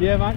Yeah, mate.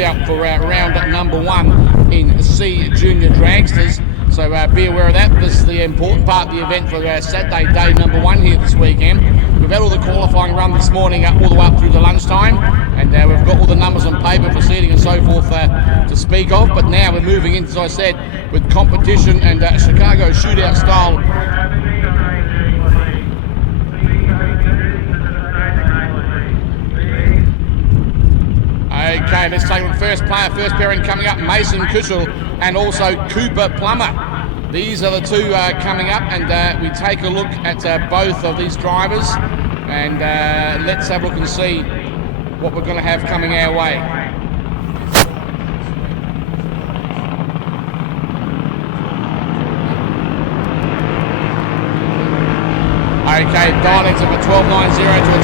Shootout for round number 1 in C Junior Dragsters. So be aware of that. This is the important part of the event for Saturday, day number 1 here this weekend. We've had all the qualifying run this morning all the way up through to lunchtime, and we've got all the numbers on paper for seating and so forth to speak of. But now we're moving into, as I said, with competition and Chicago Shootout style. Okay, let's take a look. First pairing coming up, Mason Cushel and also Cooper Plummer. These are the two coming up, and we take a look at both of these drivers, and let's have a look and see what we're going to have coming our way. Okay, dial into a 12.90 to a 12.10,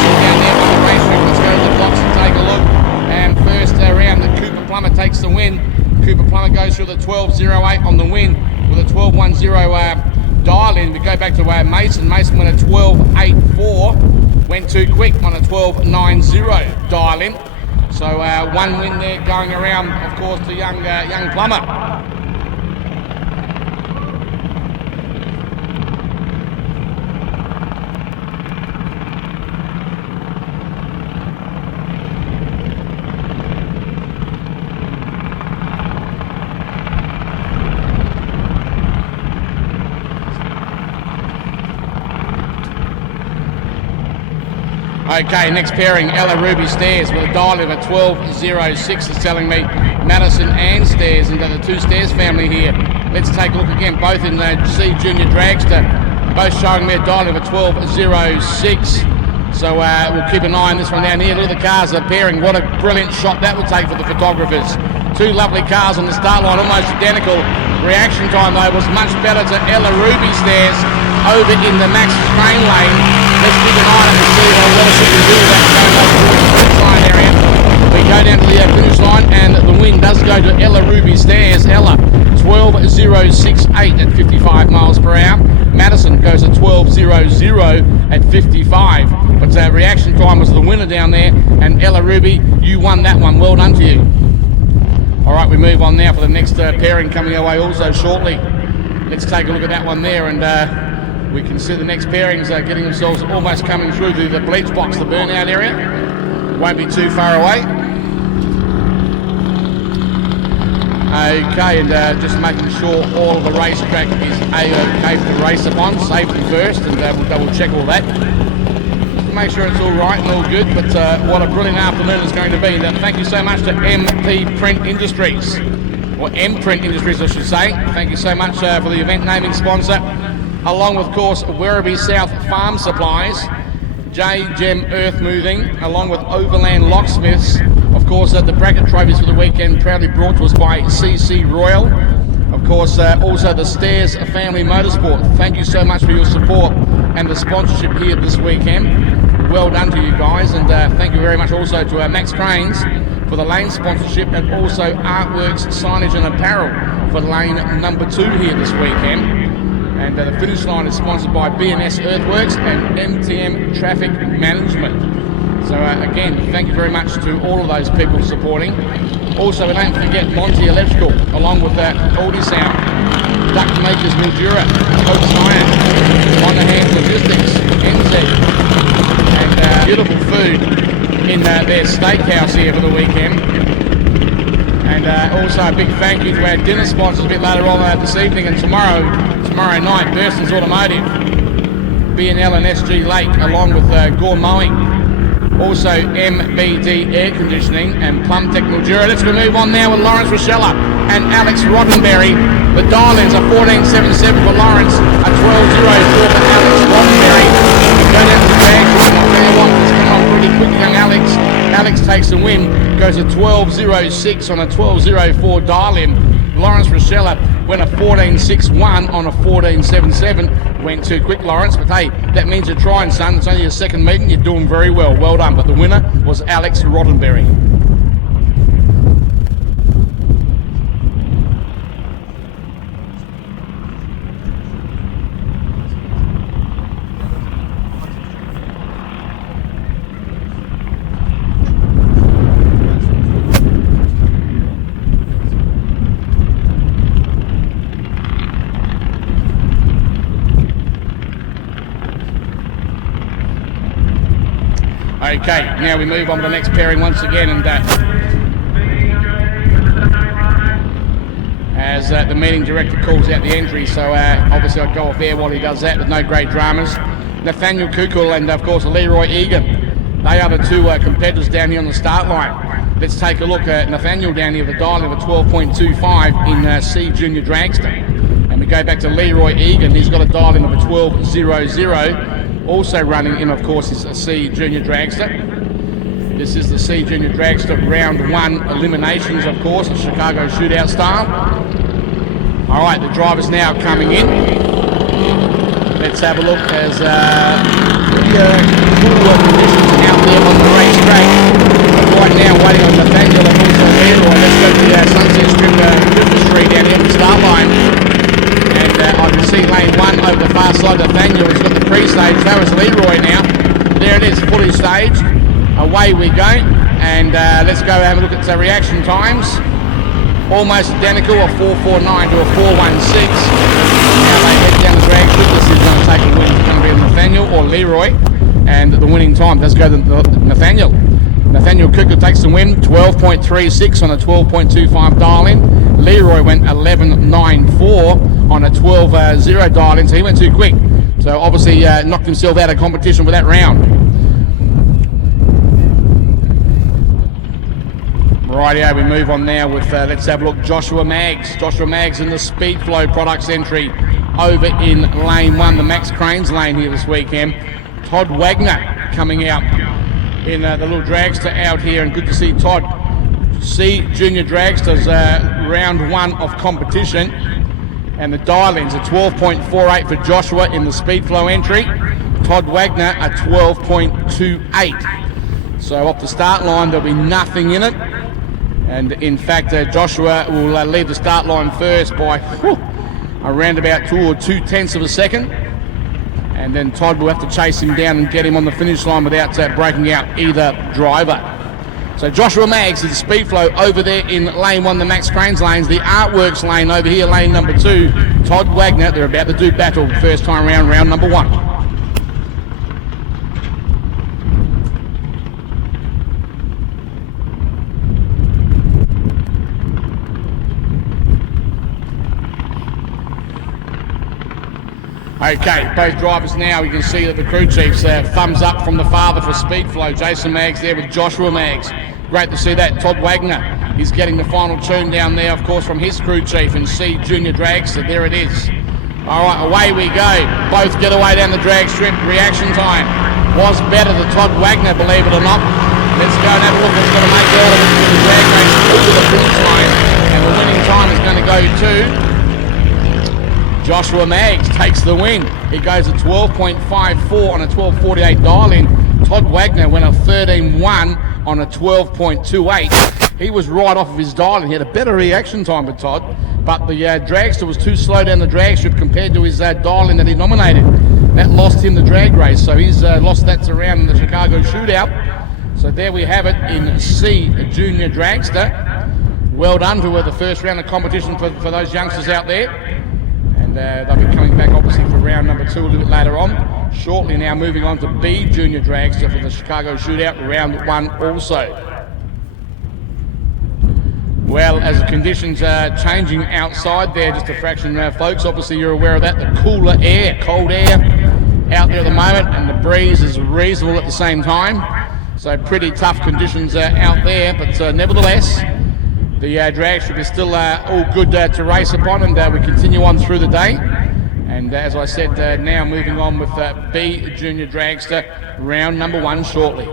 and down there on the racetrack. Let's go to the box and take a look. And first round, the Cooper Plummer takes the win. Cooper Plummer goes through the 12.08 on the win with a 12.10 dial in. We go back to Mason. Mason went a 12.84. Went too quick on a 12.90 dial in. So one win there going around, of course, to young Plummer. Okay, next pairing, Ella Ruby Stairs with a dial of a 12.06 is telling me. Madison and Stairs into the two Stairs family here. Let's take a look again, both in the C Junior Dragster, both showing me a dial of a 12.06. So we'll keep an eye on this one down here. Look at the cars that are pairing. What a brilliant shot that will take for the photographers. Two lovely cars on the start line, almost identical. Reaction time though was much better to Ella Ruby Stairs over in the Max Crane lane. Let's keep an eye on it and see what else we can do with that going up towards the finish line area. We go down to the finish line, and the win does go to Ella Ruby Stairs. Ella, 12.068 at 55 miles per hour. Madison goes at 12.00 at 55. But reaction time was the winner down there, and Ella Ruby, you won that one. Well done to you. All right, we move on now for the next pairing coming our way also shortly. Let's take a look at that one there, and we can see the next pairings getting themselves almost coming through to the bleach box, the burnout area. Won't be too far away. Okay, and just making sure all of the racetrack is A-OK to race upon. Safety first, and we'll double check all that. Just to make sure it's all right and all good, but what a brilliant afternoon it's going to be. Thank you so much to MP Print Industries, or M Print Industries I should say. Thank you so much for the event naming sponsor. Along with, of course, Werribee South Farm Supplies, J-Gem Earth Moving, along with Overland Locksmiths. Of course, the bracket trophies for the weekend proudly brought to us by CC Royal. Of course, also the Stairs Family Motorsport. Thank you so much for your support and the sponsorship here this weekend. Well done to you guys, and thank you very much also to Max Cranes for the lane sponsorship, and also Artworks Signage and Apparel for lane number 2 here this weekend. And the finish line is sponsored by B&S Earthworks and MTM Traffic Management. So again, thank you very much to all of those people supporting. Also, we don't forget Monty Electrical, along with Aldi Sound, Duck Makers Mildura, Oaks Iron, On the Hand Logistics, NZ, and beautiful food in their steakhouse here for the weekend. And also a big thank you to our dinner sponsors a bit later on this evening and tomorrow night, Burston's Automotive, B&L and SG Lake, along with Gore Mowing. Also MBD Air Conditioning and Plum Tech Mildura. Let's move on now with Lawrence Rochella and Alex Roddenberry. The dial-ins are 14.77 for Lawrence, a 12.04 for Alex Roddenberry. Go down to the bag, it's coming on pretty quick, young Alex. Alex takes the win, goes to 12.06 on a 12.04 dial-in. Lawrence Rochella went a 14.61 on a 14.77. Went too quick, Lawrence, but hey, that means you're trying, son. It's only your second meeting. You're doing very well. Well done. But the winner was Alex Roddenberry. Okay, now we move on to the next pairing once again, and as the meeting director calls out the entry, so obviously I'll go off air while he does that with no great dramas. Nathaniel Kukul and of course Leroy Egan, they are the two competitors down here on the start line. Let's take a look at Nathaniel down here with a dial of a 12.25 in C Junior Dragster. And we go back to Leroy Egan, he's got a dial in of a 12.00. Also running in, of course, is a C Junior Dragster. This is the C Junior Dragster round 1 eliminations, of course, a Chicago Shootout style. All right, the driver's now coming in. Let's have a look as cooler conditions out there on the racetrack. Right now, waiting on Nathaniel and also Leroy. Let's go to the Sunset Strip Mildura down here on the start line. And I can see lane 1 over the far side. Nathaniel has got the pre-stage. That was Leroy now. There it is, fully staged. Away we go. And let's go have a look at the reaction times. Almost identical, a 4.49 to a 4.16. Now they head down the drag strip. This is going to take a win. It's going to be Nathaniel or Leroy. And the winning time does go to Nathaniel. Nathaniel Cooker takes the win, 12.36 on a 12.25 dial-in. Leroy went 11.94 on a 12.0 dial-in, so he went too quick. So obviously knocked himself out of competition with that round. Rightio, we move on now with, let's have a look, Joshua Maggs. Joshua Maggs in the Speed Flow Products entry over in lane 1, the Max Cranes lane here this weekend. Todd Wagner coming out in the little dragster out here, and good to see Todd. C Junior Dragsters round 1 of competition, and the dial-ins are 12.48 for Joshua in the Speed Flow entry. Todd Wagner a 12.28. So off the start line there'll be nothing in it, and in fact Joshua will leave the start line first by around about 2 or 2/10 of a second. And then Todd will have to chase him down and get him on the finish line without breaking out either driver. So Joshua Maggs is the Speed Flow over there in lane 1, the Max Cranes lanes. The Artworks lane over here, lane number 2. Todd Wagner, they're about to do battle first time round, round number 1. Okay, both drivers now, you can see that the crew chiefs, thumbs up from the father for Speed Flow. Jason Maggs there with Joshua Maggs. Great to see that. Todd Wagner is getting the final tune down there, of course, from his crew chief and C Junior Dragster. There it is. All right, away we go. Both get away down the drag strip. Reaction time was better to Todd Wagner, believe it or not. Let's go and have a look. It's going to make all of it to the drag race through to the finish line. And the winning time is going to go to Joshua Maggs. Takes the win. He goes at 12.54 on a 12.48 dial-in. Todd Wagner went a 13.1 on a 12.28. He was right off of his dial-in. He had a better reaction time with Todd, but the dragster was too slow down the drag strip compared to his dial-in that he nominated. That lost him the drag race, so he's lost that round in the Chicago Shootout. So there we have it in C Junior Dragster. Well done to the first round of competition for those youngsters out there. And they'll be coming back obviously for round number 2 a little bit later on. Shortly now moving on to B Junior Dragster for the Chicago Shootout, round 1 also. Well, as the conditions are changing outside there, just a fraction, folks, obviously you're aware of that, the cooler air, cold air out there at the moment, and the breeze is reasonable at the same time. So pretty tough conditions out there, but nevertheless, the drag strip is still all good to race upon, and we continue on through the day. And as I said, now moving on with B Junior Dragster, round number 1 shortly.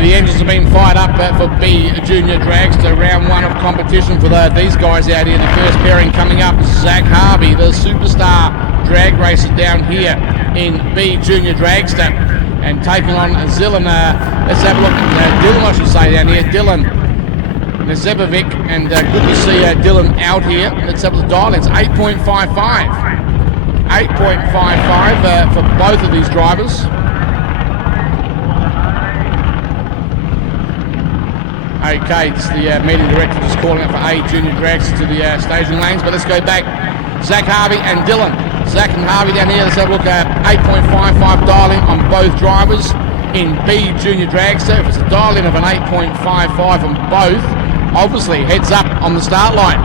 Okay, the engines have been fired up for B Junior Dragster, round one of competition for these guys out here. The first pairing coming up, Zach Harvey, the superstar drag racer down here in B Junior Dragster, and taking on Zillan. Let's have a look at Dylan, I should say, down here. Dylan Nazebovic, and good to see Dylan out here. Let's have a dial. It's 8.55. 8.55 for both of these drivers. Okay, it's the meeting director just calling up for A Junior Dragster to the staging lanes, but let's go back. Zach Harvey and Dylan. Zach and Harvey down here. Let's have a look at 8.55 dialing on both drivers in B Junior Dragster. If it's a dial-in of an 8.55 on both, obviously heads up on the start line.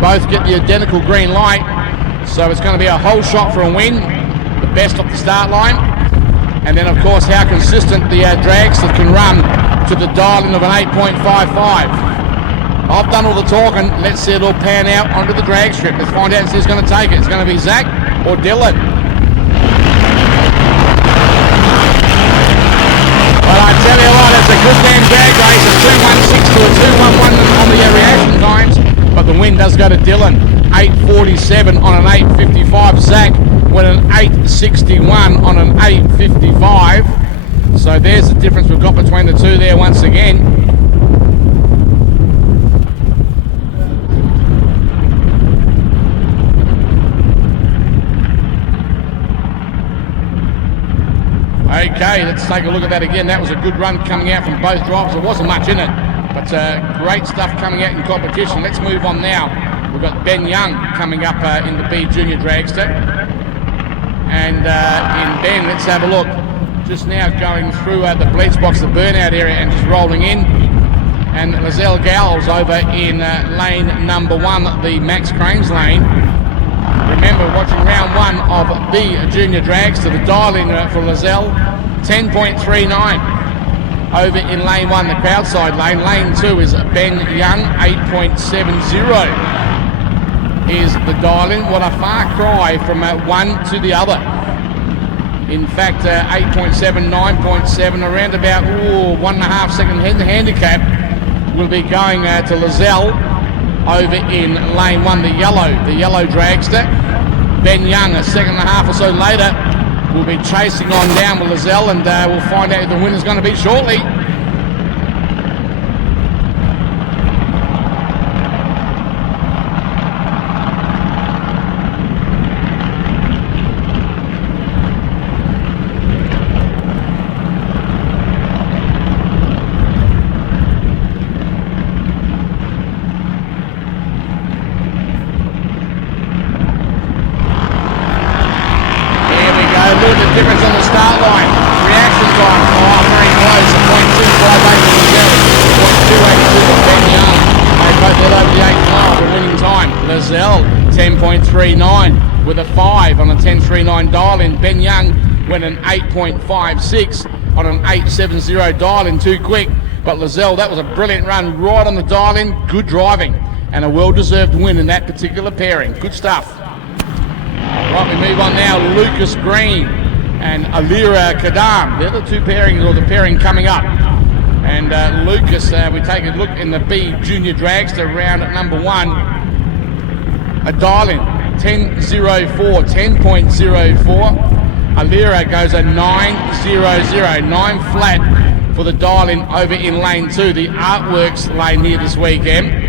Both get the identical green light, so it's going to be a whole shot for a win. The best off the start line, and then of course how consistent the dragster can run to the dial-in of an 8.55. I've done all the talking. Let's see it all pan out onto the drag strip. Let's find out who's going to take it. It's going to be Zach or Dylan. Well, I tell you what, it's a good damn drag race. A 2.16 to a 2.11 on the reaction times, but the win does go to Dylan. 8.47 on an 8.55. Zach with an 8.61 on an 8.55. So there's the difference we've got between the two there once again. Okay, let's take a look at that again. That was a good run coming out from both drivers. There wasn't much in it, but great stuff coming out in competition. Let's move on now. We've got Ben Young coming up in the B Junior Dragster. And in Ben, let's have a look. Just now going through the bleach box, the burnout area, and just rolling in. And Lizelle Gowles over in lane number one, the Max Cranes lane. Remember, watching round one of the Junior Dragster, the dial-in for Lizelle, 10.39. Over in lane one, the crowd side lane. Lane two is Ben Young, 8.70 is the dial-in. What a far cry from one to the other. In fact, 8.7, 9.7, around about 1.5 second handicap will be going to Lizelle over in lane one, the yellow dragster. Ben Young, a second and a half or so later, will be chasing on down with Lizelle, and we'll find out who the winner's going to be shortly. Difference on the start line. Reaction time, very close. 0.258 for Lizelle. 0.282 for Ben Young. They both head over the 8th mile for winning time. Lizelle, 10.39 with a 5 on a 10.39 dial-in. Ben Young went an 8.56 on an 8.70 dial-in, too quick. But Lizelle, that was a brilliant run right on the dial-in. Good driving and a well-deserved win in that particular pairing. Good stuff. Right, we move on now. Lucas Green and Alira Kadam. They're the two pairings, or the pairing coming up. And Lucas, we take a look in the B Junior Dragster round at number one. A dial-in, 10.04, 10.04. Alira goes a 9.00, 9 flat for the dial-in over in lane two, the Artworks lane here this weekend.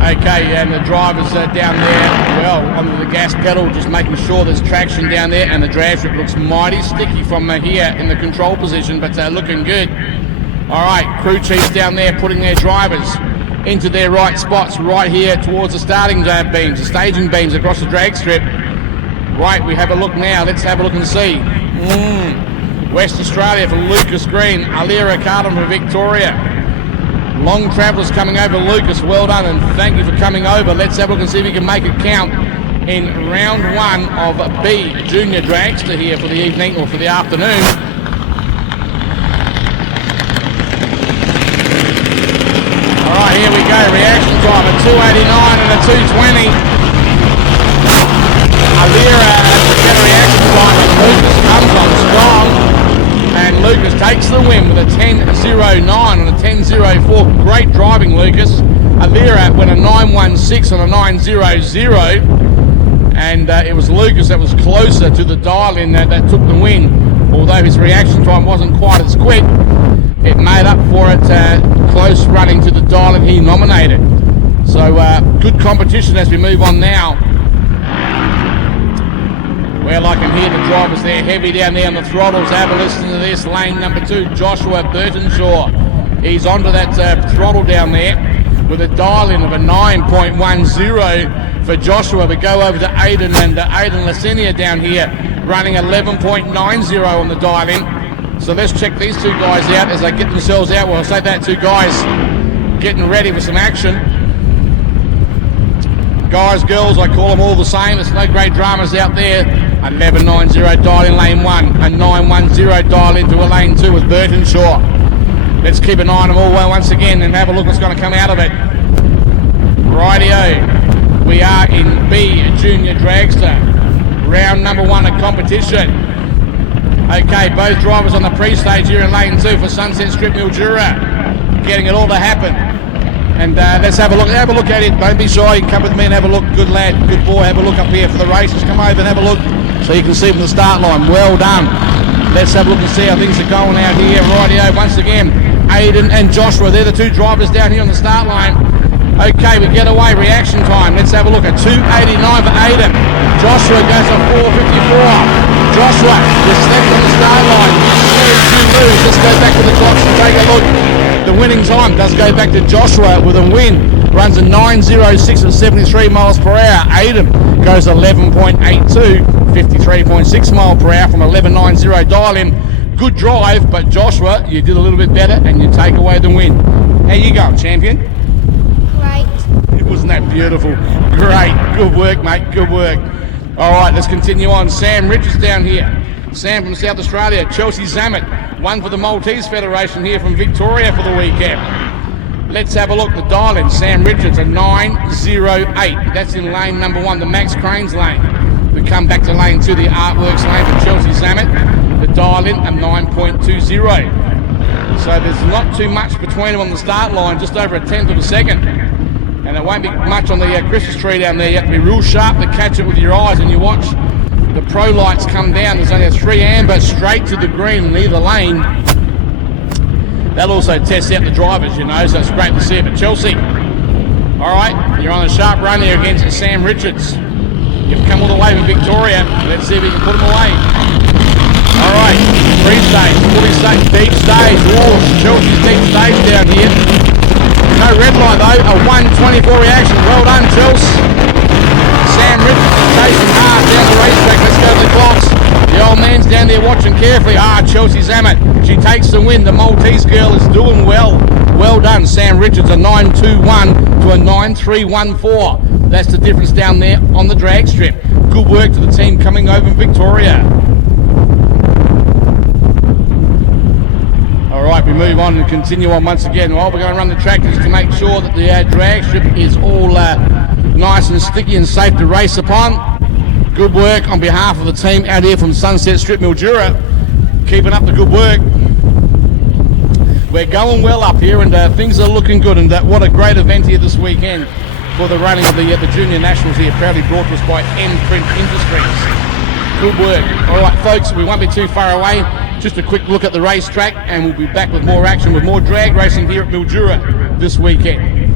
Okay, and the drivers down there, well, onto the gas pedal, just making sure there's traction down there, and the drag strip looks mighty sticky from here in the control position, but looking good. All right, crew chiefs down there putting their drivers into their right spots right here towards the starting beams, the staging beams across the drag strip. Right, we have a look now. Let's have a look and see. West Australia for Lucas Green, Alira Cardam for Victoria. Long travellers coming over. Lucas, well done, and thank you for coming over. Let's have a look and see if we can make it count in round one of B Junior Dragster here for the evening, or for the afternoon. All right, here we go. Reaction time, a 2.89 and a 2.20. Alira takes the win with a 10.09 and a 10.04. Great driving, Lucas. Avira went a 9.16 on a 9.00, and it was Lucas that was closer to the dial-in that took the win. Although his reaction time wasn't quite as quick, it made up for it, close running to the dial-in he nominated. So good competition as we move on now. Well, I can hear the drivers there heavy down there on the throttles. Have a listen to this. Lane number 2, Joshua Burtonshaw. He's onto that throttle down there with a dial-in of a 9.10 for Joshua. We go over to Aiden, and Aiden Lasinia down here running 11.90 on the dial-in. So let's check these two guys out as they get themselves out. Well, I'll say that, two guys getting ready for some action. Guys, girls, I call them all the same. There's no great dramas out there. 11.90 dial in lane 1, a 9.10 dial into a lane 2 with Burtonshaw. Let's keep an eye on them all once again and have a look what's going to come out of it. Rightio, we are in B Junior Dragster, round number 1 of competition. Okay, both drivers on the pre-stage here in lane 2 for Sunset Strip Mildura, getting it all to happen. And let's have a look at it. Don't be shy, you can come with me and have a look. Good lad, good boy, have a look up here for the races. Come over and have a look so you can see from the start line. Well done. Let's have a look and see how things are going out here. Rightio, once again, Aiden and Joshua, they're the two drivers down here on the start line. Okay, we get away, reaction time. Let's have a look at 2.89 for Aiden. Joshua goes on 4.54. Joshua just stepped on the start line. Let's go back to the clocks and take a look. The winning time does go back to Joshua with a win. Runs a 9.06 at 73 miles per hour. Aiden goes 11.82, 53.6 miles per hour from 11.90 dial-in. Good drive, but Joshua, you did a little bit better and you take away the win. How you going, champion? Great. Wasn't that beautiful? Great. Good work, mate. Good work. All right, let's continue on. Sam Richards down here. Sam from South Australia. Chelsea Zammit, one for the Maltese Federation here from Victoria for the weekend. Let's have a look. The dial-in. Sam Richards, a 9.08. That's in lane number 1, the Max Cranes lane. We come back to lane 2, the Artworks lane for Chelsea Zammit. The dial-in, a 9.20. So there's not too much between them on the start line, just over a tenth of a second. And it won't be much on the Christmas tree down there. You have to be real sharp to catch it with your eyes, and you watch the pro lights come down. There's only a 3 amber straight to the green in either lane. That'll also test out the drivers, you know, so it's great to see it. But Chelsea, all right, you're on a sharp run here against Sam Richards. You've come all the way from Victoria. Let's see if we can put them away. All right, pre-stage, fully stage, deep stage. Oh, Chelsea's deep stage down here. No red light though, a 1.24 reaction. Well done, Chelsea. Sam Richards is chasing hard down the racetrack. Let's go to the clocks. The old man's down there watching carefully. Chelsea Zammit. She takes the win. The Maltese girl is doing well. Well done, Sam Richards. A 9.21 to a 9.314. That's the difference down there on the drag strip. Good work to the team coming over from Victoria. All right, we move on and continue on once again. Well, we're going to run the track just to make sure that the drag strip is all nice and sticky and safe to race upon. Good work on behalf of the team out here from Sunset Strip Mildura. Keeping up the good work. We're going well up here and things are looking good. And what a great event here this weekend for the running of the Junior Nationals here, proudly brought to us by Imprint Industries. Good work. All right, folks, we won't be too far away. Just a quick look at the racetrack, and we'll be back with more action, with more drag racing here at Mildura this weekend.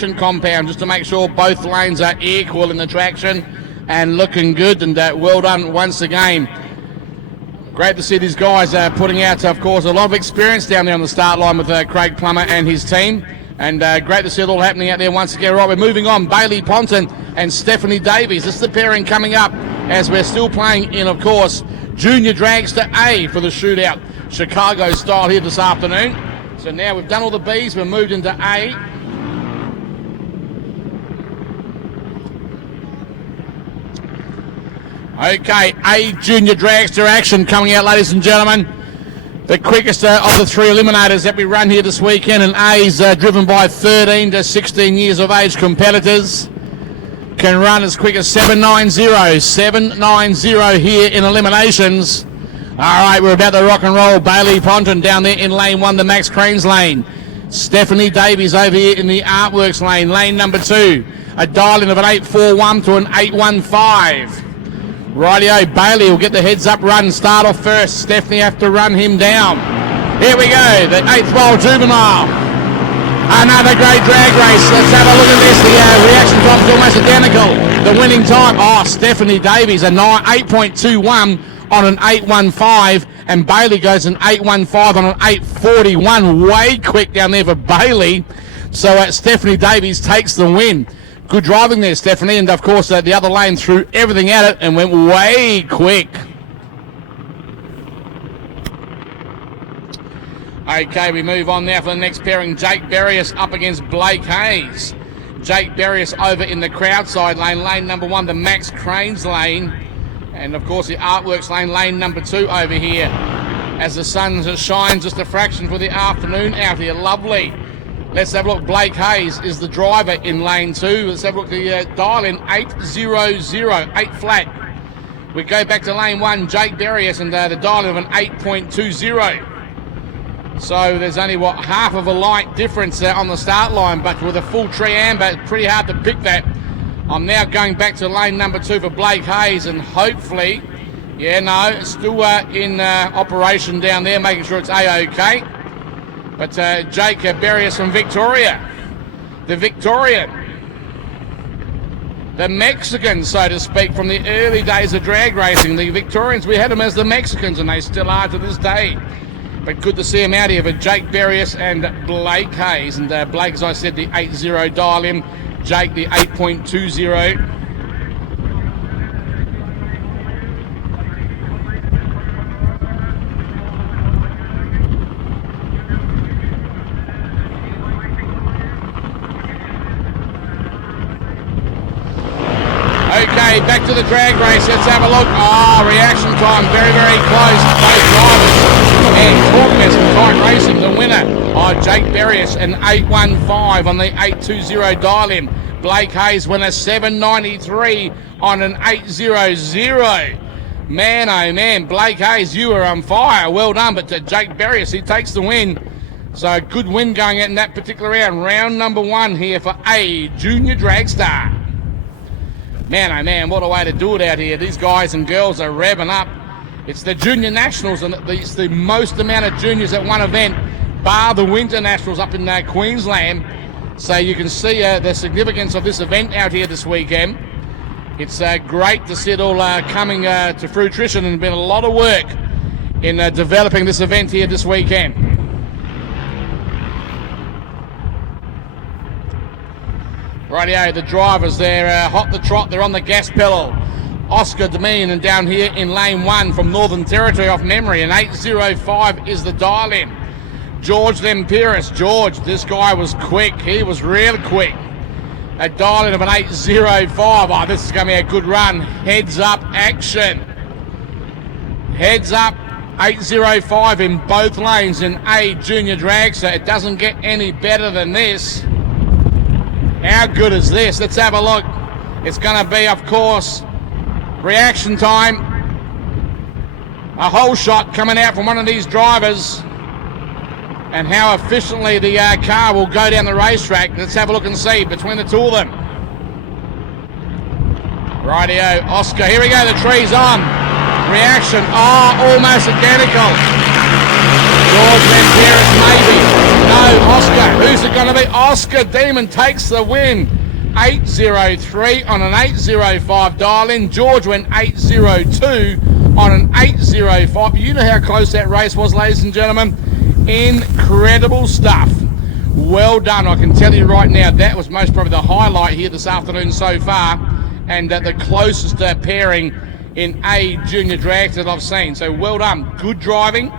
traction compound just to make sure both lanes are equal in the traction and looking good, and well done once again. Great to see these guys putting out, of course, a lot of experience down there on the start line with Craig Plummer and his team, and great to see it all happening out there once again. Right, we're moving on. Bailey Ponton and Stephanie Davies. This is the pairing coming up as we're still playing in, of course, Junior Dragster A for the shootout, Chicago style here this afternoon. So now we've done all the Bs, we've moved into A. Okay, A Junior Dragster action coming out, ladies and gentlemen. The quickest of the three eliminators that we run here this weekend, and A is driven by 13 to 16 years of age competitors. Can run as quick as 7.90 here in eliminations. All right, we're about to rock and roll. Bailey Ponton down there in lane 1, the Max Cranes lane. Stephanie Davies over here in the Artworks lane, lane number 2. A dial-in of an 8.41 to an 8.15. Rightio, Bailey will get the heads up run, start off first. Stephanie have to run him down. Here we go, the 8th Roll Juvenile. Another great drag race. Let's have a look at this. The reaction time's almost identical. The winning time, Stephanie Davies, a 8.21 on an 8.15, and Bailey goes an 8.15 on an 8.41. Way quick down there for Bailey. So Stephanie Davies takes the win. Good driving there, Stephanie, and of course the other lane threw everything at it and went way quick. Okay, we move on now for the next pairing. Jake Berrius up against Blake Hayes. Jake Berrius over in the crowd side lane, lane number 1, the Max Cranes lane. And of course the Artworks lane, lane number 2 over here. As the sun shines just a fraction for the afternoon out here, lovely. Let's have a look. Blake Hayes is the driver in lane 2. Let's have a look at the dial in 8.00, 8 flat. We go back to lane 1, Jake Berrius, and the dial of an 8.20. So there's only, half of a light difference on the start line, but with a full tree amber, it's pretty hard to pick that. I'm now going back to lane number 2 for Blake Hayes, and hopefully, it's still in operation down there, making sure it's A-OK. But Jake Berrius from Victoria, the Victorian, the Mexican, so to speak, from the early days of drag racing. The Victorians, we had them as the Mexicans, and they still are to this day. But good to see him out here for Jake Berrius and Blake Hayes. And Blake, as I said, the 8.0 dial-in. Jake, the 8.20. Okay, back to the drag race. Let's have a look. Reaction time, very, very close. Both drivers. And talking about some tight racing, the winner, Jake Berrius, an 8.15 on the 8.20 dial-in. Blake Hayes won a 7.93 on an 8.00. Man, oh man, Blake Hayes, you are on fire. Well done, but Jake Berrius, he takes the win. So a good win going in that particular round. Round number 1 here for A Junior Dragster. Man, oh man, what a way to do it out here. These guys and girls are revving up. It's the Junior Nationals, and it's the most amount of juniors at one event, bar the Winter Nationals up in Queensland. So you can see the significance of this event out here this weekend. It's great to see it all coming to fruition, and been a lot of work in developing this event here this weekend. Rightio, the drivers, they're hot to trot, they're on the gas pedal. Oscar Demeen, and down here in lane 1 from Northern Territory off memory, an 8.05 is the dial-in. George Lempiris. George, this guy was quick. He was really quick. A dial-in of an 8.05. This is going to be a good run. Heads up action. Heads up 8.05 in both lanes in A Junior Dragster. It doesn't get any better than this. How good is this? Let's have a look. It's going to be, of course, reaction time. A whole shot coming out from one of these drivers, and how efficiently the car will go down the racetrack. Let's have a look and see between the two of them. Rightio, Oscar. Here we go. The tree's on. Reaction. Almost identical. George Lempiris, maybe. No, Oscar. Who is it going to be? Oscar Demon takes the win. 8.03 on an 8.05 dial-in. George went 8.02 on an 8.05. You know how close that race was, ladies and gentlemen. Incredible stuff. Well done. I can tell you right now, that was most probably the highlight here this afternoon so far, and the closest pairing in a junior drag that I've seen. So well done. Good driving.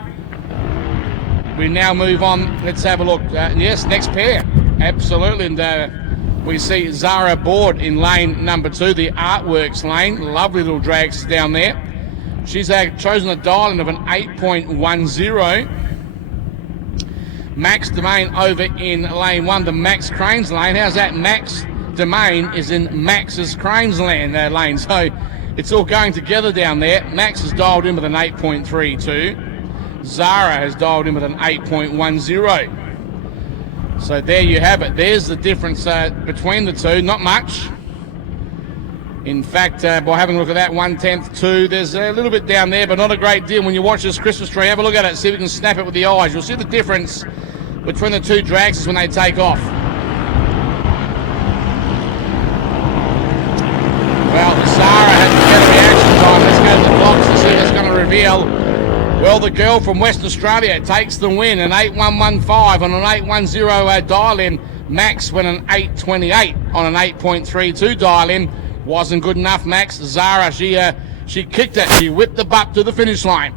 We now move on. Let's have a look. Yes, next pair. Absolutely. And we see Zara Board in lane number 2, the Artworks lane. Lovely little drags down there. She's chosen a dial-in of an 8.10. Max Domain over in lane 1, the Max Cranes lane. How's that? Max Domain is in Max's Cranes lane. So it's all going together down there. Max has dialed in with an 8.32. Zara has dialed in with an 8.10. So there you have it. There's the difference between the two. Not much. In fact, by having a look at that, 1/10, 2, there's a little bit down there, but not a great deal. When you watch this Christmas tree, have a look at it, see if we can snap it with the eyes. You'll see the difference between the two dragsters when they take off. Well, Zara has a better reaction time. Let's go to the blocks to see what's going to reveal. Well, the girl from Western Australia takes the win, an 8.115 on an 8.10 dial-in. Max went an 8.28 on an 8.32 dial-in. Wasn't good enough, Max. Zara, she kicked it. She whipped the butt to the finish line.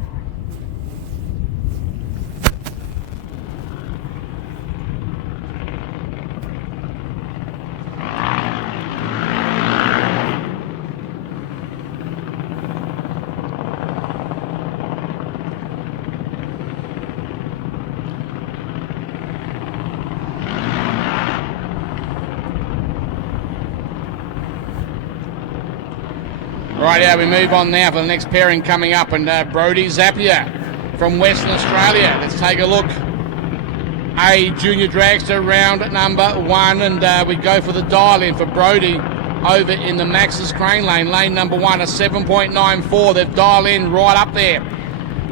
Right, yeah, we move on now for the next pairing coming up, and Brody Zapier from Western Australia. Let's take a look. A junior dragster round number 1, and we go for the dial-in for Brody over in the Max's Crane lane. Lane number 1, a 7.94. They've dialed in right up there.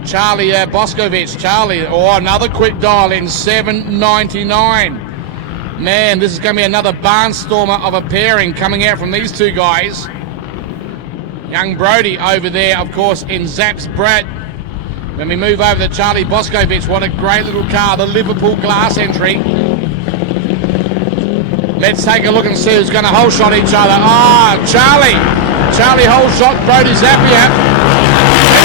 Charlie Boscovich. Charlie, another quick dial-in, 7.99. Man, this is going to be another barnstormer of a pairing coming out from these two guys. Young Brody over there, of course, in Zap's Brat. When we move over to Charlie Boscovich, what a great little car, the Liverpool glass entry. Let's take a look and see who's going to whole shot each other. Charlie whole shot Brody Zapier.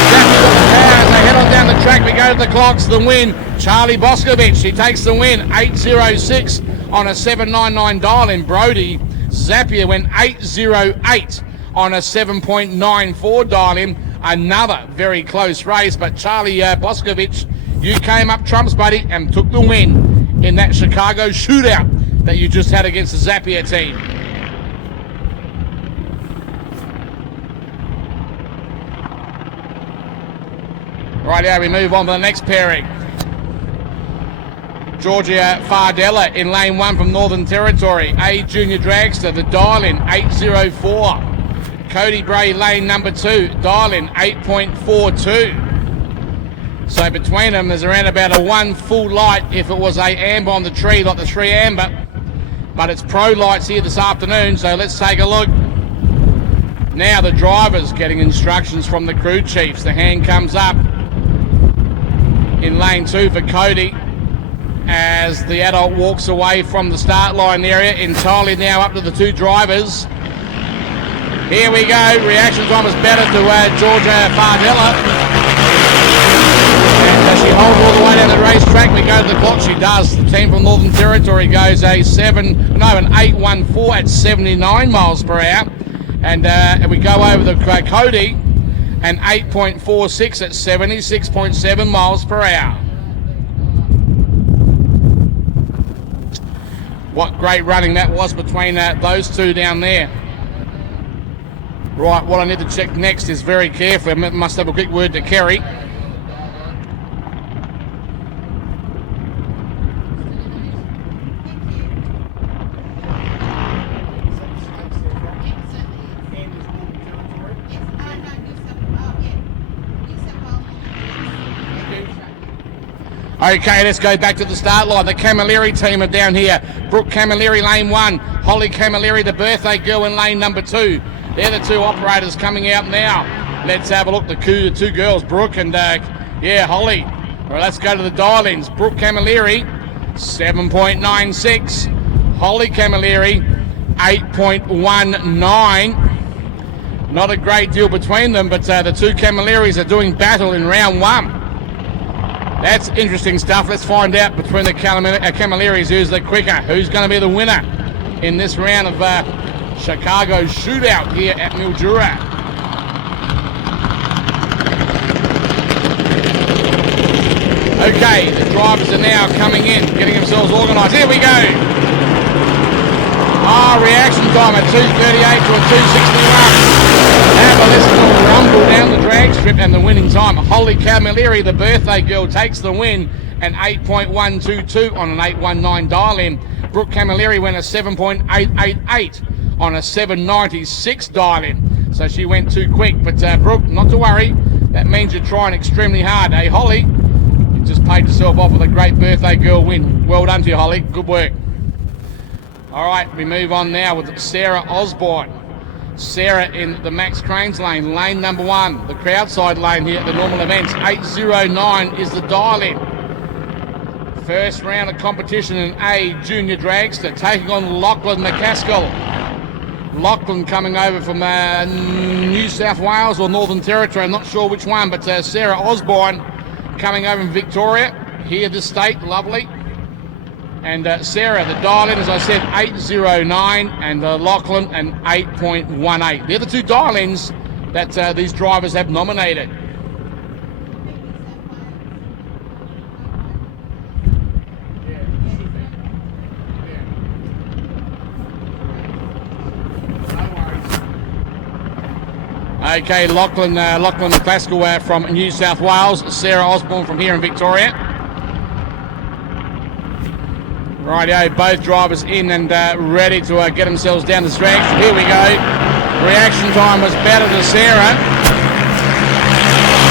Zapier got the power as they head on down the track. We go to the clocks, the win. Charlie Boscovich, he takes the win, 8.06 on a 7.99 dial-in. Brody Zapier went 8.08 on a 7.94 dial-in. Another very close race, but Charlie Boscovich, you came up trumps, buddy, and took the win in that Chicago shootout that you just had against the Zapier team. Right now we move on to the next pairing. Georgia Fardella in lane 1 from Northern Territory. A junior dragster, the dial-in 8.04. Cody Bray, lane number 2, dial-in 8.42. So between them, there's around about a 1 full light if it was a amber on the tree, like the 3 amber. But it's pro lights here this afternoon, so let's take a look. Now the driver's getting instructions from the crew chiefs. The hand comes up in lane 2 for Cody as the adult walks away from the start line area, entirely now up to the 2 drivers. Here we go, reaction time is better to Georgia Fardella. And does she hold all the way down the racetrack? We go to the clock, she does. The team from Northern Territory goes an 8.14 at 79 miles per hour. And we go over the Cody, an 8.46 at 76.7 miles per hour. What great running that was between those two down there. Right, what I need to check next is very carefully. I must have a quick word to Kerry. Okay, let's go back to the start line. The Camilleri team are down here. Brooke Camilleri, lane 1. Holly Camilleri, the birthday girl, in lane number 2. They're the 2 operators coming out now. Let's have a look. The two girls, Brooke and, Holly. All right, let's go to the dial-ins. Brooke Camilleri, 7.96. Holly Camilleri, 8.19. Not a great deal between them, but the 2 Camilleris are doing battle in round 1. That's interesting stuff. Let's find out between the Camilleris who's the quicker, who's going to be the winner in this round of Chicago Shootout here at Mildura. Okay, the drivers are now coming in, getting themselves organised. Here we go. Reaction time at 2:38 to a 2:61. Have a listen to the rumble down the drag strip, and the winning time. Holly Camilleri, the birthday girl, takes the win, an 8.122 on an 819 dial-in. Brooke Camilleri went a 7.888 on a 796 dial-in. So she went too quick, but Brooke, not to worry. That means you're trying extremely hard. Hey, Holly, you just paid yourself off with a great birthday girl win. Well done to you, Holly. Good work. All right, we move on now with Sarah Osborne. Sarah in the Max Cranes lane, lane number 1, the crowd side lane here at the normal events. 809 is the dial-in. First round of competition in A Junior Dragster, taking on Lachlan McCaskill. Lachlan coming over from New South Wales or Northern Territory, I'm not sure which one, but Sarah Osborne coming over from Victoria, here the state, lovely. And Sarah, the dial-in, as I said, 809, and Lachlan, an 8.18. They're the 2 dial-ins that these drivers have nominated. Okay, Lachlan McCaskill from New South Wales, Sarah Osborne from here in Victoria. Rightio, both drivers in and ready to get themselves down the stretch. Here we go. Reaction time was better to Sarah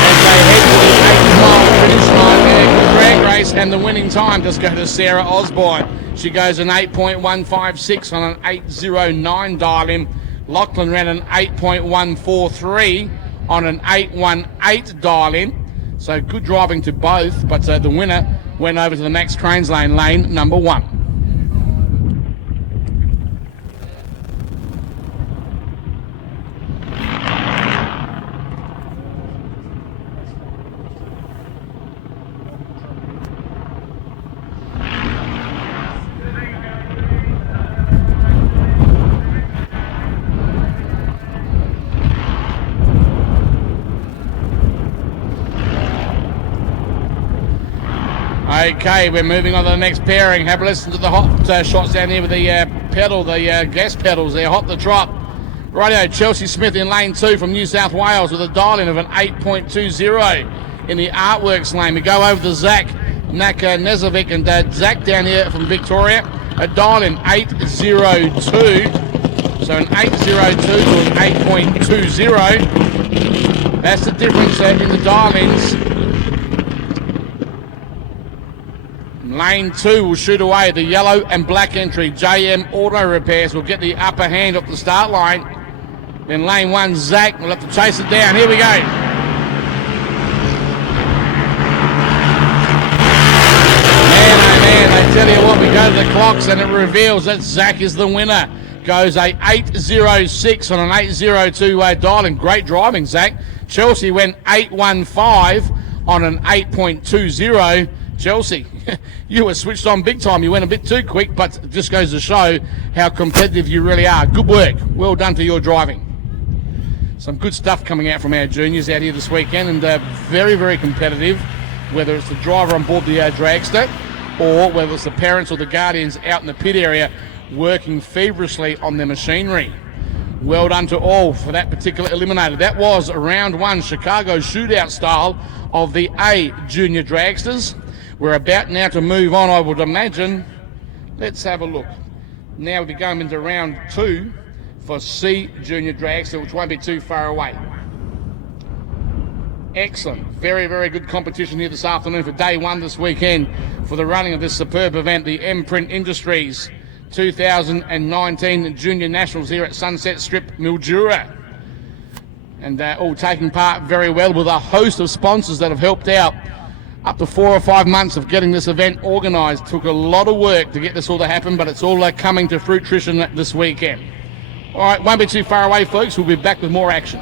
as they head to the 8-mile finish line there in the drag race, and the winning time just go to Sarah Osborne. She goes an 8.156 on an 809 dial-in. Lachlan ran an 8.143 on an 818 dial-in. So good driving to both, but the winner went over to the Max Cranes lane, lane number 1. Okay, we're moving on to the next pairing. Have a listen to the hot shots down here with the pedal, the gas pedals there, hot the trot. Rightio, Chelsea Smith in lane 2 from New South Wales with a dial-in of an 8.20 in the Artworks lane. We go over to Zach Nezovic and Zach down here from Victoria. A dial-in 802, so an 802 to an 8.20. That's the difference in the dial-ins. Lane 2 will shoot away the yellow and black entry. JM Auto Repairs will get the upper hand off the start line. Then lane 1, Zach will have to chase it down. Here we go. Man, oh man, I tell you what, we go to the clocks and it reveals that Zach is the winner. Goes a 806 on an 802 dial-in. Great driving, Zach. Chelsea went 815 on an 8.20. Chelsea, you were switched on big time. You went a bit too quick, but it just goes to show how competitive you really are. Good work. Well done for your driving. Some good stuff coming out from our juniors out here this weekend, and very, very competitive, whether it's the driver on board the dragster or whether it's the parents or the guardians out in the pit area working feverishly on their machinery. Well done to all for that particular eliminator. That was round 1 Chicago Shootout style of the A Junior Dragsters. We're about now to move on, I would imagine. Let's have a look. Now we'll be going into round 2 for C Junior Dragster, which won't be too far away. excellent, very, very good competition here this afternoon for day one this weekend for the running of this superb event, the Imprint Industries 2019 Junior Nationals here at Sunset Strip Mildura. And all taking part very well with a host of sponsors that have helped out. Up to 4 or 5 months of getting this event organised. Took a lot of work to get this all to happen, but it's all coming to fruition this weekend. All right, won't be too far away, folks. We'll be back with more action.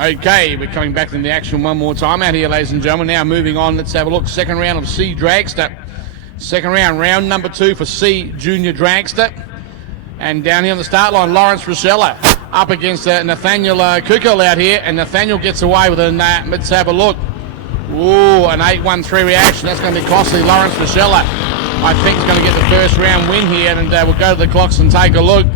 Okay, we're coming back into the action one more time out here, ladies and gentlemen. Now moving on, let's have a look. Second round of C Dragster. Second round number 2 for C Junior Dragster. And down here on the start line, Lawrence Rochella up against Nathaniel Kukul out here. And Nathaniel gets away with it. Let's have a look. Ooh, an 8-1-3 reaction. That's going to be costly. Lawrence Rochella, I think, is going to get the first round win here. And we'll go to the clocks and take a look.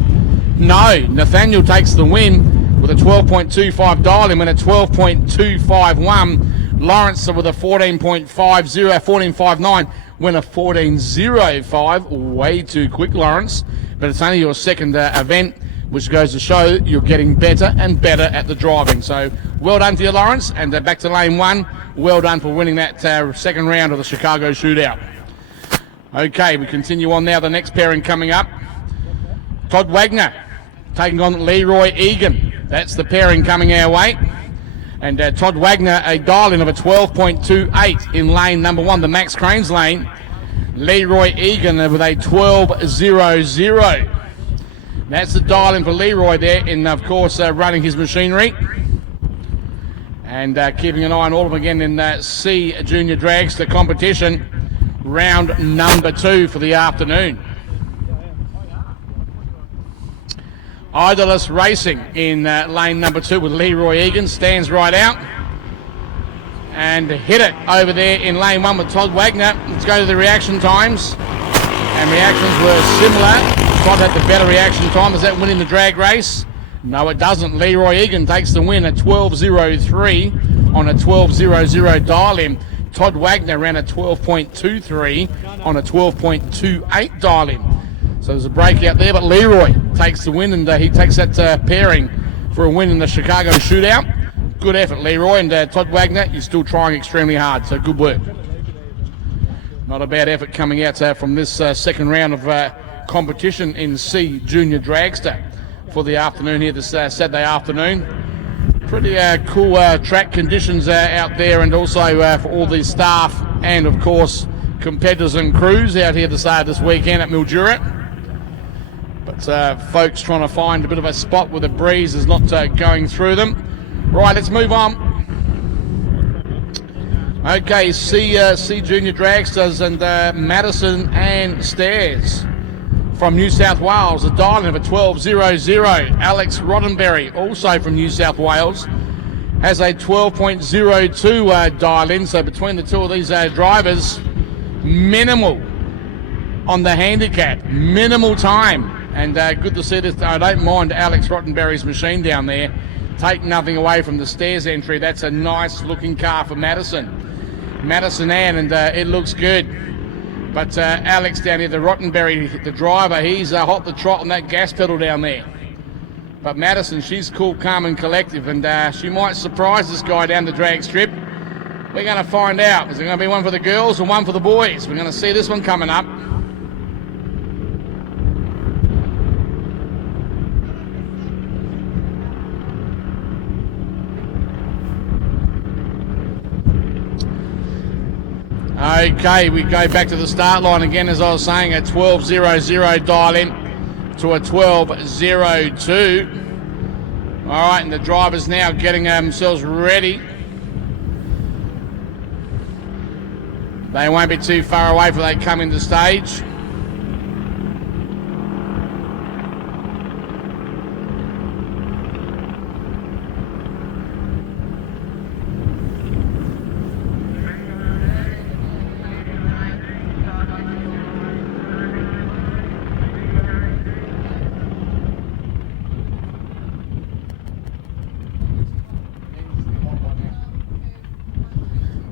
No, Nathaniel takes the win with a 12.25 dial-in and a 12.251. Lawrence with a 14.50, 14.59, win a 14.05. Way too quick, Lawrence. But it's only your second event, which goes to show you're getting better and better at the driving. So well done to you, Lawrence. And back to lane 1. Well done for winning that second round of the Chicago Shootout. Okay, we continue on now. The next pairing coming up. Todd Wagner taking on Leroy Egan. That's the pairing coming our way. And Todd Wagner, a dial-in of a 12.28 in lane number 1, the Max Cranes lane. Leroy Egan with a 12.00. That's the dial-in for Leroy there, in, of course, running his machinery. And keeping an eye on all of them again in C Junior Dragster competition. Round number 2 for the afternoon. Idolus Racing in lane number 2 with Leroy Egan, stands right out and hit it over there in lane 1 with Todd Wagner. Let's go to the reaction times, and reactions were similar. Todd had the better reaction time. Is that winning the drag race? No, it doesn't. Leroy Egan takes the win at 12.03 on a 12.00 dial-in. Todd Wagner ran a 12.23 on a 12.28 dial-in. So there's a breakout there, but Leroy takes the win, and he takes that pairing for a win in the Chicago Shootout. Good effort, Leroy, and Todd Wagner, you're still trying extremely hard, so good work. Not a bad effort coming out from this second round of competition in C Junior Dragster for the afternoon here, this Saturday afternoon. Pretty cool track conditions out there, and also for all the staff and, of course, competitors and crews out here this weekend at Mildura. But folks trying to find a bit of a spot where the breeze is not going through them. Right, let's move on. Okay, C Junior Dragsters, and Madison and Stairs from New South Wales. A dial-in of a 12.00. Alex Roddenberry, also from New South Wales, has a 12.02 dial-in. So between the two of these drivers, minimal on the handicap, minimal time. And good to see this. I don't mind Alex Roddenberry's machine down there. Take nothing away from the Stairs entry. That's a nice looking car for Madison Ann, and it looks good. But Alex down here, the Roddenberry, the driver, he's hot the trot on that gas pedal down there. But Madison, she's cool, calm and collective, and she might surprise this guy down the drag strip. We're going to find out. Is there going to be one for the girls or one for the boys? We're going to see this one coming up. Okay, we go back to the start line again, as I was saying, a 12.00 dial-in to a 12.02. All right, and the drivers now getting themselves ready. They won't be too far away before they come into stage.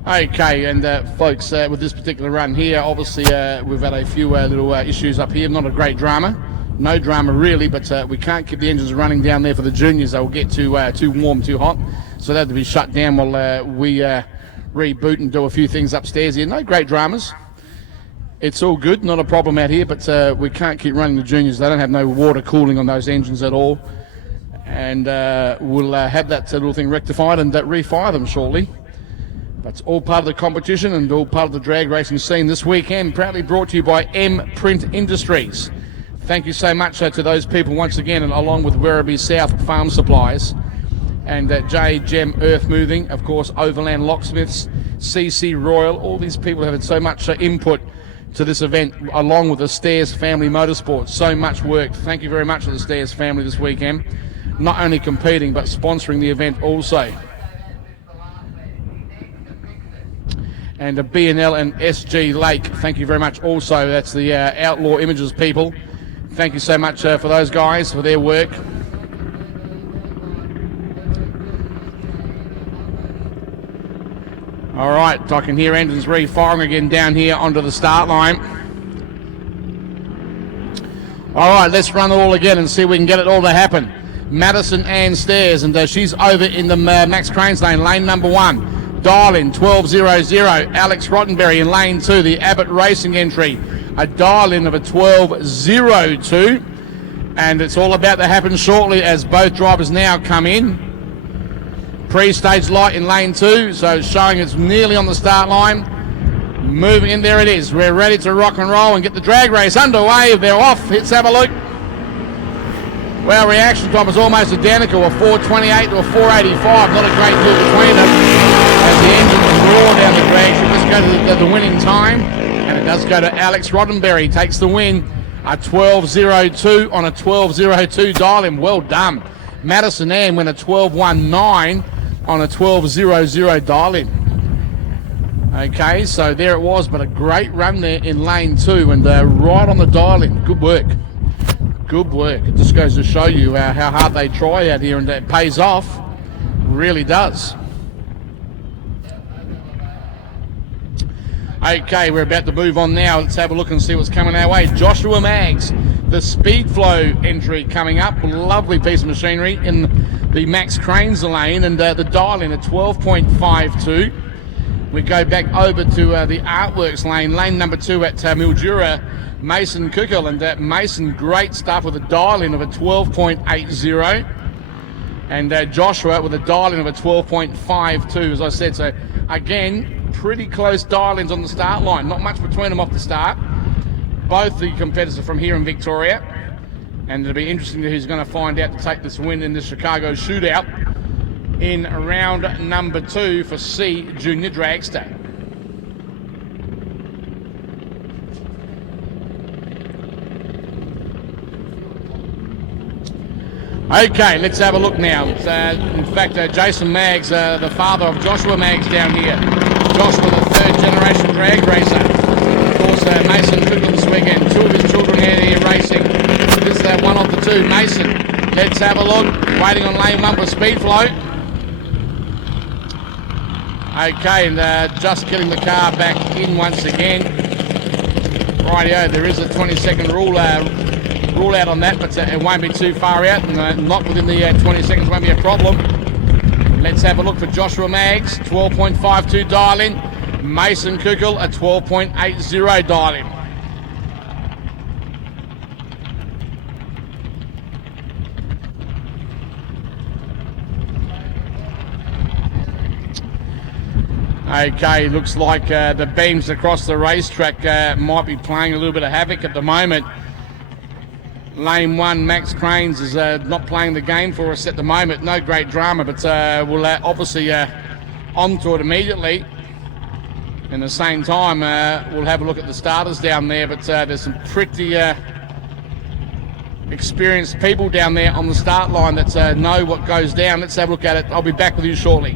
Okay, and folks, with this particular run here, obviously we've had a few little issues up here. Not a great drama, no drama really, but we can't keep the engines running down there for the juniors. They'll get too warm, too hot, so they have to be shut down while we reboot and do a few things upstairs here. No great dramas. It's all good, not a problem out here, but we can't keep running the juniors. They don't have no water cooling on those engines at all, and we'll have that little thing rectified and refire them shortly. That's all part of the competition and all part of the drag racing scene this weekend. Proudly brought to you by M Print Industries. Thank you so much to those people once again, and along with Werribee South Farm Supplies and J Gem Earth Moving, of course, Overland Locksmiths, CC Royal. All these people have had so much input to this event, along with the Stairs Family Motorsports. So much work. Thank you very much to the Stairs family this weekend. Not only competing, but sponsoring the event also. And B&L and SG Lake, thank you very much also. That's the Outlaw Images people. Thank you so much for those guys, for their work. All right, I can hear engines re-firing again down here onto the start line. All right, let's run it all again and see if we can get it all to happen. Madison Ann Stairs, and she's over in the Max Cranes lane, lane number 1. Dial in 12.00. Alex Rottenberry in lane 2, the Abbott Racing entry. A dial in of a 12.02. And it's all about to happen shortly as both drivers now come in. Pre-stage light in lane 2, so showing it's nearly on the start line. Moving in, there it is. We're ready to rock and roll and get the drag race underway. They're off. Let's have a look. Well, reaction time is almost identical, a 428 to a 485. Not a great deal between them. As the engines roar down the drag, let's go to the winning time. And it does go to Alex Roddenberry. Takes the win. A 12.02 on a 12.02 dial-in. Well done. Madison Ann went a 12.19 on a 12.00 dial-in. Okay, so there it was, but a great run there in lane 2 and right on the dial-in. Good work. Good work. It just goes to show you how hard they try out here, and it pays off. Really does. Okay, we're about to move on now. Let's have a look and see what's coming our way. Joshua Maggs, the Speed Flow entry coming up. Lovely piece of machinery in the Max Cranes lane, and the dial-in at 12.52. We go back over to the Artworks lane, lane number 2 at Mildura. Mason Kukel, and Mason, great stuff with a dial-in of a 12.80, and Joshua with a dial-in of a 12.52, as I said. So again, pretty close dial-ins on the start line, not much between them off the start. Both the competitors are from here in Victoria, and it'll be interesting to who's going to find out to take this win in the Chicago Shootout in round number 2 for C Junior Dragster. Okay, let's have a look now. In fact, Jason Maggs, the father of Joshua Maggs down here. Joshua, the 3rd generation drag racer. Of course, Mason Cook this weekend. 2 of his children here racing. This is one of the 2. Mason, let's have a look. Waiting on lane 1 for Speed Flow. Okay, and just getting the car back in once again. Rightio, there is a 20-second rule out on that, but it won't be too far out, and not within the 20 seconds won't be a problem. Let's have a look for Joshua Maggs, 12.52 dial-in. Mason Kukel, a 12.80 dial-in. Okay, looks like the beams across the racetrack might be playing a little bit of havoc at the moment. Lane 1, Max Cranes, is not playing the game for us at the moment. No great drama, but we'll obviously onto it immediately. In the same time, we'll have a look at the starters down there, but there's some pretty experienced people down there on the start line that know what goes down. Let's have a look at it. I'll be back with you shortly.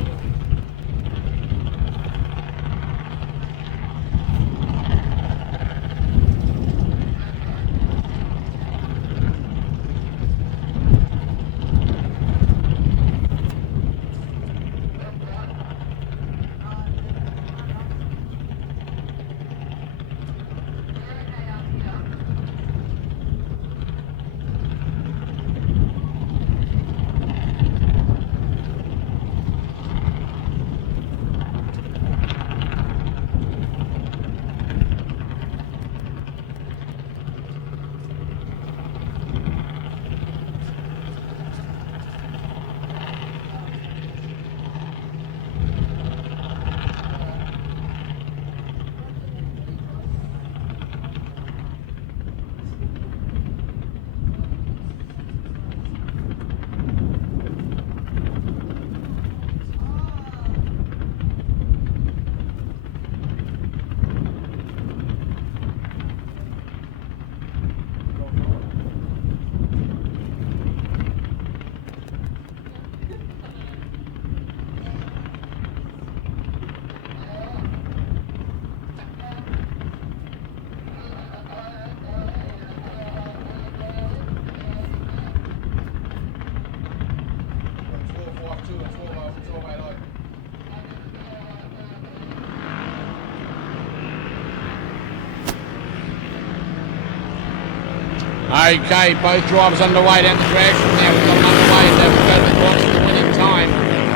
Okay, both drivers underway down the drag strip now. We've got them underway and we'll go to the box for the winning time.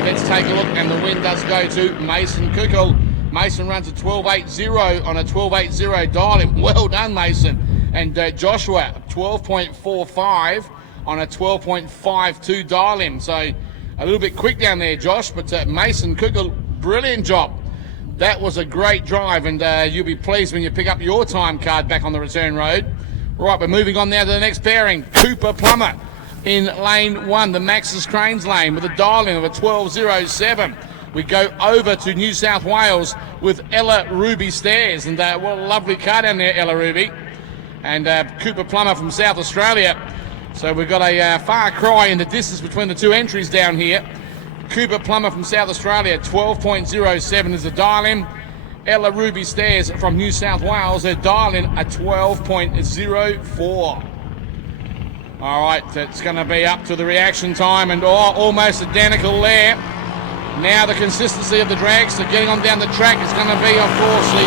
Let's take a look, and the win does go to Mason Kukel. Mason runs a 12.80 on a 12.80 dial in. Well done, Mason. And Joshua, 12.45 on a 12.52 dial in. So a little bit quick down there, Josh, but Mason Kukel, brilliant job. That was a great drive, and you'll be pleased when you pick up your time card back on the return road. Right, we're moving on now to the next pairing. Cooper Plummer in lane 1, the Max's Cranes lane, with a dial-in of a 12.07. We go over to New South Wales with Ella Ruby Stairs, and what a lovely car down there, Ella Ruby. And Cooper Plummer from South Australia. So we've got a far cry in the distance between the two entries down here. Cooper Plummer from South Australia, 12.07 is the dial-in. Ella Ruby Stairs from New South Wales, her dial-in a 12.04. All right, that's going to be up to the reaction time, and almost identical there. Now the consistency of the dragster getting on down the track is going to be, of course, the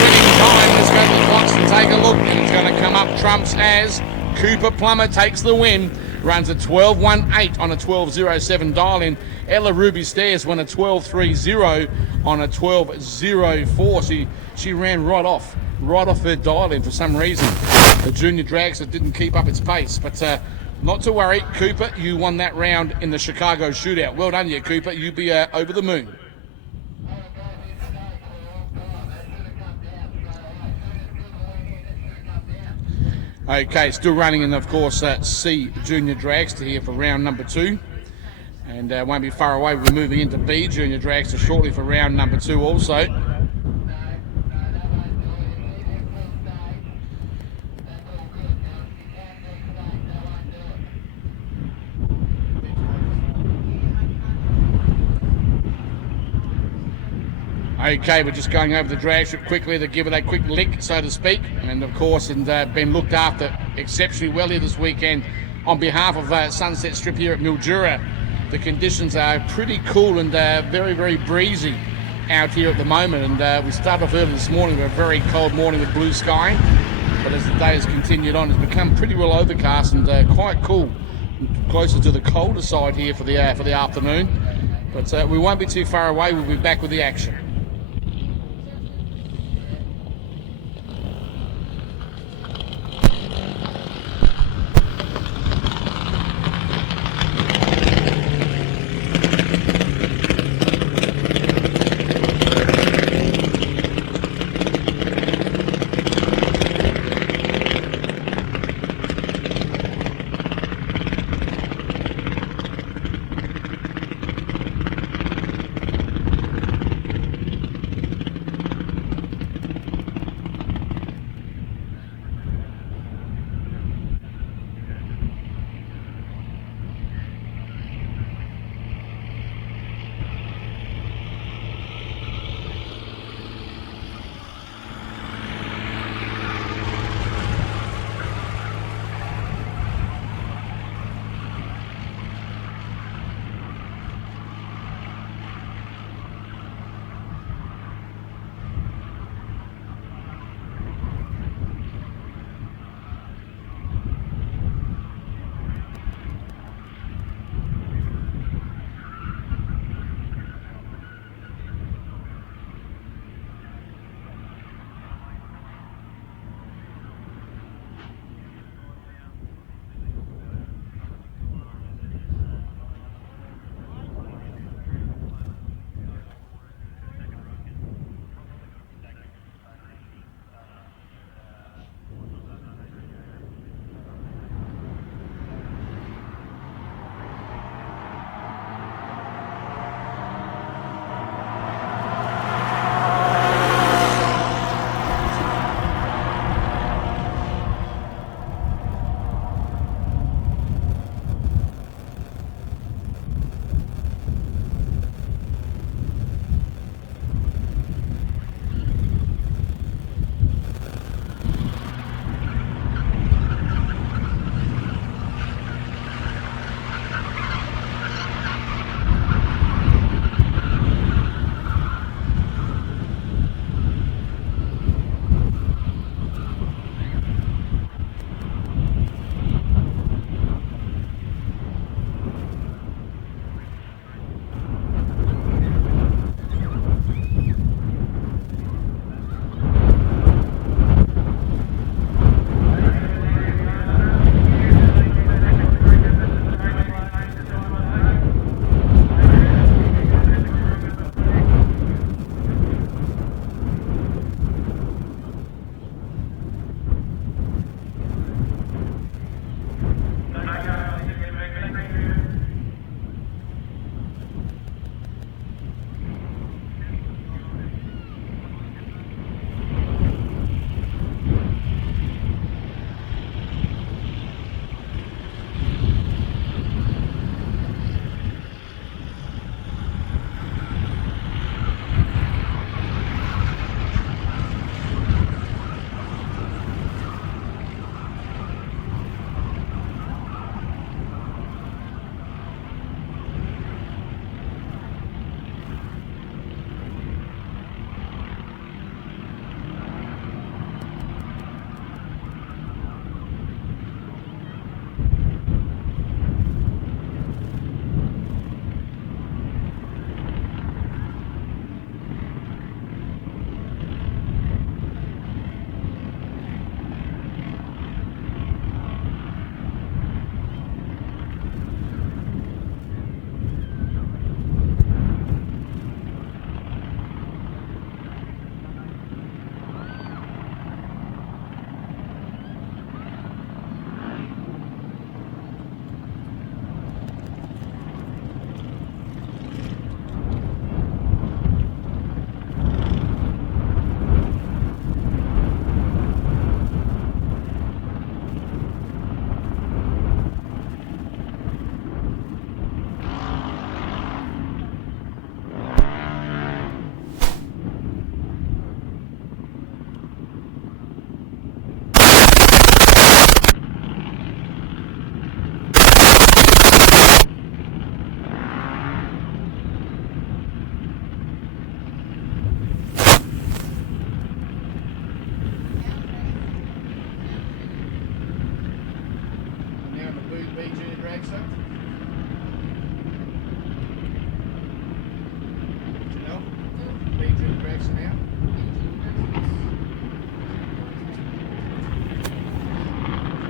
winning time. Let's go to the box and take a look, and it's going to come up trumps as Cooper Plummer takes the win. Runs a 12.18 on a 12.07 dial-in. Ella Ruby Stairs won a 12.30 on a 12.04. She ran right off her dial-in for some reason. The junior dragster didn't keep up its pace, but not to worry, Cooper, you won that round in the Chicago Shootout. Well done, you Cooper. You be over the moon. Okay, still running in, of course, C Junior Dragster here for round number 2. And won't be far away. We're moving into B Junior Dragster shortly for round number 2 also. Okay, we're just going over the drag strip quickly to give it a quick lick, so to speak. And of course, been looked after exceptionally well here this weekend on behalf of Sunset Strip here at Mildura. The conditions are pretty cool and very, very breezy out here at the moment. And we started off early this morning with a very cold morning with blue sky. But as the day has continued on, it's become pretty well overcast and quite cool, closer to the colder side here for the afternoon. But we won't be too far away. We'll be back with the action.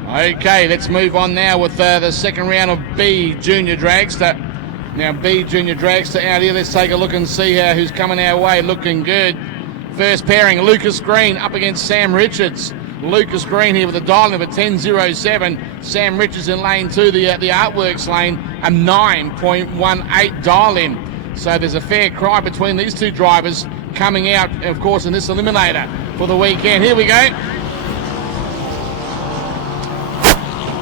Okay, let's move on now with the second round of B Junior Dragster. Now B Junior Dragster out here. Let's take a look and see who's coming our way. Looking good. First pairing, Lucas Green up against Sam Richards. Lucas Green here with a dial number 1007. Sam Richards in lane 2, the Artworks lane, a 9.18 dial in. So there's a fair cry between these two drivers coming out, of course, in this eliminator for the weekend. Here we go.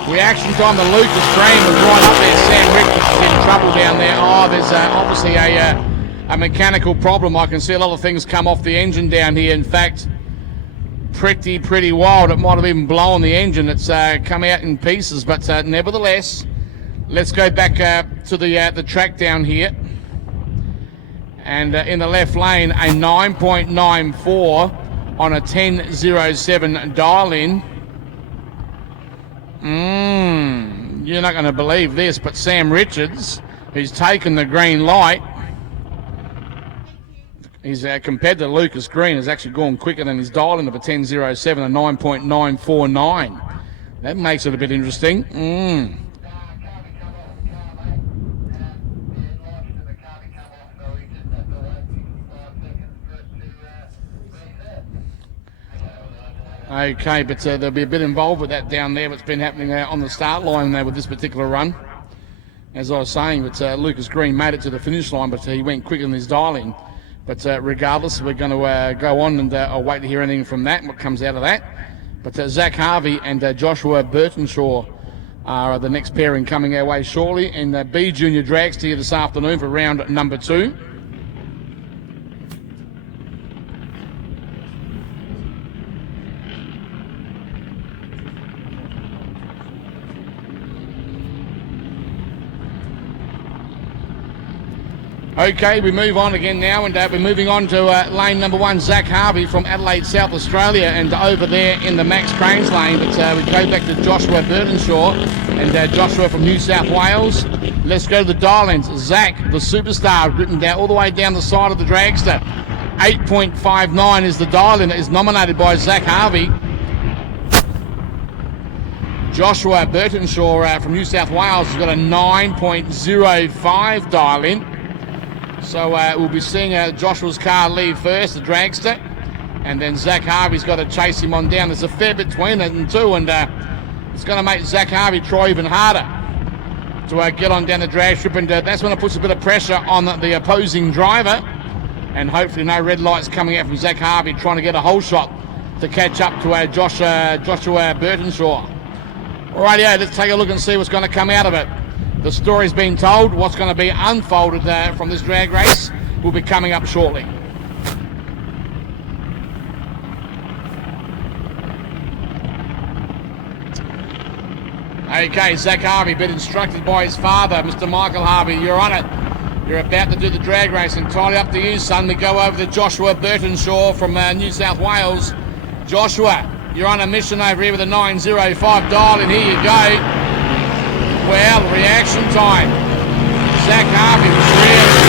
Reaction time to Lucas Green was right up there. Sam Richards is in trouble down there. Oh, there's obviously a mechanical problem. I can see a lot of things come off the engine down here. In fact, pretty wild. It might have even blown the engine. It's come out in pieces, but nevertheless, let's go back to the track down here. And in the left lane, a 9.94 on a 10.07 dial in. You're not going to believe this, but Sam Richards, who's taken the green light, he's compared to Lucas Green, has actually gone quicker than his dial in of a 10.07, a 9.949. That makes it a bit interesting. Okay, but there'll be a bit involved with that down there. What's been happening on the start line there with this particular run. As I was saying, but Lucas Green made it to the finish line, but he went quicker than his dial-in. But regardless, we're going to go on and I'll wait to hear anything from that and what comes out of that. But Zach Harvey and Joshua Burtonshaw are the next pairing coming our way shortly. And B Junior Dragster here this afternoon for round number 2. Okay, we move on again now, and we're moving on to lane number 1, Zach Harvey from Adelaide, South Australia, and over there in the Max Cranes lane. But we go back to Joshua Burtonshaw and Joshua from New South Wales. Let's go to the dial-ins. Zach, the superstar, written down all the way down the side of the dragster. 8.59 is the dial-in that is nominated by Zach Harvey. Joshua Burtonshaw from New South Wales has got a 9.05 dial-in. So we'll be seeing Joshua's car leave first, the dragster, and then Zach Harvey's got to chase him on down. There's a fair bit between them too, and it's going to make Zach Harvey try even harder to get on down the drag strip, and that's when it puts a bit of pressure on the opposing driver, and hopefully no red lights coming out from Zach Harvey trying to get a hole shot to catch up to Joshua Burtonshaw. Alrighty, let's take a look and see what's going to come out of it. The story's been told. What's going to be unfolded from this drag race will be coming up shortly. Okay, Zach Harvey, been instructed by his father, Mr. Michael Harvey. You're on it. You're about to do the drag race. Entirely up to you, son. We go over to Joshua Burtonshaw from New South Wales. Joshua, you're on a mission over here with a 9.05 dial, and here you go. Well, reaction time. Zach Harvey was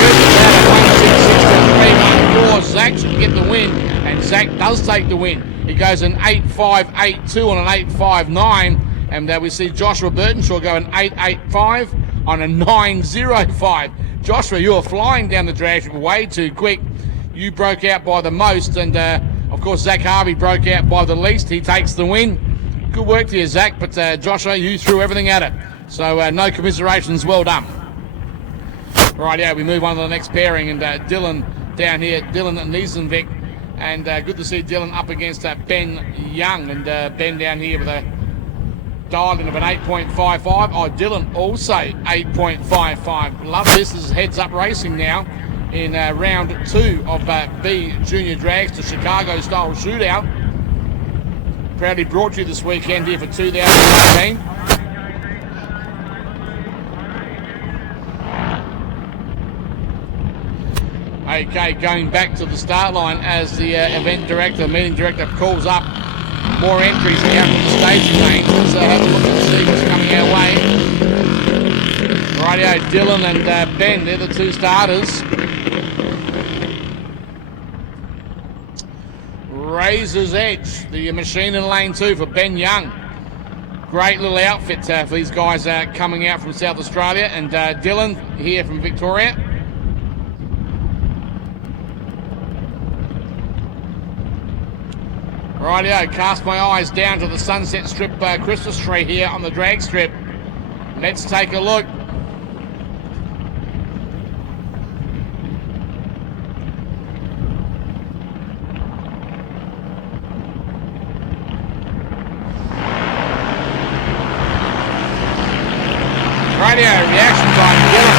really good. Zach should get the win, and Zach does take the win. He goes an 8.582 on an 8.59, and we see Joshua Burtonshaw go an 8.85 on a 9.05. Joshua, you were flying down the drag strip way too quick. You broke out by the most, and of course Zach Harvey broke out by the least. He takes the win. Good work to you, Zach, but Joshua, you threw everything at it. So no commiserations, well done. Right, we move on to the next pairing, and Dylan down here, Dylan Niesenvik, and good to see Dylan up against Ben Young, and Ben down here with a dial-in of an 8.55. Oh, Dylan also 8.55. Love this. This is heads-up racing now in round 2 of B Junior Dragster Chicago-style shootout. Proudly brought to you this weekend here for 2018. Okay, going back to the start line as the event director, meeting director, calls up more entries now from the staging range. Let's have a look and see what's coming our way. Rightio, Dylan and Ben, they're the two starters. Razor's Edge, the machine in lane 2 for Ben Young. Great little outfit for these guys coming out from South Australia. And Dylan here from Victoria. Rightio, cast my eyes down to the Sunset Strip Christmas tree here on the drag strip. Let's take a look. Rightio, reaction time, Dylan.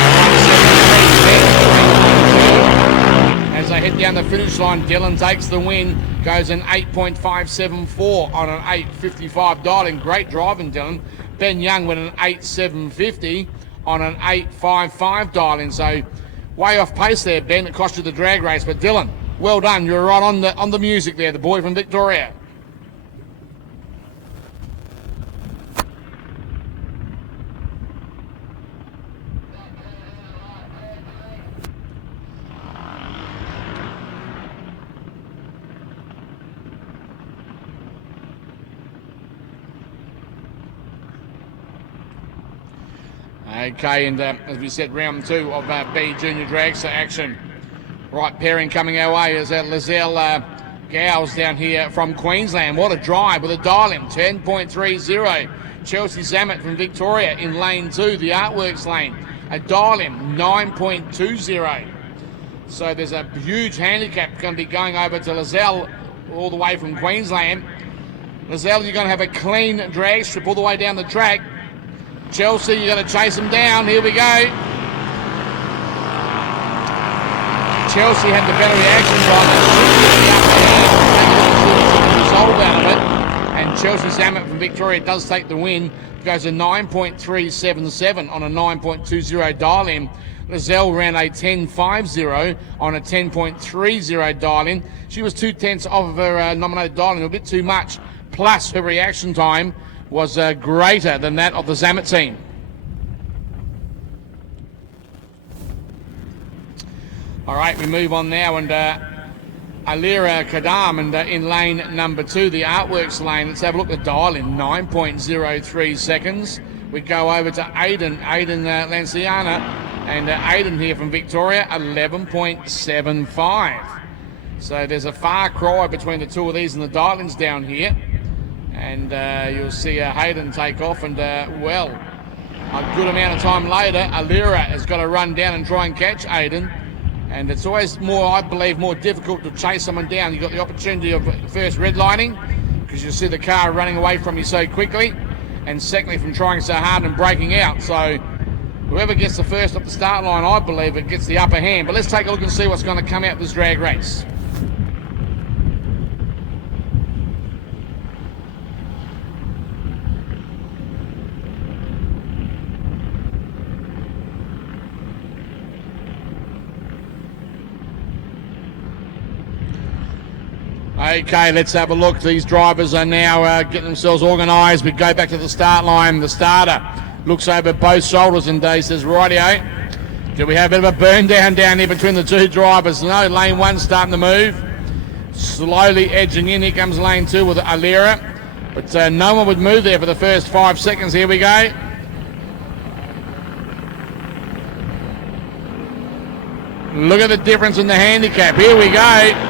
As they hit down the finish line, Dylan takes the win. Goes an 8.574 on an 8.55 dialing. Great driving, Dylan. Ben Young went an 8.750 on an 8.55 dialing. So way off pace there, Ben. It cost you the drag race, but Dylan, well done. You're right on the music there. The boy from Victoria. Okay, and as we said, round 2 of B Junior Dragster action. Right pairing coming our way is Lizelle Gowles down here from Queensland. What a drive with a dial-in, 10.30. Chelsea Zammit from Victoria in lane 2, the Artworks lane. A dial-in, 9.20. So there's a huge handicap going to be going over to Lizelle all the way from Queensland. Lizelle, you're going to have a clean drag strip all the way down the track. Chelsea, you're going to chase them down. Here we go. Chelsea had the better reaction time. Result out of it. And Chelsea Zammit from Victoria does take the win. Goes a 9.377 on a 9.20 dial-in. Lizelle ran a 10.50 on a 10.30 dial-in. She was 0.2 off of her nominated dial-in, a bit too much. Plus her reaction time was greater than that of the Zammit team. All right, we move on now, and Alira Kadam, and in lane number 2, the Artworks lane. Let's have a look at the dial-in, 9.03 seconds. We go over to Aiden Lanciana, and Aiden here from Victoria, 11.75. So there's a far cry between the two of these and the dial-ins down here. And you'll see Hayden take off, and well, a good amount of time later, Alira has got to run down and try and catch Aiden. And it's always more, I believe, more difficult to chase someone down. You've got the opportunity of first redlining, because you see the car running away from you so quickly, and secondly from trying so hard and breaking out. So whoever gets the first off the start line, I believe it gets the upper hand. But let's take a look and see what's going to come out of this drag race. Okay, let's have a look. These drivers are now getting themselves organised. We go back to the start line. The starter looks over both shoulders and says, rightio. Do we have a bit of a burn down here between the two drivers? No, lane 1 starting to move. Slowly edging in. Here comes lane 2 with Alira. But no one would move there for the first 5 seconds. Here we go. Look at the difference in the handicap. Here we go.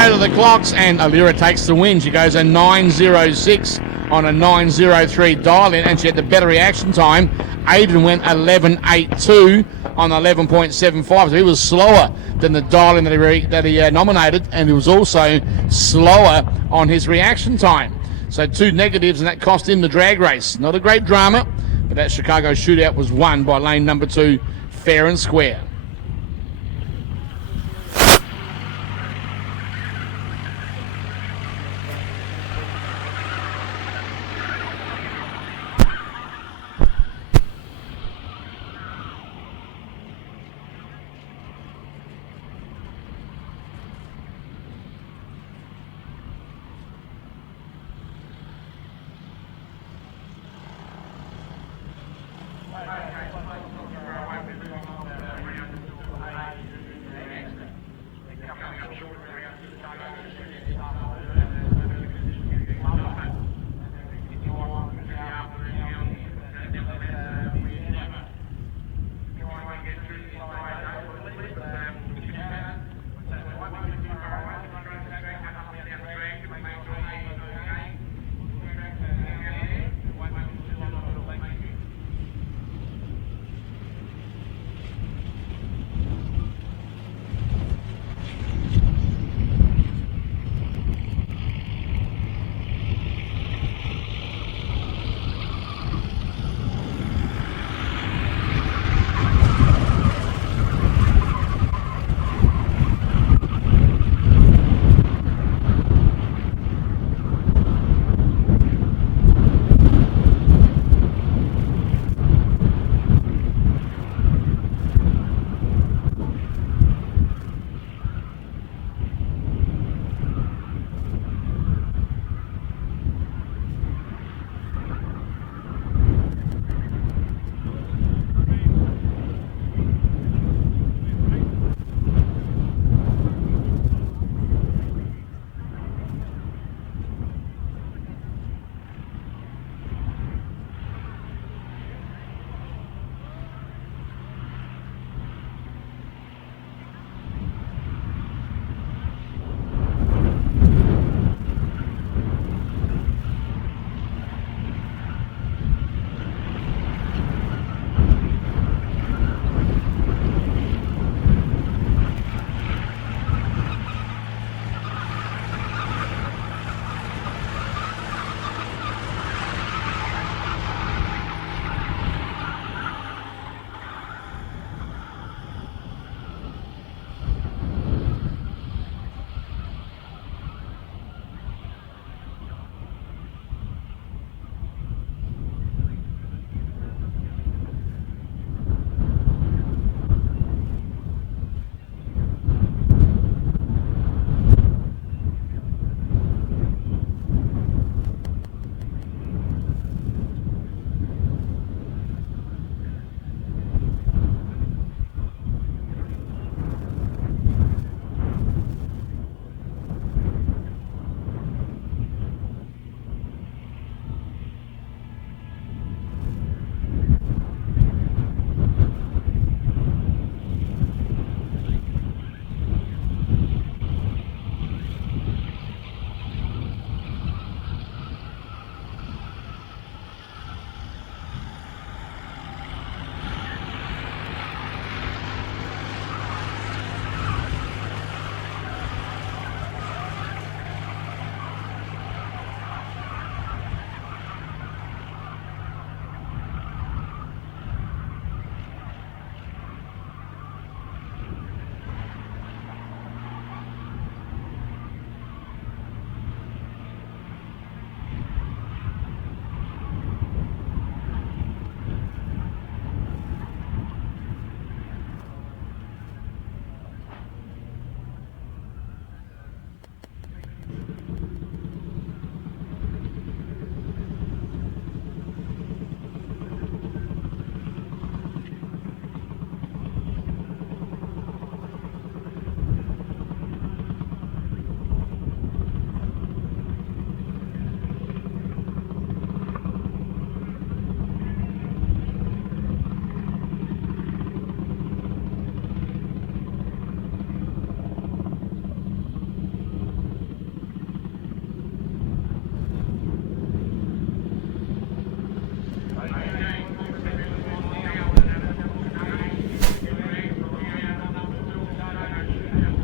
To the clocks, and Alira takes the win. She goes a 9.06 on a 9.03 dial-in, and she had the better reaction time. Aiden went 11.82 on 11.75, so he was slower than the dial-in that he nominated, and he was also slower on his reaction time. So 2 negatives, and that cost him the drag race. Not a great drama, but that Chicago shootout was won by lane number 2, fair and square.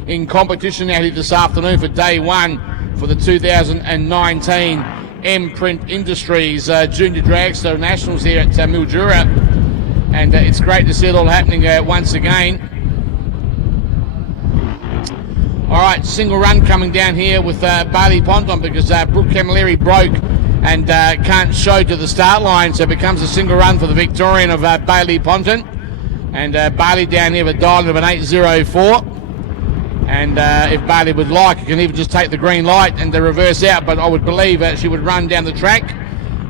in competition out here this afternoon for day one for the 2019 Imprint Industries Junior Dragster Nationals here at Mildura. And it's great to see it all happening once again. All right, single run coming down here with Bailey Ponton because Brooke Camilleri broke and can't show to the start line, so it becomes a single run for the Victorian of Bailey Ponton. And Bailey down here with a dial of an 804. And if Bailey would like, you can even just take the green light and reverse out, but I would believe she would run down the track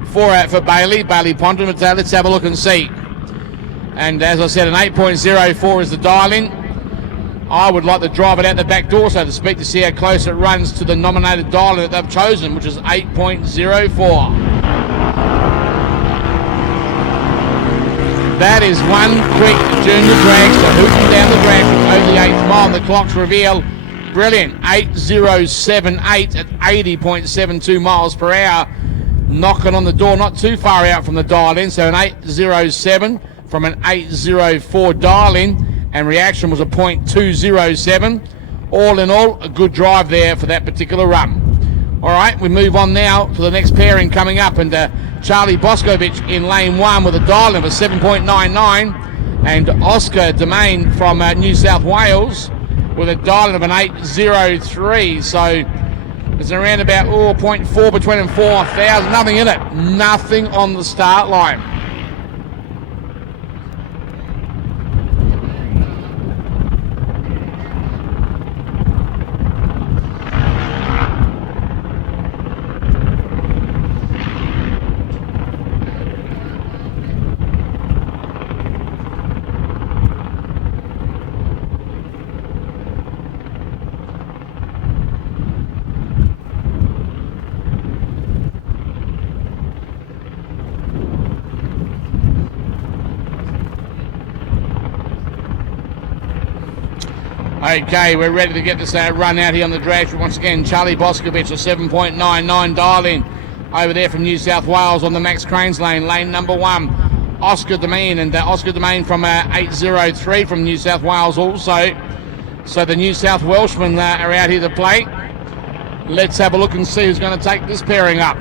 for Bailey Ponton. But let's have a look and see. And as I said, an 8.04 is the dial-in. I would like to drive it out the back door, so to speak, to see how close it runs to the nominated dial-in that they've chosen, which is 8.04. That is one quick junior dragster hooking down the drag over the 8th mile. The clocks reveal brilliant 8.078 at 80.72 miles per hour. Knocking on the door, not too far out from the dial-in, so an 8.07 from an 8.04 dial-in, and reaction was a 0.207. All in all, a good drive there for that particular run. All right, we move on now to the next pairing coming up, and Charlie Boscovich in lane 1 with a dial-in of a 7.99, and Oscar Domain from New South Wales with a dial-in of an 8.03. So it's around about 0.4 between them, 4,000. Nothing in it. Nothing on the start line. Okay, we're ready to get this run out here on the drag. Once again, Charlie Boscovich, a 7.99 dial-in over there from New South Wales on the Max Cranes lane, lane number 1. Oscar Domain, and Oscar Domain from 8.03 from New South Wales also. So the New South Welshmen are out here to play. Let's have a look and see who's going to take this pairing up.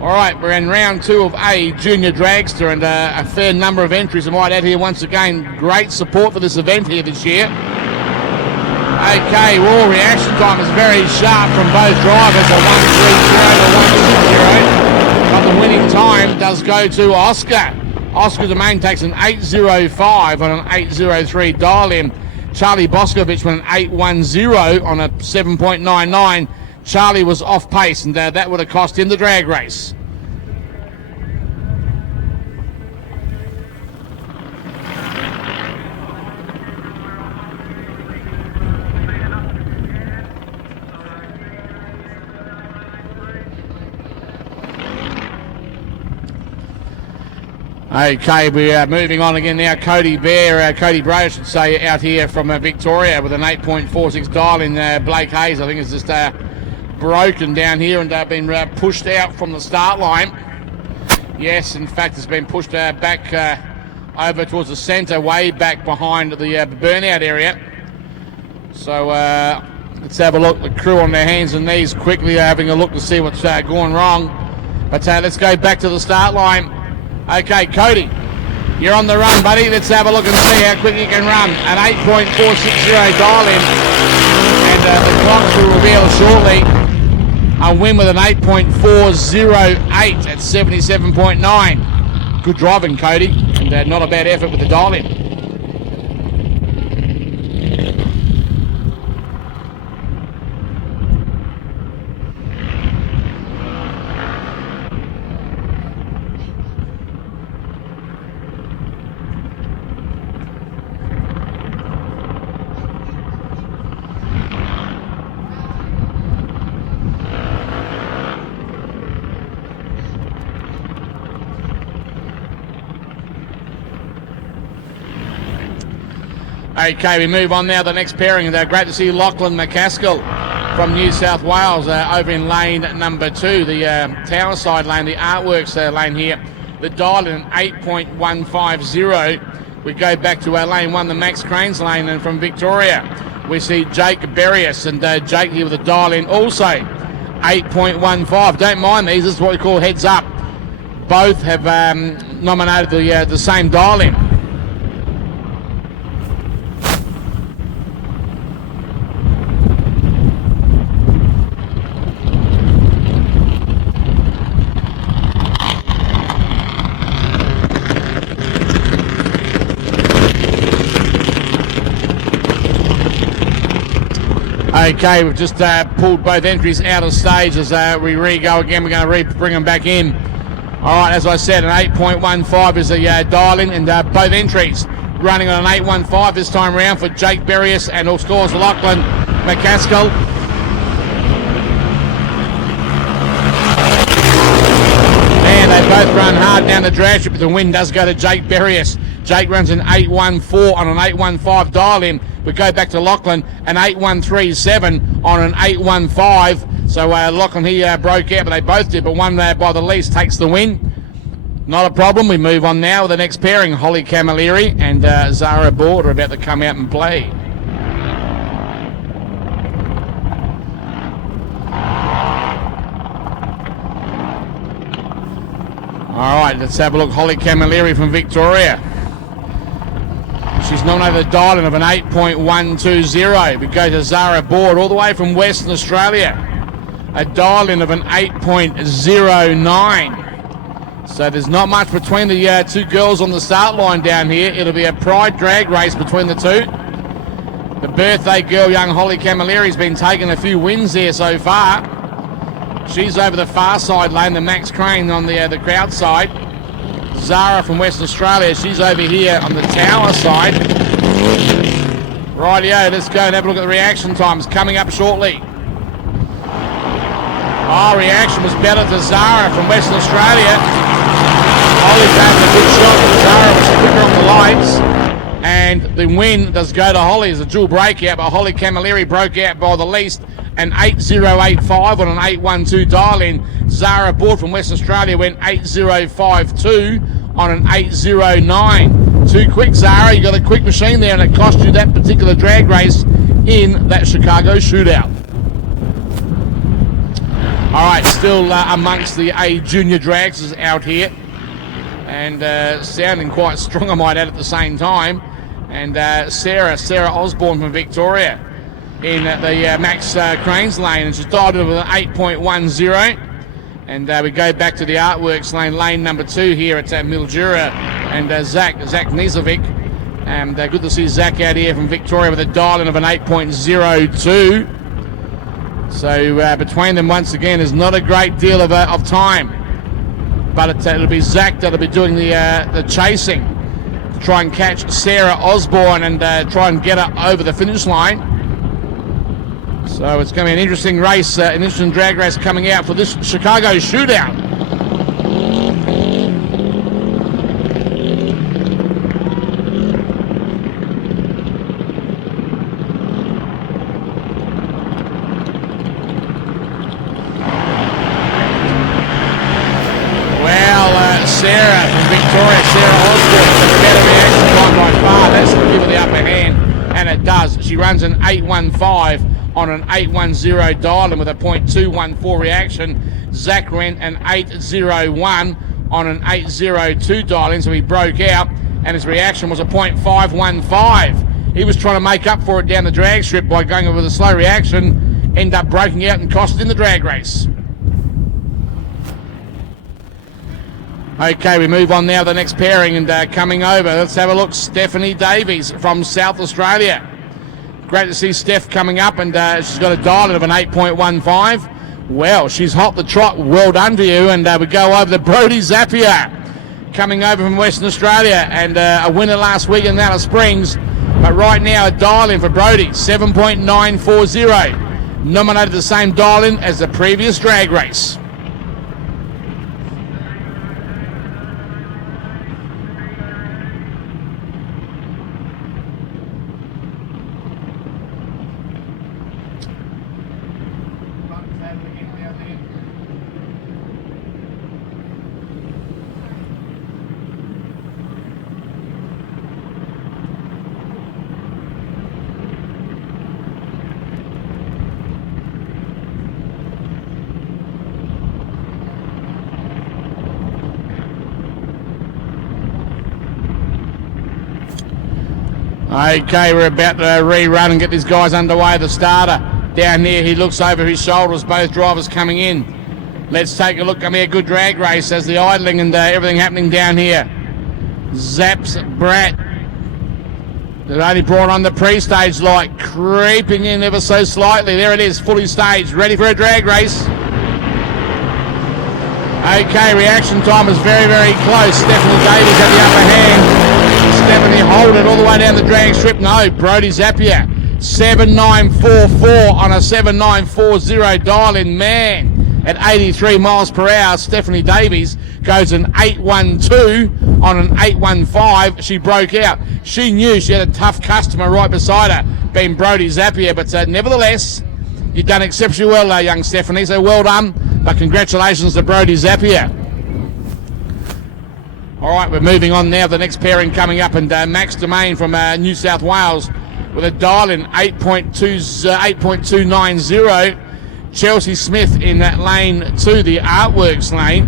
All right, we're in round 2 of a junior dragster, and a fair number of entries. I might add here once again, great support for this event here this year. Okay, raw reaction time is very sharp from both drivers, a 1.30 to 1.60, but the winning time does go to Oscar. Oscar Domain takes an 8.05 on an 8.03 dial-in. Charlie Boscovich with an 8.10 on a 7.99. Charlie was off pace, and that would have cost him the drag race. Okay, we are moving on again now. Cody Bray, I should say, out here from Victoria with an 8.46 dial-in. Blake Hayes, I think, is just broken down here and been pushed out from the start line. Yes, in fact, it's been pushed back over towards the centre, way back behind the burnout area. So let's have a look. The crew on their hands and knees quickly having a look to see what's going wrong. But let's go back to the start line. Okay, Cody, you're on the run, buddy. Let's have a look and see how quick you can run. An 8.460 dial-in, and the clocks will reveal shortly a win with an 8.408 at 77.9. Good driving, Cody, and not a bad effort with the dial-in. Okay, we move on now. The next pairing, and great to see Lachlan McCaskill from New South Wales over in lane number 2, the tower side lane, the artworks lane here. The dial-in 8.150. we go back to our lane 1, the Max Cranes lane, and from Victoria we see Jake Berrius, and Jake here with a dial in also 8.15. Don't mind these, this is what we call heads up. Both have nominated the same dial in. Okay, we've just pulled both entries out of stage as we re-go again. We're going to bring them back in. All right, as I said, an 8.15 is the dial-in, and both entries running on an 8.15 this time around for Jake Berrius and, of course, Lachlan McCaskill. And they both run hard down the Dragster, but the win does go to Jake Berrius. Jake runs an 8.14 on an 8.15 dial-in. We go back to Lachlan, an 8.137 on an 8.15. So Lachlan, he broke out, but they both did, but one by the least takes the win. Not a problem. We move on now with the next pairing. Holly Camilleri and Zara Board are about to come out and play. All right, let's have a look. Holly Camilleri from Victoria. She's nominated a dial-in of an 8.120. We go to Zara Board all the way from Western Australia. A dial-in of an 8.09. So there's not much between the two girls on the start line down here. It'll be a pride drag race between the two. The birthday girl, young Holly Camilleri, has been taking a few wins there so far. She's over the far side lane, the Max Crane on the crowd side. Zara from Western Australia, she's over here on the tower side. Rightio, let's go and have a look at the reaction times coming up shortly. Oh, reaction was better to Zara from Western Australia. Holly found a good shot, but Zara was quicker on the lights. And the win does go to Holly as a dual breakout, but Holly Camilleri broke out by the least. An 8.085 on an 8.12 dial-in. Zara Board from Western Australia went 8.052 on an 8.09. Too quick, Zara. You got a quick machine there, and it cost you that particular drag race in that Chicago shootout. All right, still amongst the A junior drags out here, and sounding quite strong, I might add, at the same time. And Sarah Osborne from Victoria in the Max Cranes lane, and she's dialed in with an 8.10. And we go back to the artworks lane number 2 here at Mildura, and Zach Nizovic. And good to see Zach out here from Victoria with a dial-in of an 8.02. So between them, once again, there's not a great deal of time. But it'll be Zach that'll be doing the chasing to try and catch Sarah Osborne and try and get her over the finish line. So it's going to be an interesting race, an interesting drag race coming out for this Chicago shootout. Sarah from Victoria, Sarah Osborne, a better reaction time by far. That's going to give her the upper hand, and it does. She runs an 8.15 on an 8.10 dial-in with a .214 reaction. Zach ran an 8.01 on an 8.02 dial-in, so he broke out, and his reaction was a .515. He was trying to make up for it down the drag strip by going over with a slow reaction, ended up breaking out and cost in the drag race. Okay, we move on now to the next pairing, and coming over, let's have a look. Stephanie Davies from South Australia. Great to see Steph coming up, and she's got a dial-in of an 8.15. Well, she's hot the trot. Well done to you. And we go over to Brody Zapier, coming over from Western Australia, and a winner last week in Alice Springs. But right now, a dial-in for Brody, 7.940. Nominated the same dial-in as the previous drag race. Okay, we're about to rerun and get these guys underway. The starter down there, he looks over his shoulders, both drivers coming in. Let's take a look. Come here, good drag race as the idling and everything happening down here. Zaps Brat. They've only brought on the pre-stage light, creeping in ever so slightly. There it is, fully staged, ready for a drag race. Okay, reaction time is very, very close. Stephanie Davies at the upper hand. Stephanie hold it all the way down the drag strip. No, Brody Zapier. 7944 on a 7940 dial-in. Man, at 83 miles per hour, Stephanie Davies goes an 812 on an 815. She broke out. She knew she had a tough customer right beside her, being Brody Zapier, but nevertheless, you've done exceptionally well, young Stephanie, so well done. But congratulations to Brody Zapier. All right, we're moving on now. The next pairing coming up, and Max Domain from New South Wales with a dial-in 8.290. Chelsea Smith in that lane 2, the Artworks lane,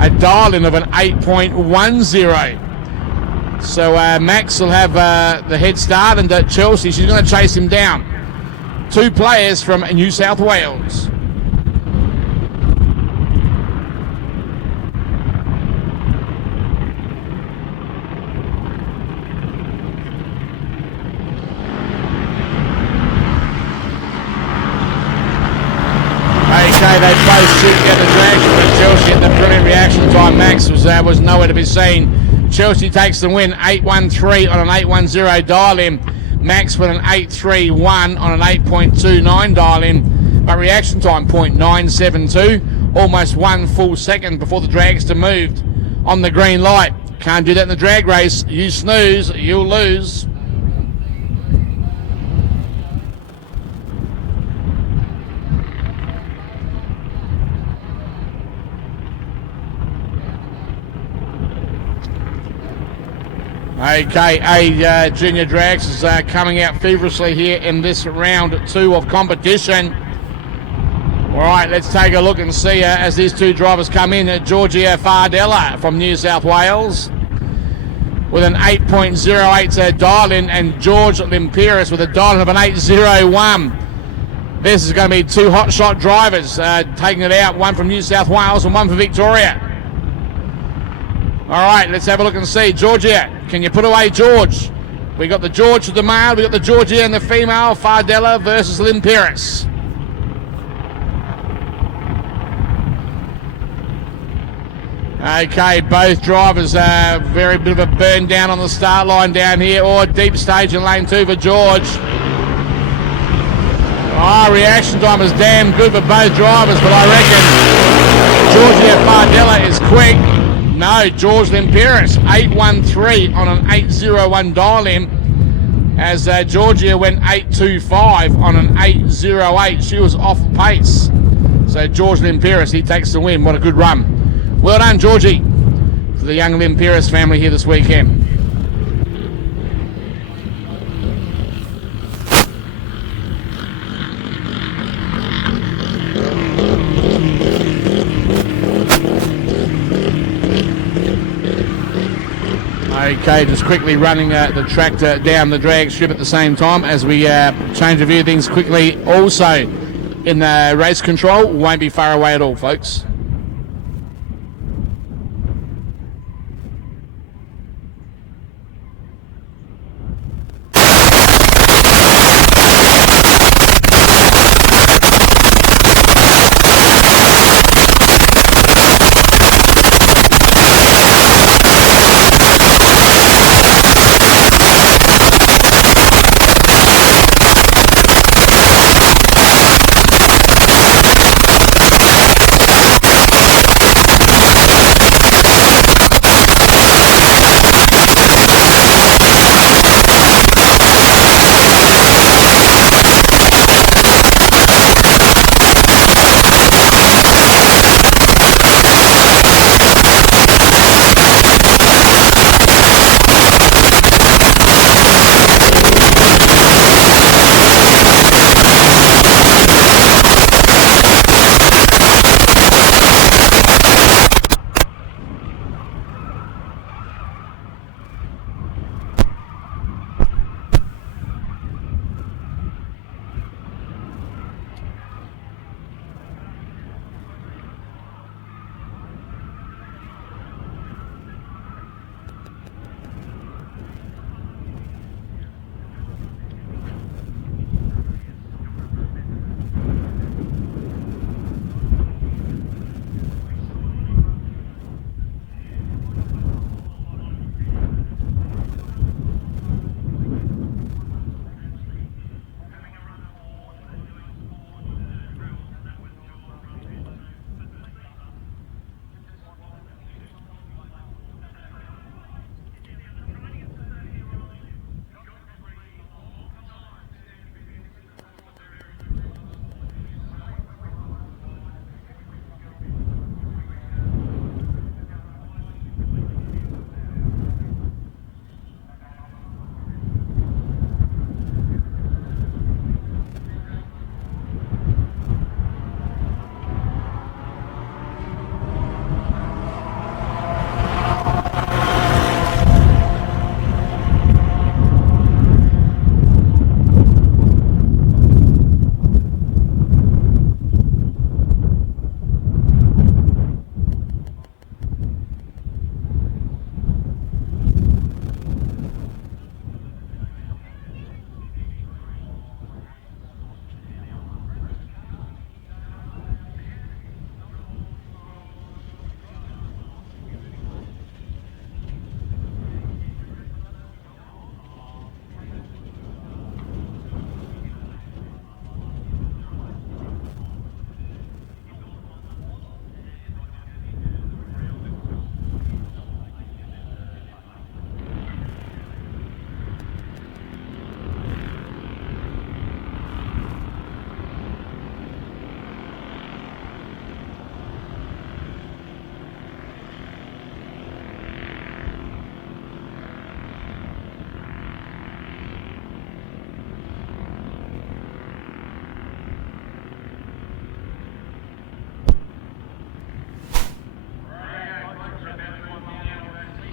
a dial-in of an 8.10. So Max will have the head start, and Chelsea, she's going to chase him down. 2 players from New South Wales. Okay, they both shoot down the drag, but Chelsea at the brilliant reaction time. Max was nowhere to be seen. Chelsea takes the win, 813 on an 810 dial-in. Max with an 831 on an 8.29 dial-in. But reaction time, 0.972. Almost 1 full second before the Dragster moved on the green light. Can't do that in the drag race. You snooze, you'll lose. Okay, Junior Drags is coming out feverishly here in this round 2 of competition. All right, let's take a look and see as these 2 drivers come in. Georgia Fardella from New South Wales with an 8.08 dial-in, and George Limperis with a dial-in of an 801. This is going to be 2 hot shot drivers taking it out, one from New South Wales and one from Victoria. All right, let's have a look and see. Georgia, can you put away George? We got the George with the male, we got the Georgia and the female, Fardella versus Limperis. Okay, both drivers very bit of a burn down on the start line down here, or deep stage in lane 2 for George. Oh, reaction time is damn good for both drivers, but I reckon Georgia Fardella is quick. No, George Limperis, 813 on an 801 dial-in, as Georgia went 825 on an 808. She was off pace. So George Limperis, he takes the win. What a good run. Well done, Georgie, for the young Limperis family here this weekend. Okay, just quickly running the tractor down the drag strip at the same time as we change a few things quickly. Also, in the race control, won't be far away at all, folks.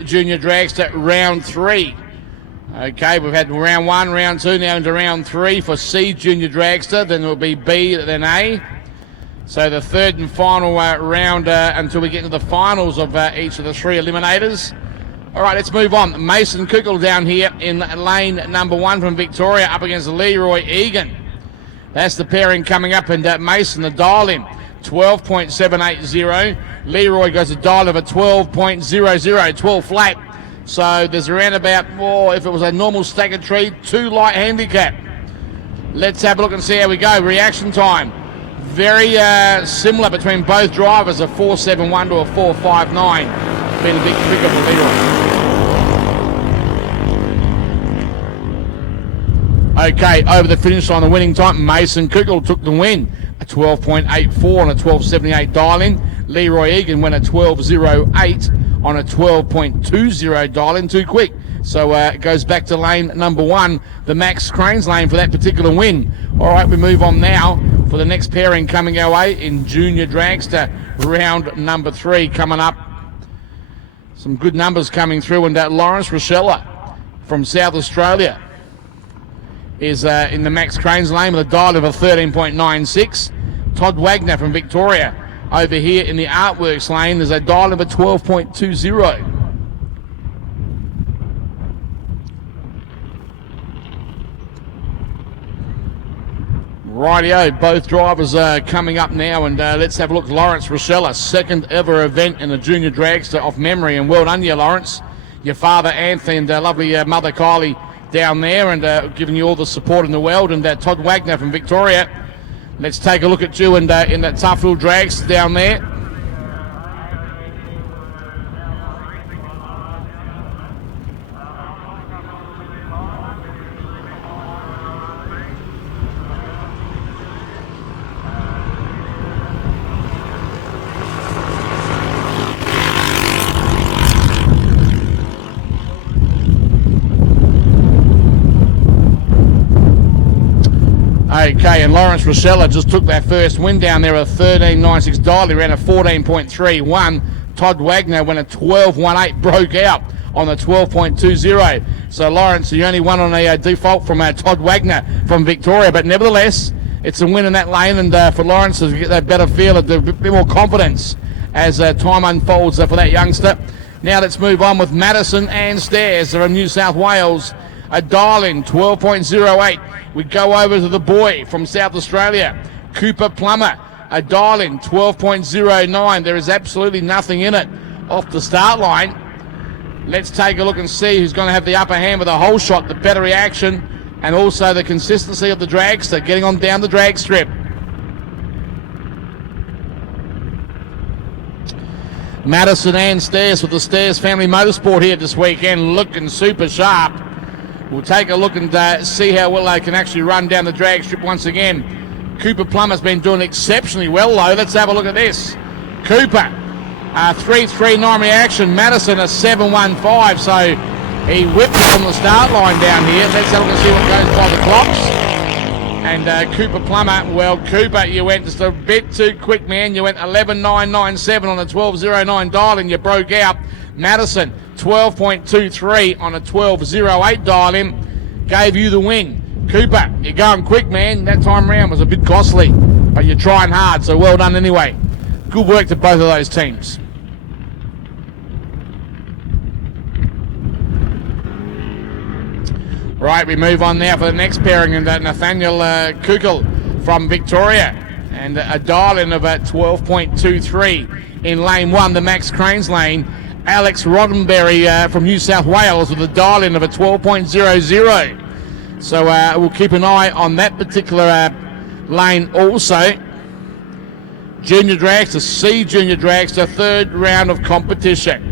Junior Dragster round 3. Okay, we've had round 1, round 2, now into round 3 for C Junior Dragster. Then it will be B, then A. So the third and final round until we get into the finals of each of the 3 eliminators. All right, let's move on. Mason Kukul down here in lane number 1 from Victoria up against Leroy Egan. That's the pairing coming up, and Mason, the dial in, 12.780. Leroy goes a dial of a 12.00, 12 flat. So there's around about, if it was a normal staggered tree, 2 light handicap. Let's have a look and see how we go. Reaction time. Very similar between both drivers, a 4.71 to a 4.59. Been a bit quicker for Leroy. Okay, over the finish line, the winning time, Mason Kukul took the win. A 12.84 on a 12.78 dial-in. Leroy Egan went a 12.08 on a 12.20 dial-in, too quick. So it goes back to lane number 1, the Max Cranes lane for that particular win. All right, we move on now for the next pairing coming our way in Junior Dragster, round number 3 coming up. Some good numbers coming through, and Lawrence Rochella from South Australia is in the Max Cranes lane with a dial of a 13.96. Todd Wagner from Victoria over here in the Artworks lane, there's a dial of a 12.20. Rightio, both drivers are coming up now, and let's have a look. Lawrence Rochella, second ever event in the Junior Dragster off memory, and well done you, Lawrence. Your father Anthony and lovely mother Kylie down there, and giving you all the support in the world, and Todd Wagner from Victoria. Let's take a look at you and in that tough little Dragster down there. Okay, and Lawrence Rochella just took that first win down there, a 13.96 dial. He ran a 14.31. Todd Wagner went a 12.18, broke out on the 12.20. So Lawrence, the only one on a default from Todd Wagner from Victoria, but nevertheless, it's a win in that lane, and for Lawrence to get that better feel, a bit more confidence as time unfolds for that youngster. Now let's move on with Madison and Stairs from New South Wales. A dial-in, 12.08. We go over to the boy from South Australia, Cooper Plummer. A dial-in, 12.09. There is absolutely nothing in it off the start line. Let's take a look and see who's going to have the upper hand with a whole shot, the better reaction, and also the consistency of the Dragster getting on down the drag strip. Madison and Stairs with the Stairs Family Motorsport here this weekend, looking super sharp. We'll take a look and see how well they can actually run down the drag strip once again. Cooper Plummer's been doing exceptionally well, though. Let's have a look at this. Cooper, a 3.39 reaction. Madison, a 7.15. So he whipped it on the start line down here. Let's have a look and see what goes by the clocks. And Cooper Plummer, well, Cooper, you went just a bit too quick, man. You went 11.997 on a 12.09 dial, and you broke out. Madison, 12.23 on a 12.08 dial-in, gave you the win. Cooper, you're going quick, man. That time round was a bit costly, but you're trying hard, so well done anyway. Good work to both of those teams. Right, we move on now for the next pairing, and Nathaniel Kukul from Victoria, and a dial-in of 12.23 in lane 1, the Max Cranes lane. Alex Roddenberry from New South Wales with a dial-in of a 12.00. So we'll keep an eye on that particular lane also. Junior Dragster, C Junior Dragster, third round of competition.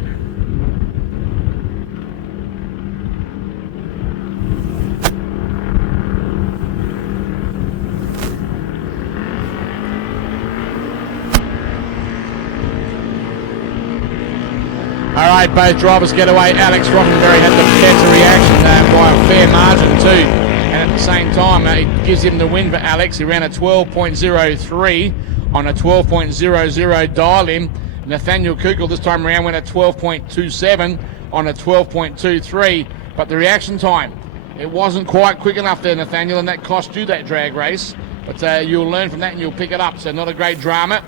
All right, both drivers get away. Alex Roddenberry had the better reaction by a fair margin too. And at the same time, it gives him the win for Alex. He ran a 12.03 on a 12.00 dial-in. Nathaniel Kukul this time around went a 12.27. on a 12.23, but the reaction time, it wasn't quite quick enough there, Nathaniel, and that cost you that drag race. But you'll learn from that and you'll pick it up, so not a great drama.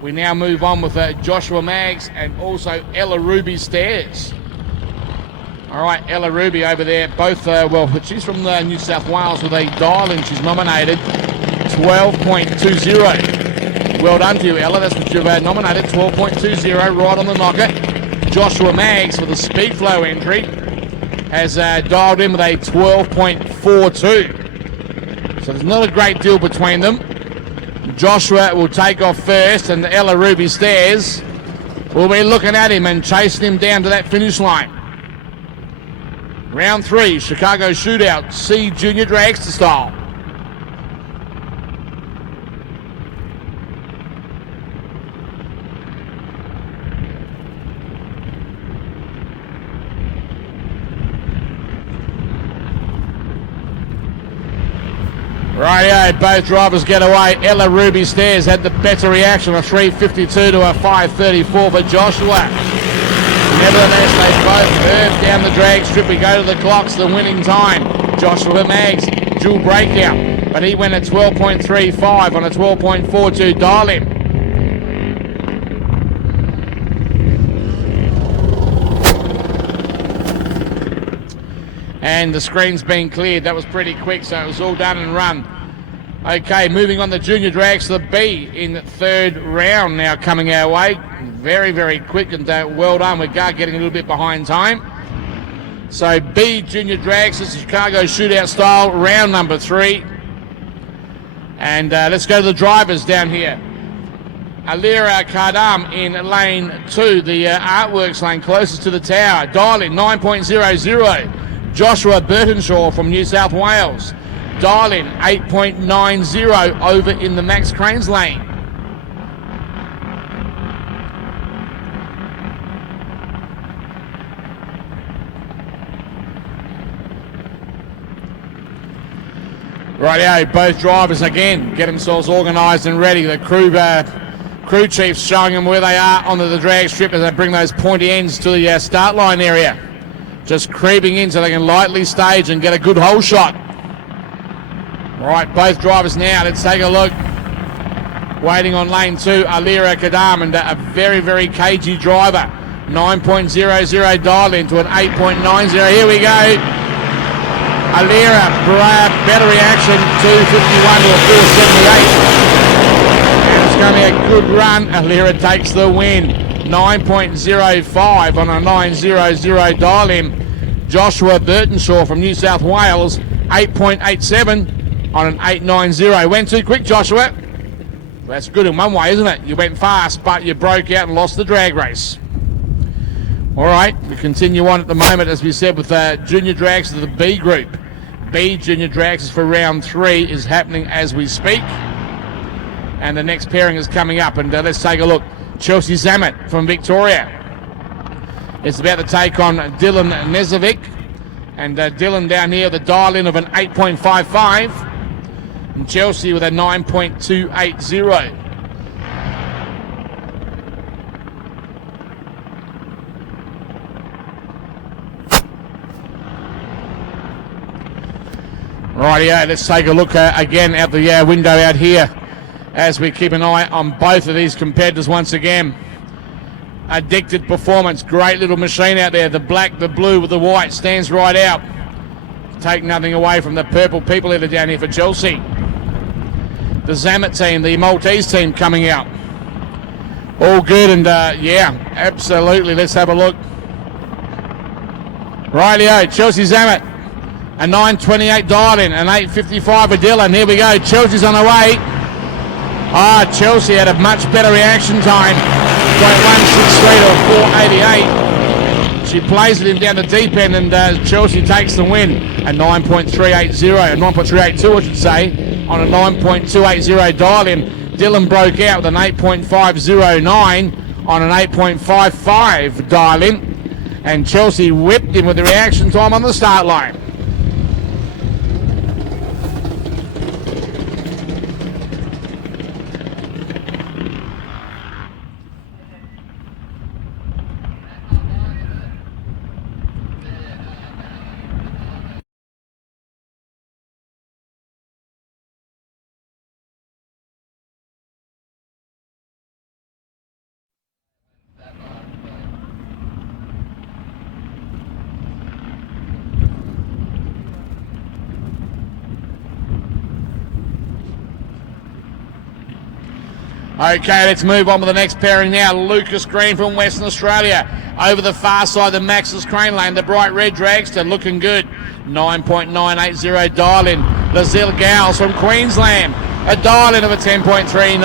We now move on with Joshua Maggs and also Ella Ruby Stairs. All right, Ella Ruby over there, both, well, she's from New South Wales with a dial-in. She's nominated 12.20. Well done to you, Ella. That's what you've nominated, 12.20, right on the knocker. Joshua Maggs with a speed flow entry has dialed in with a 12.42. So there's not a great deal between them. Joshua will take off first, and Ella Ruby Stairs will be looking at him and chasing him down to that finish line. Round 3, Chicago Shootout, C Junior Dragster style. Rightio, both drivers get away. Ella Ruby Stairs had the better reaction, a 3.52 to a 5.34 for Joshua. Nevertheless, they both curve down the drag strip. We go to the clocks, the winning time. Joshua Maggs, dual breakout, but he went at 12.35 on a 12.42 dial-in. And the screen's been cleared. That was pretty quick, so it was all done and run. Okay, moving on, the Junior Dragster B in the third round now coming our way. Very, very quick, and well done. We're getting a little bit behind time. So B Junior Dragster, Chicago Shootout style, round number 3. And let's go to the drivers down here. Alira Kardam in lane 2, the artworks lane closest to the tower. Dial in 9.00. Joshua Burtonshaw from New South Wales. Dial in 8.90 over in the Max Cranes lane. Rightio, both drivers again get themselves organised and ready. The crew chiefs showing them where they are onto the drag strip as they bring those pointy ends to the start line area. Just creeping in so they can lightly stage and get a good hole shot. All right, both drivers now. Let's take a look. Waiting on lane 2, Alira Kadam, and a very, very cagey driver. 9.00 dial into an 8.90. Here we go. Alira, better reaction, 251 to a 478. And it's going to be a good run. Alira takes the win. 9.05 on a 9.00 dial-in. Joshua Burtonshaw from New South Wales, 8.87 on an 8.90. Went too quick, Joshua. Well, that's good in one way, isn't it? You went fast, but you broke out and lost the drag race. All right, we continue on at the moment, as we said, with Junior Dragsters, the B group. B Junior Dragsters for round 3 is happening as we speak. And the next pairing is coming up, and let's take a look. Chelsea Zammit from Victoria is about to take on Dylan Nezovic. And Dylan down here, the dial-in of an 8.55. And Chelsea with a 9.280. Rightio, let's take a look again out the window out here as we keep an eye on both of these competitors once again. Addicted Performance, great little machine out there. The black, the blue with the white stands right out. Take nothing away from the purple people eater down here for Chelsea. The Zammit team, the Maltese team coming out. All good, and yeah, absolutely. Let's have a look. Rightio, Chelsea Zammit. A 9.28 dial-in, an 8.55 for Dylan. Here we go, Chelsea's on the way. Chelsea had a much better reaction time. 0.163 to 4.88. She plays it in down the deep end, and Chelsea takes the win. A 9.380, a 9.382 I should say, on a 9.280 dial-in. Dylan broke out with an 8.509 on an 8.55 dial-in. And Chelsea whipped him with the reaction time on the start line. Okay, let's move on with the next pairing now. Lucas Green from Western Australia. Over the far side, the Max's Crane Lane, the bright red Dragster, looking good. 9.980 dial-in. Lazelle Gowles from Queensland, a dial-in of a 10.39.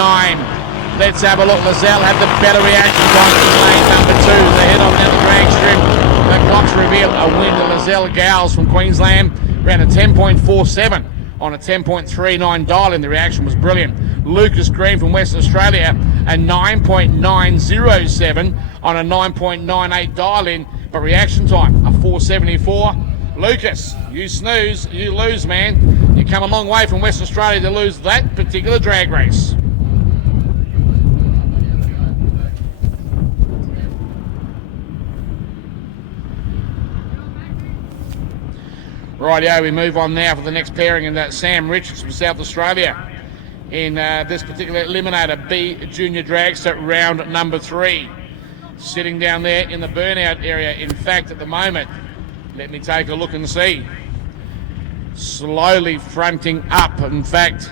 Let's have a look. Lazelle had the better reaction time in lane number 2. They head on down the drag strip. The clocks reveal a win to Lazelle Gowles from Queensland. Ran a 10.47 on a 10.39 dial-in. The reaction was brilliant. Lucas Green from Western Australia, a 9.907 on a 9.98 dial-in, but reaction time, a 4.74. Lucas, you snooze, you lose, man. You come a long way from Western Australia to lose that particular drag race. Rightio, we move on now for the next pairing, and that's Sam Richards from South Australia in this particular Eliminator B Junior Dragster round number 3. Sitting down there in the burnout area. In fact, at the moment, let me take a look and see. Slowly fronting up. In fact,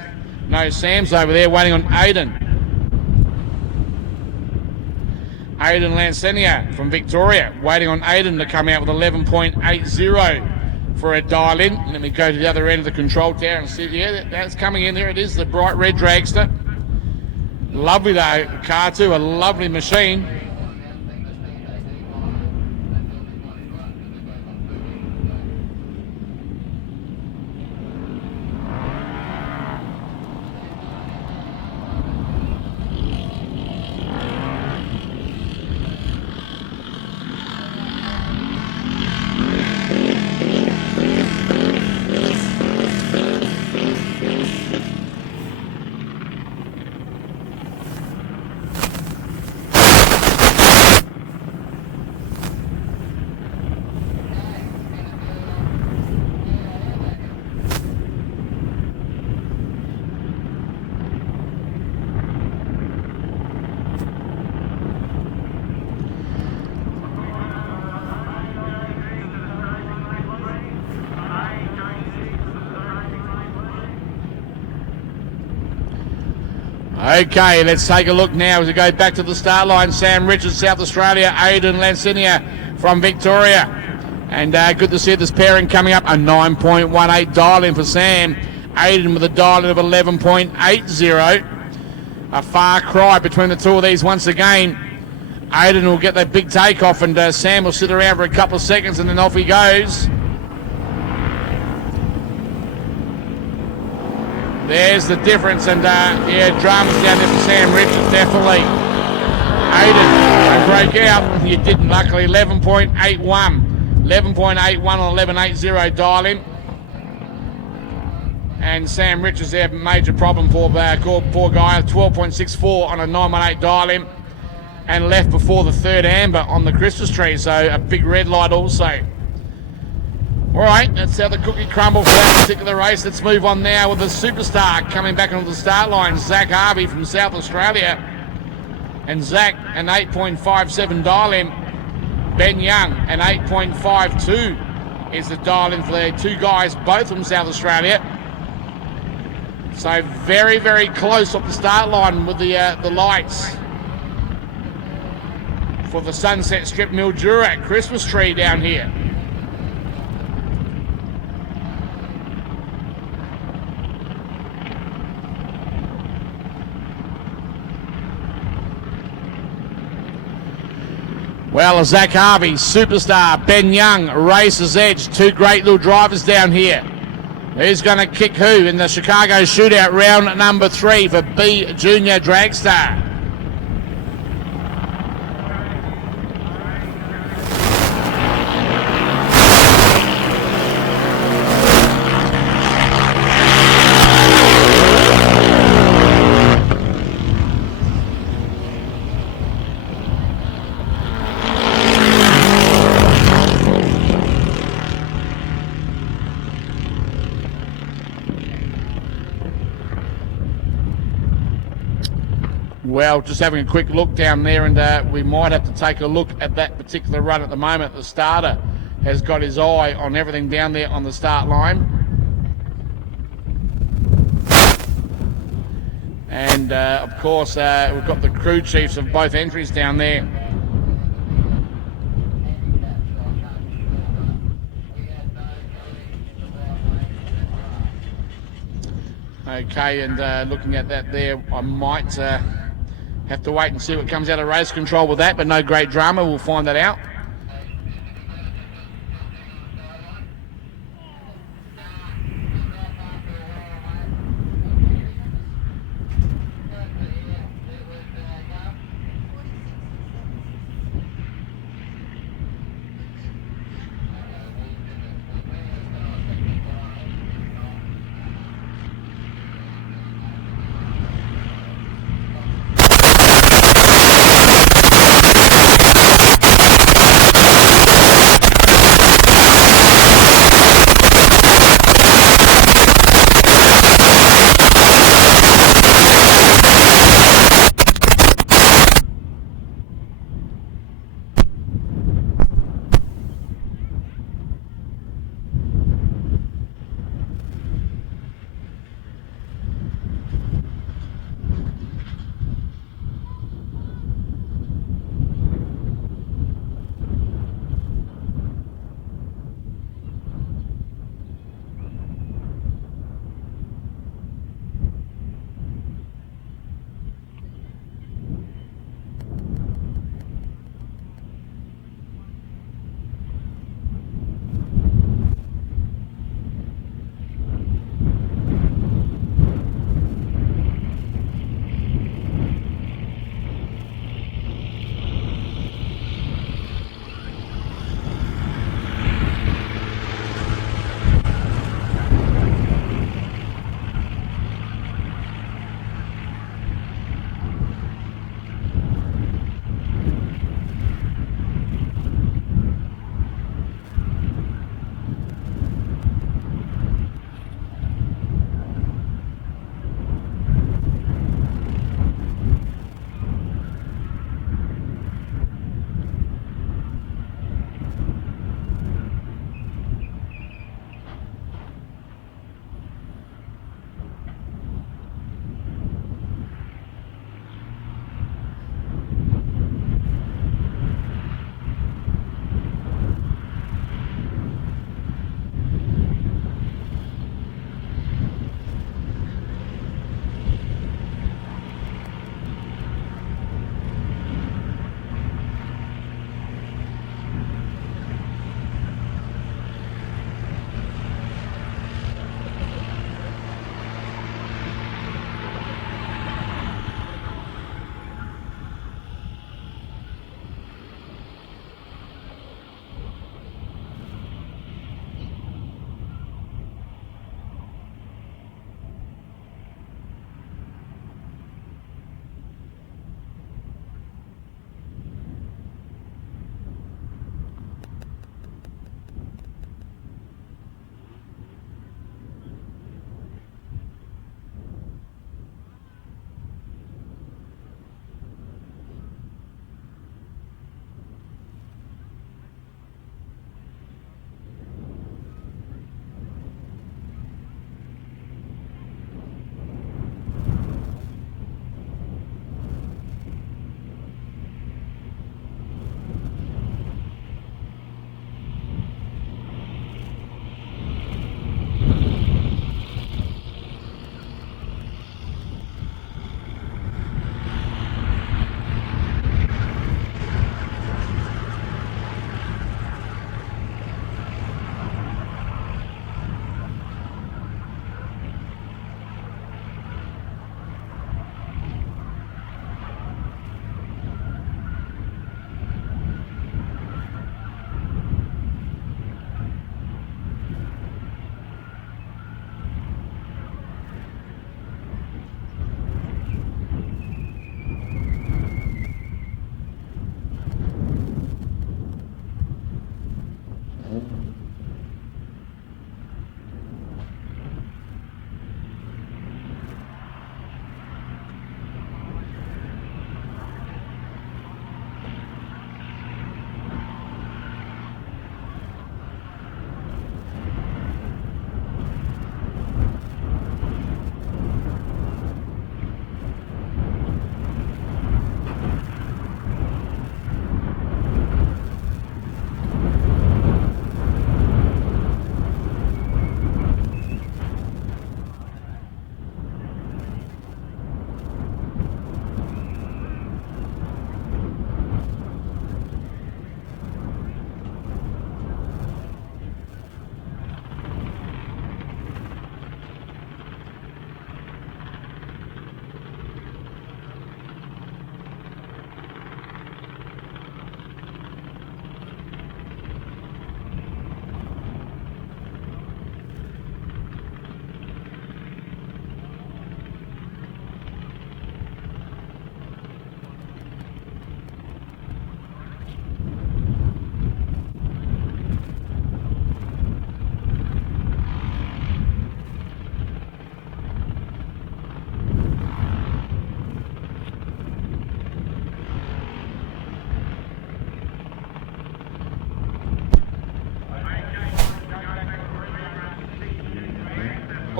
no, Sam's over there waiting on Aidan. Aidan Lansenia from Victoria, waiting on Aidan to come out with 11.80 for a dial-in. Let me go to the other end of the control tower and see. Yeah, that's coming in. There it is, the bright red Dragster. Lovely though, car too, a lovely machine. Okay, let's take a look now as we go back to the start line. Sam Richards, South Australia, Aidan Lansenia from Victoria. And good to see this pairing coming up. A 9.18 dial-in for Sam. Aidan with a dial-in of 11.80. A far cry between the two of these once again. Aidan will get that big takeoff, and Sam will sit around for a couple of seconds and then off he goes. There's the difference, and yeah, dramas down there for Sam Richards, definitely. Aidan, don't break out. You didn't, luckily. 11.81. 11.81 on 11.80 dial-in. And Sam Richards there, major problem for poor guy. 12.64 on a 918 dial-in. And left before the third amber on the Christmas tree, so a big red light also. All right, that's how the cookie crumbled for that particular race. Let's move on now with the superstar coming back onto the start line, Zach Harvey from South Australia. And Zach, an 8.57 dial-in. Ben Young, an 8.52 is the dial-in for the two guys, both from South Australia. So very, very close off the start line with the lights for the Sunset Strip Mildura Christmas tree down here. Well, Zach Harvey, superstar, Ben Young, Racer's Edge, two great little drivers down here. Who's going to kick who in the Chicago Shootout round number 3 for B Junior Dragster? Well, just having a quick look down there, and we might have to take a look at that particular run at the moment. The starter has got his eye on everything down there on the start line. And of course we've got the crew chiefs of both entries down there. Okay, and looking at that there, I might have to wait and see what comes out of race control with that, but no great drama, we'll find that out.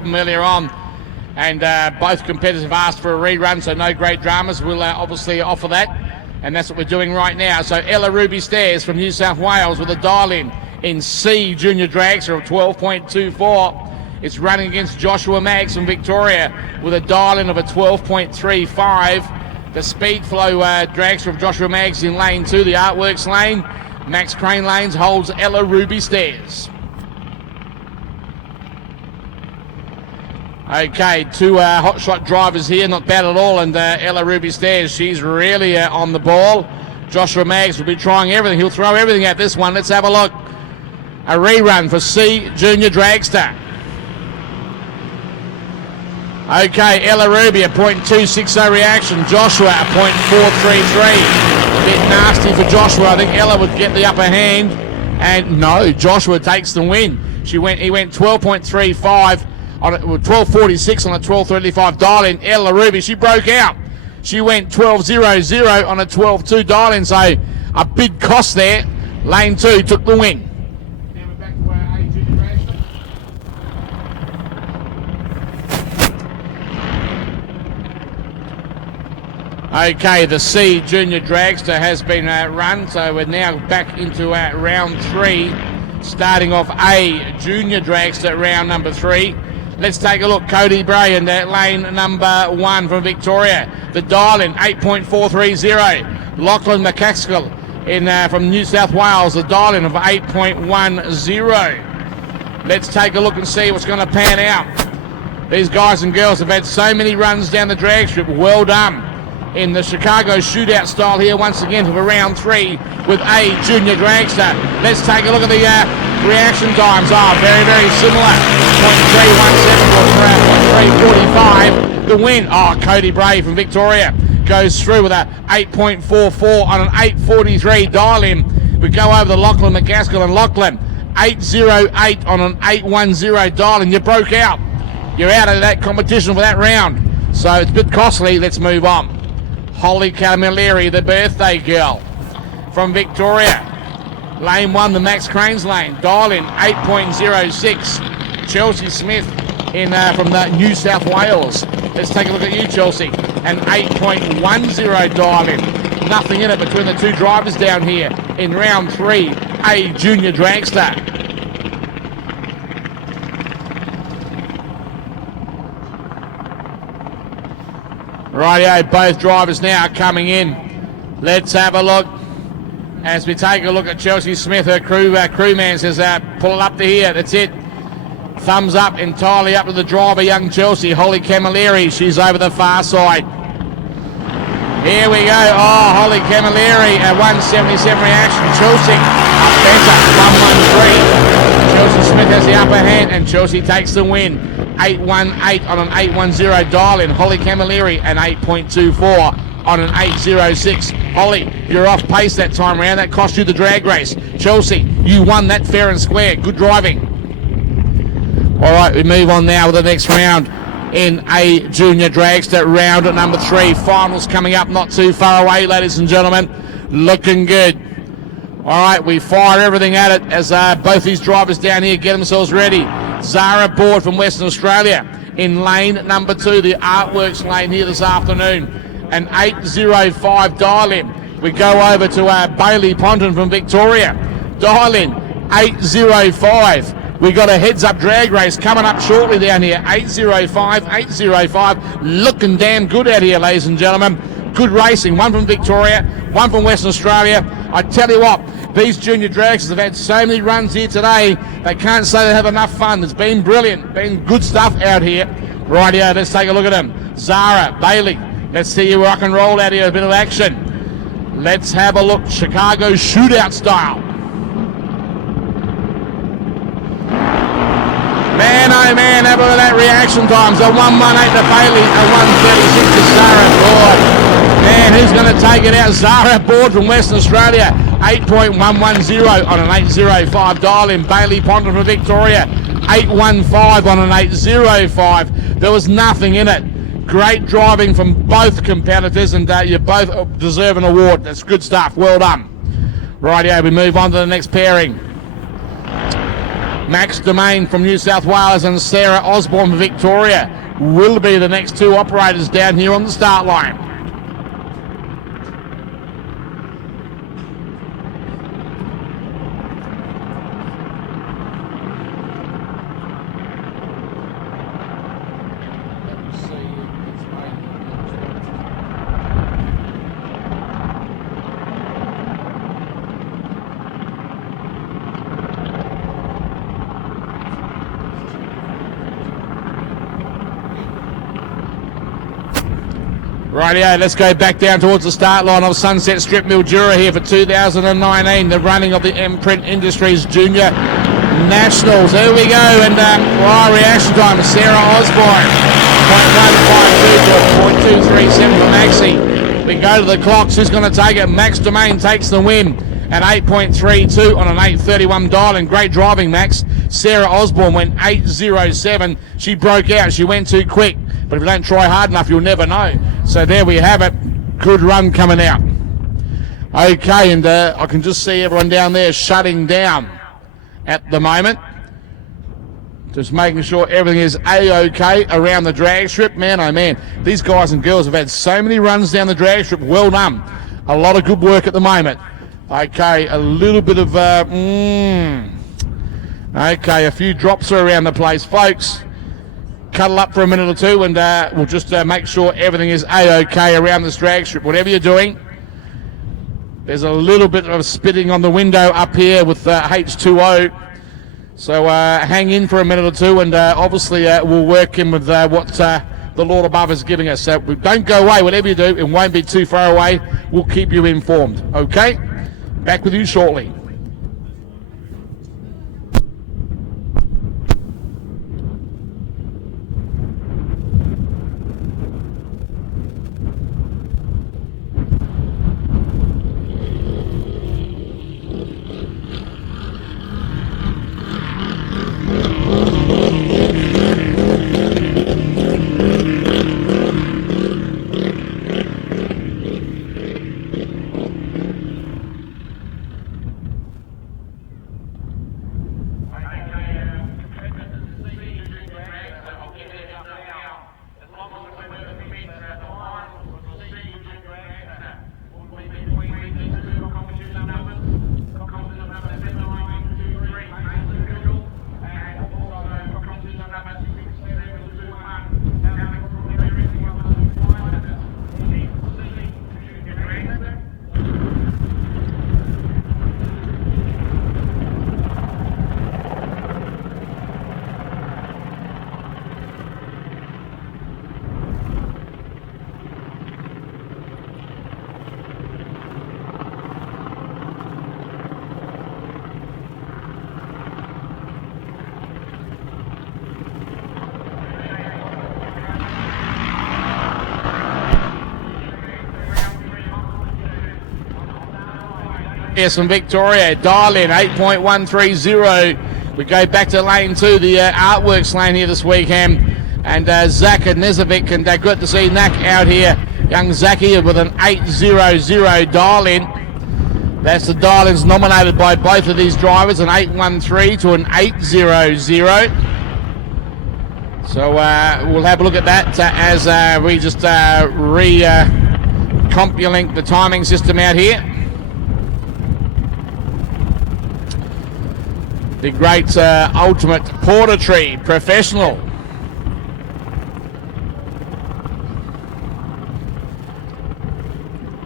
them earlier on. And both competitors have asked for a rerun, so no great dramas. We'll obviously offer that. And that's what we're doing right now. So Ella Ruby Stairs from New South Wales with a dial-in C Junior Dragster of 12.24. It's running against Joshua Maggs from Victoria with a dial-in of a 12.35. The Speedflow Dragster of Joshua Maggs in lane 2, the Artworks lane. Max Crane Lanes holds Ella Ruby Stairs. Okay, two hotshot drivers here, not bad at all, and Ella Ruby Stairs, she's really on the ball. Joshua Maggs will be trying everything. He'll throw everything at this one. Let's have a look. A rerun for C Junior Dragster. Okay, Ella Ruby, a .260 reaction. Joshua, a .433. A bit nasty for Joshua. I think Ella would get the upper hand. And no, Joshua takes the win. He went 12.35 on 12.46 on a 12.35 dial-in. Ella Ruby, she broke out. She went 12.00 on a 12.2 dial-in. So a big cost there. Lane 2 took the win. Okay, the C Junior Dragster has been run, so we're now back into round 3, starting off A Junior Dragster, round number 3. Let's take a look. Cody Bray in lane number 1 from Victoria. The dial-in, 8.430. Lachlan McCaskill from New South Wales, the dial-in of 8.10. Let's take a look and see what's going to pan out. These guys and girls have had so many runs down the drag strip. Well done. In the Chicago Shootout style here once again for round 3 with A Junior Dragster. Let's take a look at the reaction times. Very, very similar. 0.317 or 0.345. The win. Cody Bray from Victoria goes through with a 8.44 on an 8.43 dial-in. We go over to Lachlan McCaskill and Lachlan. 8.08 on an 8.10 dial-in. You broke out. You're out of that competition for that round. So it's a bit costly. Let's move on. Holly Camilleri, the birthday girl from Victoria. Lane 1, the Max Cranes lane. Dial-in, 8.06. Chelsea Smith from the New South Wales. Let's take a look at you, Chelsea. An 8.10 dial-in. Nothing in it between the two drivers down here in round 3. A Junior Dragster. Rightio, both drivers now coming in. Let's have a look. As we take a look at Chelsea Smith, her crewman says, pull it up to here, that's it. Thumbs up entirely up to the driver, young Chelsea. Holly Camilleri, she's over the far side. Here we go. Holly Camilleri, a 177 reaction. Chelsea up better, 113. Chelsea Smith has the upper hand, and Chelsea takes the win. 8.18 on an 8.10 dial-in. Holly Camilleri, an 8.24 on an 8.06. Holly, you're off pace that time around. That cost you the drag race. Chelsea, you won that fair and square. Good driving. All right, we move on now with the next round in A Junior Dragster, round number 3. Finals coming up not too far away, ladies and gentlemen. Looking good. All right, we fire everything at it as both these drivers down here get themselves ready. Zara Board from Western Australia in lane number 2, the Artworks lane here this afternoon. An 8.05 dial-in. We go over to Bailey Ponton from Victoria. Dial-in, 8.05. We got a heads-up drag race coming up shortly down here. 8.05, 8.05. Looking damn good out here, ladies and gentlemen. Good racing. One from Victoria, one from Western Australia. I tell you what, these junior dragsters have had so many runs here today, they can't say they have enough fun. It's been brilliant, been good stuff out here. Rightio, let's take a look at them. Zara, Bailey, let's see you rock and roll out here, a bit of action. Let's have a look, Chicago Shootout style. Man, oh man, have a look at that reaction times. A 1.18 to Bailey, a 1.36 to Zara Board. Man, who's going to take it out? Zara Board from Western Australia. 8.110 on an 8.05 dial-in. Bailey Ponton from Victoria. 8.15 on an 8.05. There was nothing in it. Great driving from both competitors, and you both deserve an award. That's good stuff. Well done. Rightio, we move on to the next pairing. Max Domain from New South Wales and Sarah Osborne from Victoria will be the next two operators down here on the start line. Rightio, let's go back down towards the start line of Sunset Strip Mildura here for 2019, the running of the Imprint Industries Junior Nationals. There we go, and reaction time, Sarah Osborne, 0.152 to 0.237 for Maxi. We go to the clocks, who's going to take it? Max Domain takes the win at 8.32 on an 8.31 dial, and great driving, Max. Sarah Osborne went 8.07. She broke out, she went too quick. But if you don't try hard enough, you'll never know. So there we have it. Good run coming out. Okay, and I can just see everyone down there shutting down at the moment. Just making sure everything is A-OK around the drag strip. Man, oh man, these guys and girls have had so many runs down the drag strip. Well done. A lot of good work at the moment. Okay, a little bit of... Okay, a few drops are around the place, folks. Cuddle up for a minute or two, and we'll just make sure everything is A-OK around this drag strip. Whatever you're doing, there's a little bit of spitting on the window up here with H2O. So hang in for a minute or two, and obviously we'll work in with what the Lord above is giving us. So don't go away. Whatever you do, it won't be too far away. We'll keep you informed. Okay? Back with you shortly. Yes, from Victoria, dial in 8.130. We go back to lane 2, the artworks lane here this weekend. And Zach and Nezovic, and good to see Nak out here. Young Zachy with an 800 dial in. That's the dial ins nominated by both of these drivers, an 813 to an 800. So we'll have a look at that as we just compulate the timing system out here. The great Ultimate Porter Tree Professional.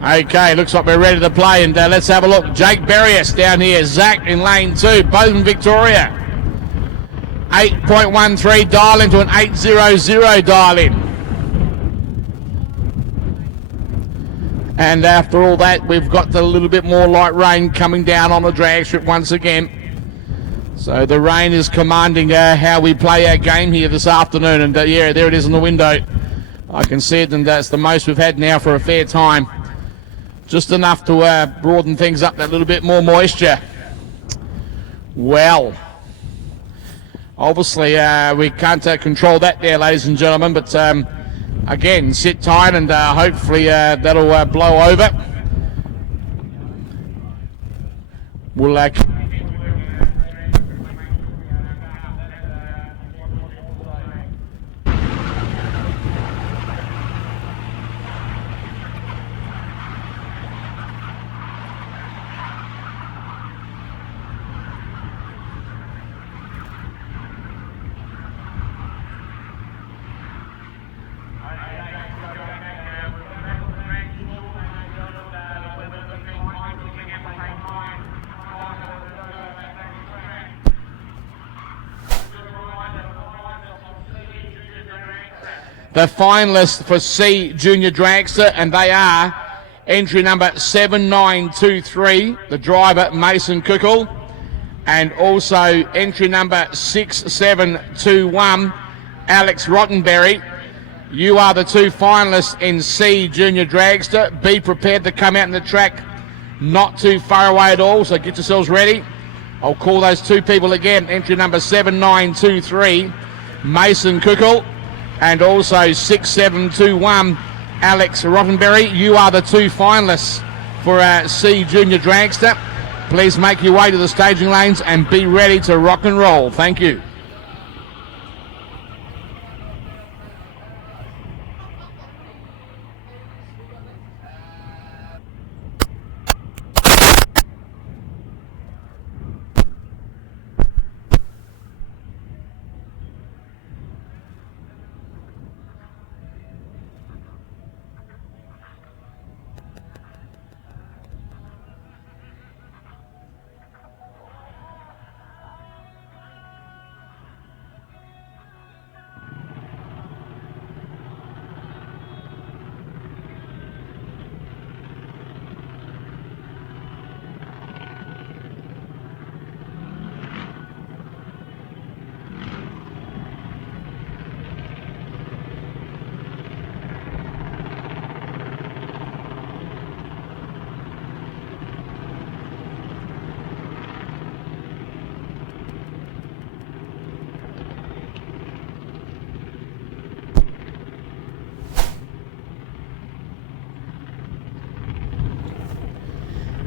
Okay, looks like we're ready to play, and let's have a look. Jake Berrius down here, Zach in lane 2, both in Victoria. 8.13 dial into an 800 dial in. And after all that, we've got a little bit more light rain coming down on the drag strip once again. So the rain is commanding how we play our game here this afternoon. And yeah, there it is in the window. I can see it, and that's the most we've had now for a fair time. Just enough to broaden things up, that little bit more moisture. Well, obviously we can't control that there, ladies and gentlemen. But again, sit tight, and hopefully that'll blow over. We'll the finalists for C Junior Dragster, and they are entry number 7923, the driver Mason Kuckel, and also entry number 6721, Alex Rottenberry. You are the two finalists in C Junior Dragster. Be prepared to come out in the track not too far away at all, so get yourselves ready. I'll call those two people again. Entry number 7923, Mason Kuckel, and also 6721, Alex Rottenberry. You are the two finalists for C Junior Dragster. Please make your way to the staging lanes and be ready to rock and roll. Thank you.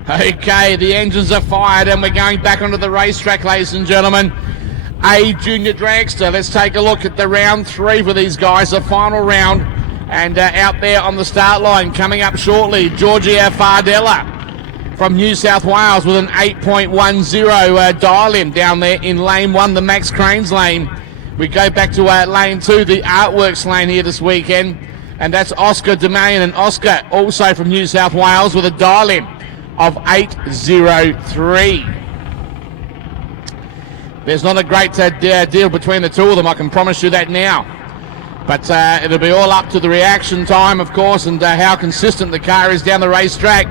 Okay, the engines are fired and we're going back onto the racetrack, ladies and gentlemen. A Junior Dragster. Let's take a look at the round 3 for these guys, the final round. And out there on the start line, coming up shortly, Georgia Fardella from New South Wales with an 8.10 dial-in down there in lane 1, the Max Cranes lane. We go back to lane 2, the Artworks lane here this weekend. And that's Oscar DeMayan, and Oscar also from New South Wales with a dial-in of 803. There's not a great deal between the two of them, I can promise you that now. But it'll be all up to the reaction time, of course, and how consistent the car is down the racetrack.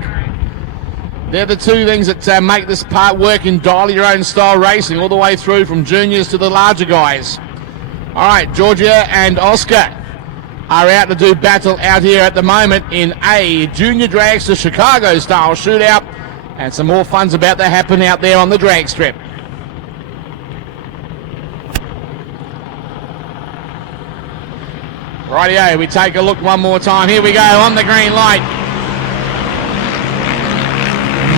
They're the two things that make this part work in dial-your-own style racing, all the way through from juniors to the larger guys. All right, Georgia and Oscar are out to do battle out here at the moment in a Junior Dragster Chicago style shootout, and some more fun's about to happen out there on the drag strip. Rightio, we take a look one more time. Here we go on the green light.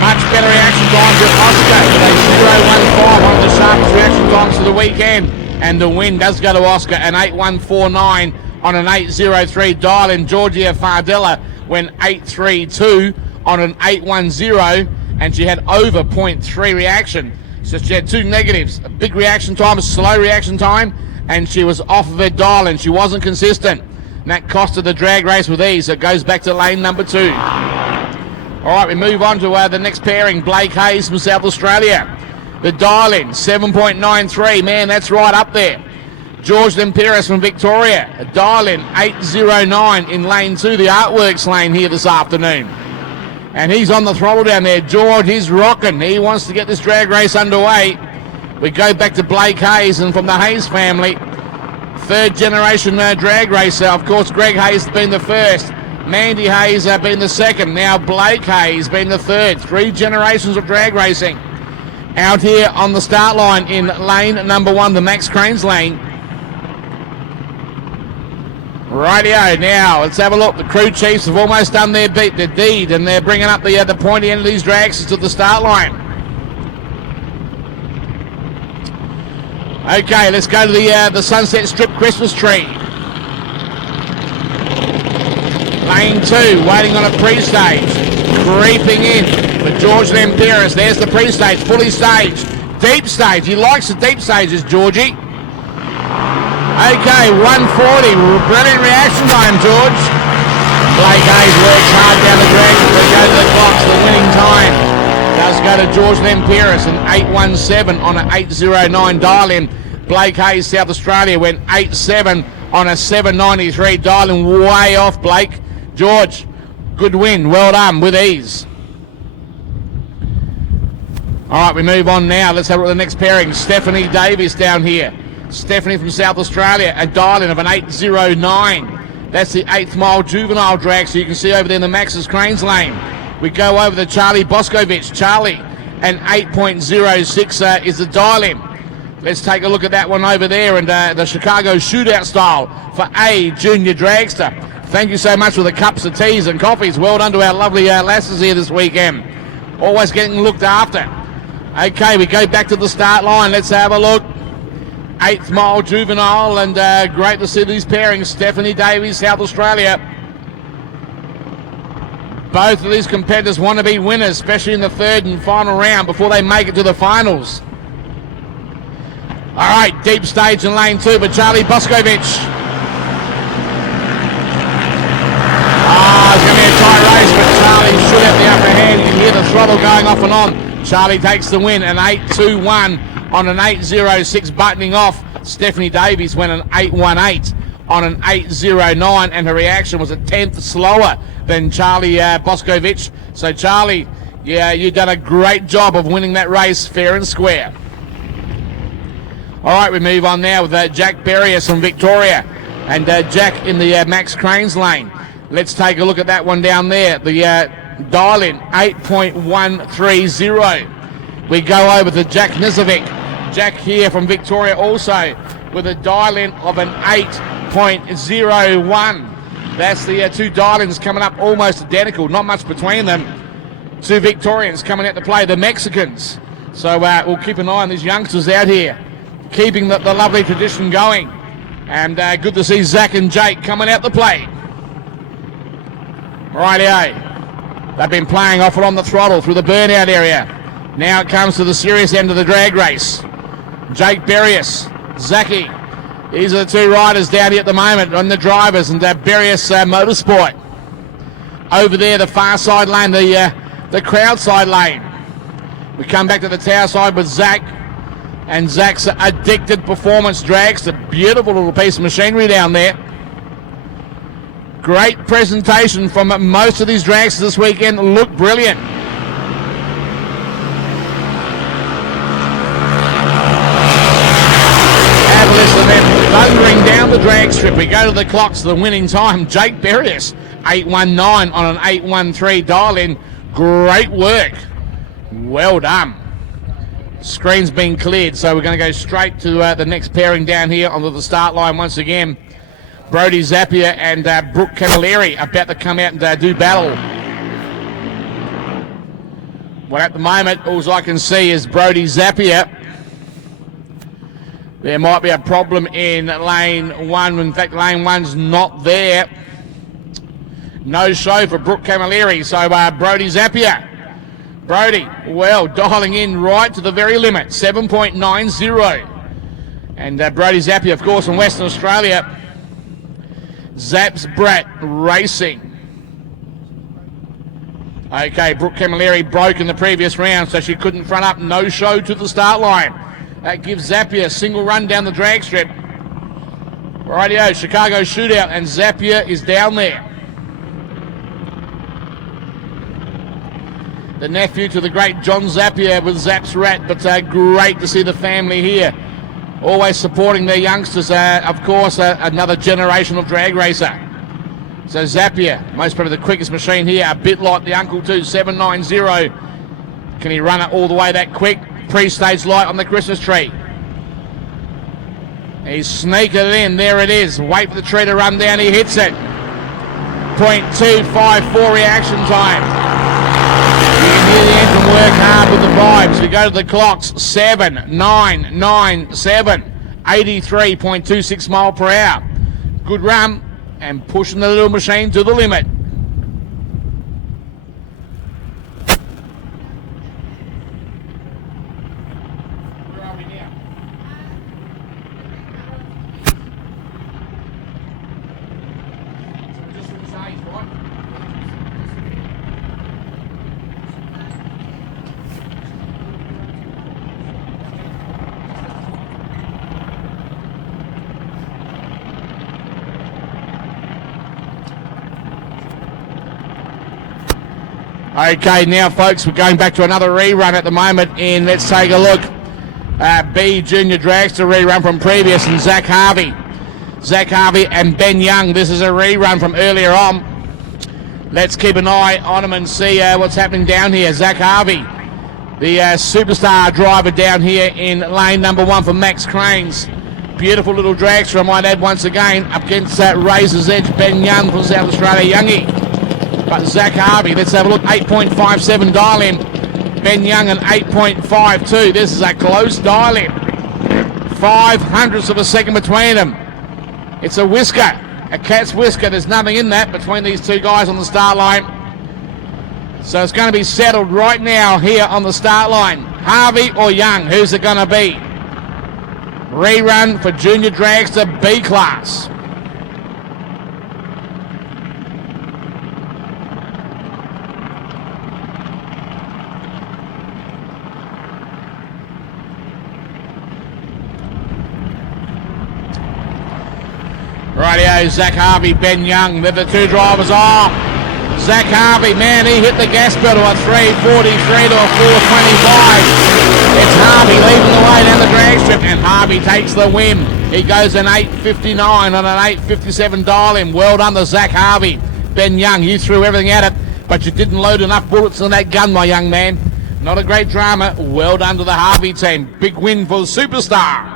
Much better reaction times with Oscar with a 0.15, one of the sharpest reaction times for the weekend, and the win does go to Oscar, an 8.149 on an 803 dial in. Georgia Fardella went 832 on an 810, and she had over 0.3 reaction. So she had two negatives, a big reaction time, a slow reaction time, and she was off of her dial and she wasn't consistent. And that costed the drag race with ease. So it goes back to lane number 2. All right, we move on to the next pairing, Blake Hayes from South Australia. The dial in, 7.93, man, that's right up there. George Lempiris from Victoria, a dial in 809 in lane 2, the Artworks lane here this afternoon. And he's on the throttle down there. George is rocking. He wants to get this drag race underway. We go back to Blake Hayes, and from the Hayes family, third generation drag racer. Of course, Greg Hayes been the first. Mandy Hayes been the second. Now Blake Hayes been the third. 3 generations of drag racing. Out here on the start line in lane number 1, the Max Cranes lane. Rightio, now let's have a look. The crew chiefs have almost done their deed, and they're bringing up the pointy end of these dragsters to the start line. Okay, let's go to the Sunset Strip Christmas tree. Lane 2, waiting on a pre-stage. Creeping in for George Lempiris. There's the pre-stage, fully staged. Deep stage, he likes the deep stages, Georgie. Okay, 140, brilliant reaction time, George. Blake Hayes works hard down the drag, but they go to the clocks, the winning time does go to George Lempiris, an 817 on an 809 dial-in. Blake Hayes, South Australia, went 8.7 on a 7.93. Dialing way off, Blake. George, good win. Well done with ease. All right, we move on now. Let's have a look at the next pairing. Stephanie Davis down here. Stephanie from South Australia, a dial-in of an 8.09. That's the 8th mile juvenile drag, so you can see over there in the Max's Cranes lane. We go over to Charlie Boscovich. Charlie, an 8.06 is the dial-in. Let's take a look at that one over there, and the Chicago Shootout style for a junior dragster. Thank you so much for the cups of teas and coffees. Well done to our lovely lasses here this weekend. Always getting looked after. Okay, we go back to the start line. Let's have a look. 8th mile juvenile, and great to see these pairings. Stephanie Davies, South Australia. Both of these competitors want to be winners, especially in the 3rd and final round before they make it to the finals. All right, deep stage in lane 2 for Charlie Boscovich. It's going to be a tight race, but Charlie should have the upper hand. You can hear the throttle going off and on. Charlie takes the win, an 8.21 on an 8.06, buttoning off. Stephanie Davies went an 8.18 on an 8.09, and her reaction was a 10th slower than Charlie Boscovich. So Charlie, yeah, you've done a great job of winning that race fair and square. All right, we move on now with Jack Berrius from Victoria, and Jack in the Max Cranes lane. Let's take a look at that one down there. The dial-in, 8.130. We go over to Jack Nizovic. Jack here from Victoria also with a dial-in of an 8.01. That's the 2 dial-ins coming up almost identical, not much between them. 2 Victorians coming out to play the Mexicans. So we'll keep an eye on these youngsters out here, keeping the lovely tradition going. And good to see Zach and Jake coming out to play. Rightio. They've been playing off and on the throttle through the burnout area. Now it comes to the serious end of the drag race. Jake Berrius, Zachy. These are the 2 riders down here at the moment on the drivers, and Berrius Motorsport. Over there, the far side lane, the crowd side lane. We come back to the tower side with Zach, and Zach's Addicted Performance Dragster. Beautiful little piece of machinery down there. Great presentation from most of these dragsters this weekend. Look brilliant. Have a listen to them thundering down the drag strip. We go to the clocks. The winning time, Jake Berrius, 8.19 on an 8.13 dial-in. Great work. Well done. Screen's been cleared, so we're going to go straight to the next pairing down here onto the start line once again. Brody Zapier and Brooke Camilleri about to come out and do battle. Well, at the moment, all I can see is Brody Zapier. There might be a problem in lane 1. In fact, lane 1's not there. No show for Brooke Camilleri, so Brody Zapier. Brody, well, dialing in right to the very limit, 7.90. And Brody Zapier, of course, from Western Australia. Zaps Brat Racing. Okay, Brooke Camilleri broke in the previous round, so she couldn't front up. No show to the start line. That gives Zapier a single run down the drag strip. Rightio, Chicago Shootout, and Zapier is down there. The nephew to the great John Zapier with Zaps Rat, but great to see the family here. Always supporting their youngsters, of course, another generation of drag racer. So Zapier, most probably the quickest machine here, a bit like the uncle too, 7.90. Can he run it all the way that quick? Pre-stage light on the Christmas tree. He's sneaking it in, there it is. Wait for the tree to run down, he hits it. 0.254 reaction time. You can hear the engine work hard with the vibes. We go to the clocks, 7.997, 83.26 mile per hour. Good run, and pushing the little machine to the limit. Where are we now? So we're just from stage, right? Okay, now folks, we're going back to another rerun at the moment, and let's take a look. B Junior Dragster rerun from previous, and Zach Harvey and Ben Young. This is a rerun from earlier on. Let's keep an eye on them and see what's happening down here. Zach Harvey, the superstar driver down here in lane number 1 for Max Cranes. Beautiful little dragster, I might add, once again, up against Razor's Edge, Ben Young from South Australia, Youngie. But Zach Harvey, let's have a look, 8.57 dial in. Ben Young and 8.52. This is a close dial in. 0.05 of a second between them. It's a whisker, a cat's whisker. There's nothing in that between these two guys on the start line. So it's going to be settled right now here on the start line. Harvey or Young, who's it going to be? Rerun for Junior Dragster B class. Rightio, Zach Harvey, Ben Young, they're the two drivers off. Zach Harvey, man, he hit the gas pedal at 3:43 to a 4:25. It's Harvey leading the way down the drag strip, and Harvey takes the win. He goes an 8:59 on an 8:57 dial in. Well done to Zach Harvey. Ben Young, you threw everything at it, but you didn't load enough bullets in that gun, my young man. Not a great drama. Well done to the Harvey team. Big win for the superstar.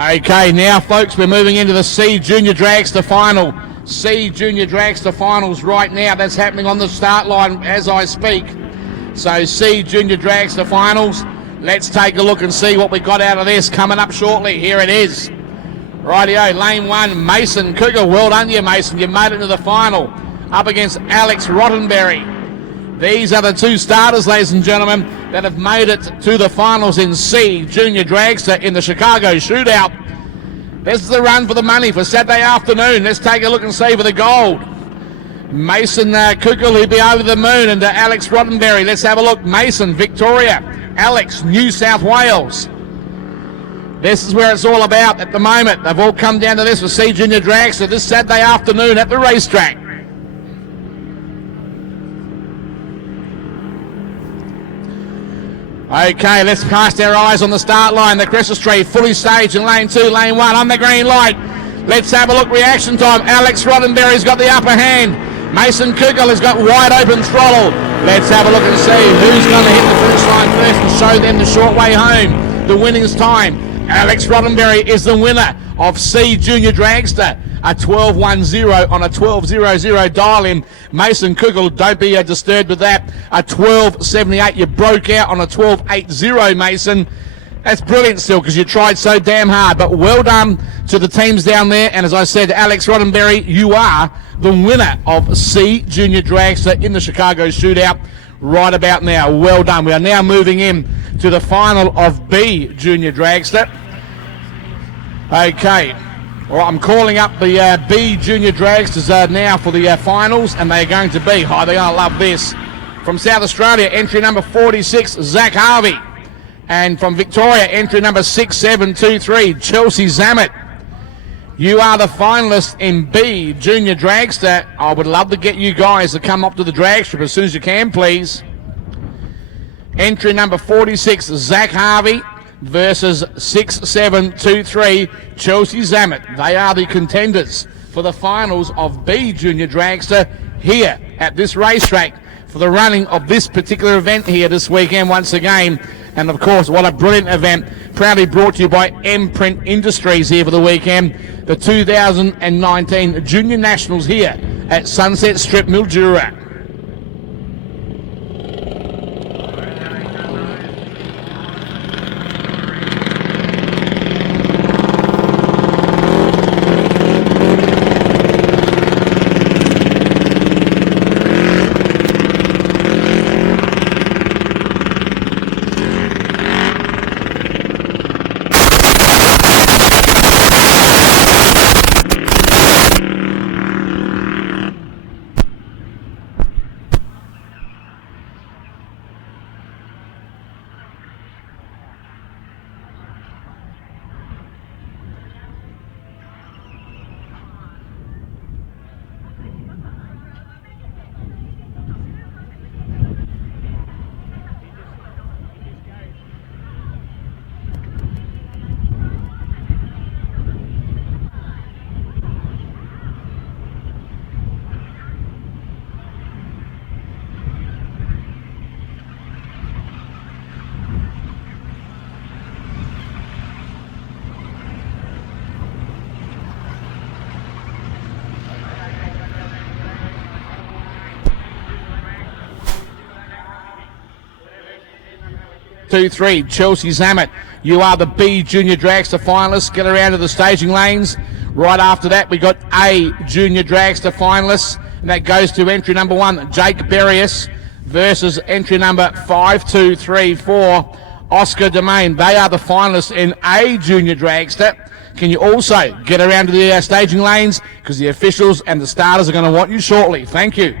Okay, now folks, we're moving into the C Junior Dragster final. C Junior Dragster finals right now. That's happening on the start line as I speak. So C Junior Dragster finals. Let's take a look and see what we got out of this coming up shortly. Here it is. Rightio, lane 1, Mason Cougar. Well done you, Mason. You made it to the final. Up against Alex Roddenberry. These are the two starters, ladies and gentlemen, that have made it to the finals in C Junior Dragster in the Chicago Shootout. This is the run for the money for Saturday afternoon. Let's take a look and see for the gold. Mason Kukul, he'll be over the moon, and Alex Roddenberry. Let's have a look. Mason, Victoria. Alex, New South Wales. This is where it's all about at the moment. They've all come down to this for C Junior Dragster this Saturday afternoon at the racetrack. Okay, let's cast our eyes on the start line. The Crescent Street fully staged in lane 2, lane 1 on the green light. Let's have a look. Reaction time. Alex Roddenberry's got the upper hand. Mason Kugel has got wide open throttle. Let's have a look and see who's going to hit the finish line first and show them the short way home. The winning's time. Alex Roddenberry is the winner of C Junior Dragster. A 12.10 on a 12.00 dial-in. Mason Kugel, don't be disturbed with that. A 12.78. You broke out on a 12.80, Mason. That's brilliant still because you tried so damn hard. But well done to the teams down there. And as I said, Alex Roddenberry, you are the winner of C Junior Dragster in the Chicago Shootout right about now. Well done. We are now moving in to the final of B Junior Dragster. Okay. Well, I'm calling up the B Junior Dragsters now for the finals, and they're going to be, they're going to love this. From South Australia, entry number 46, Zach Harvey. And from Victoria, entry number 6723, Chelsea Zammit. You are the finalists in B Junior Dragster. I would love to get you guys to come up to the drag strip as soon as you can, please. Entry number 46, Zach Harvey versus 6723, Chelsea Zammit. They are the contenders for the finals of B Junior Dragster here at this racetrack for the running of this particular event here this weekend once again. And of course, what a brilliant event, proudly brought to you by Imprint Industries here for the weekend. The 2019 Junior Nationals here at Sunset Strip Mildura. 2-3, Chelsea Zammit. You are the B Junior Dragster finalists. Get around to the staging lanes. Right after that, we got A Junior Dragster finalists, and that goes to entry number 1, Jake Berrius, versus entry number 5, 2, 3, 4, Oscar Domain. They are the finalists in A Junior Dragster. Can you also get around to the staging lanes, because the officials and the starters are going to want you shortly. Thank you.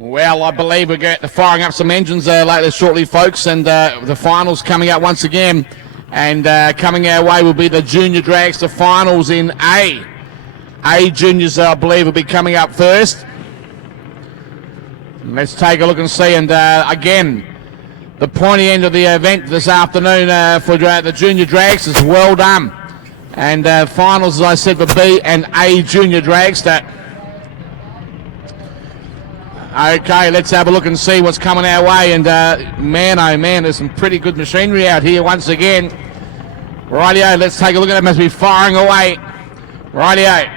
Well, I believe we're going to firing up some engines later shortly, folks, and the finals coming out once again. And coming our way will be the Junior Dragster finals in A. A Juniors, I believe, will be coming up first. Let's take a look and see. And again, the pointy end of the event this afternoon for the Junior Dragsters. Well done. And finals, as I said, for B and A Junior Dragster. Okay, let's have a look and see what's coming our way. And man, oh man, there's some pretty good machinery out here once again. Rightio, let's take a look at it. Must be firing away. Rightio.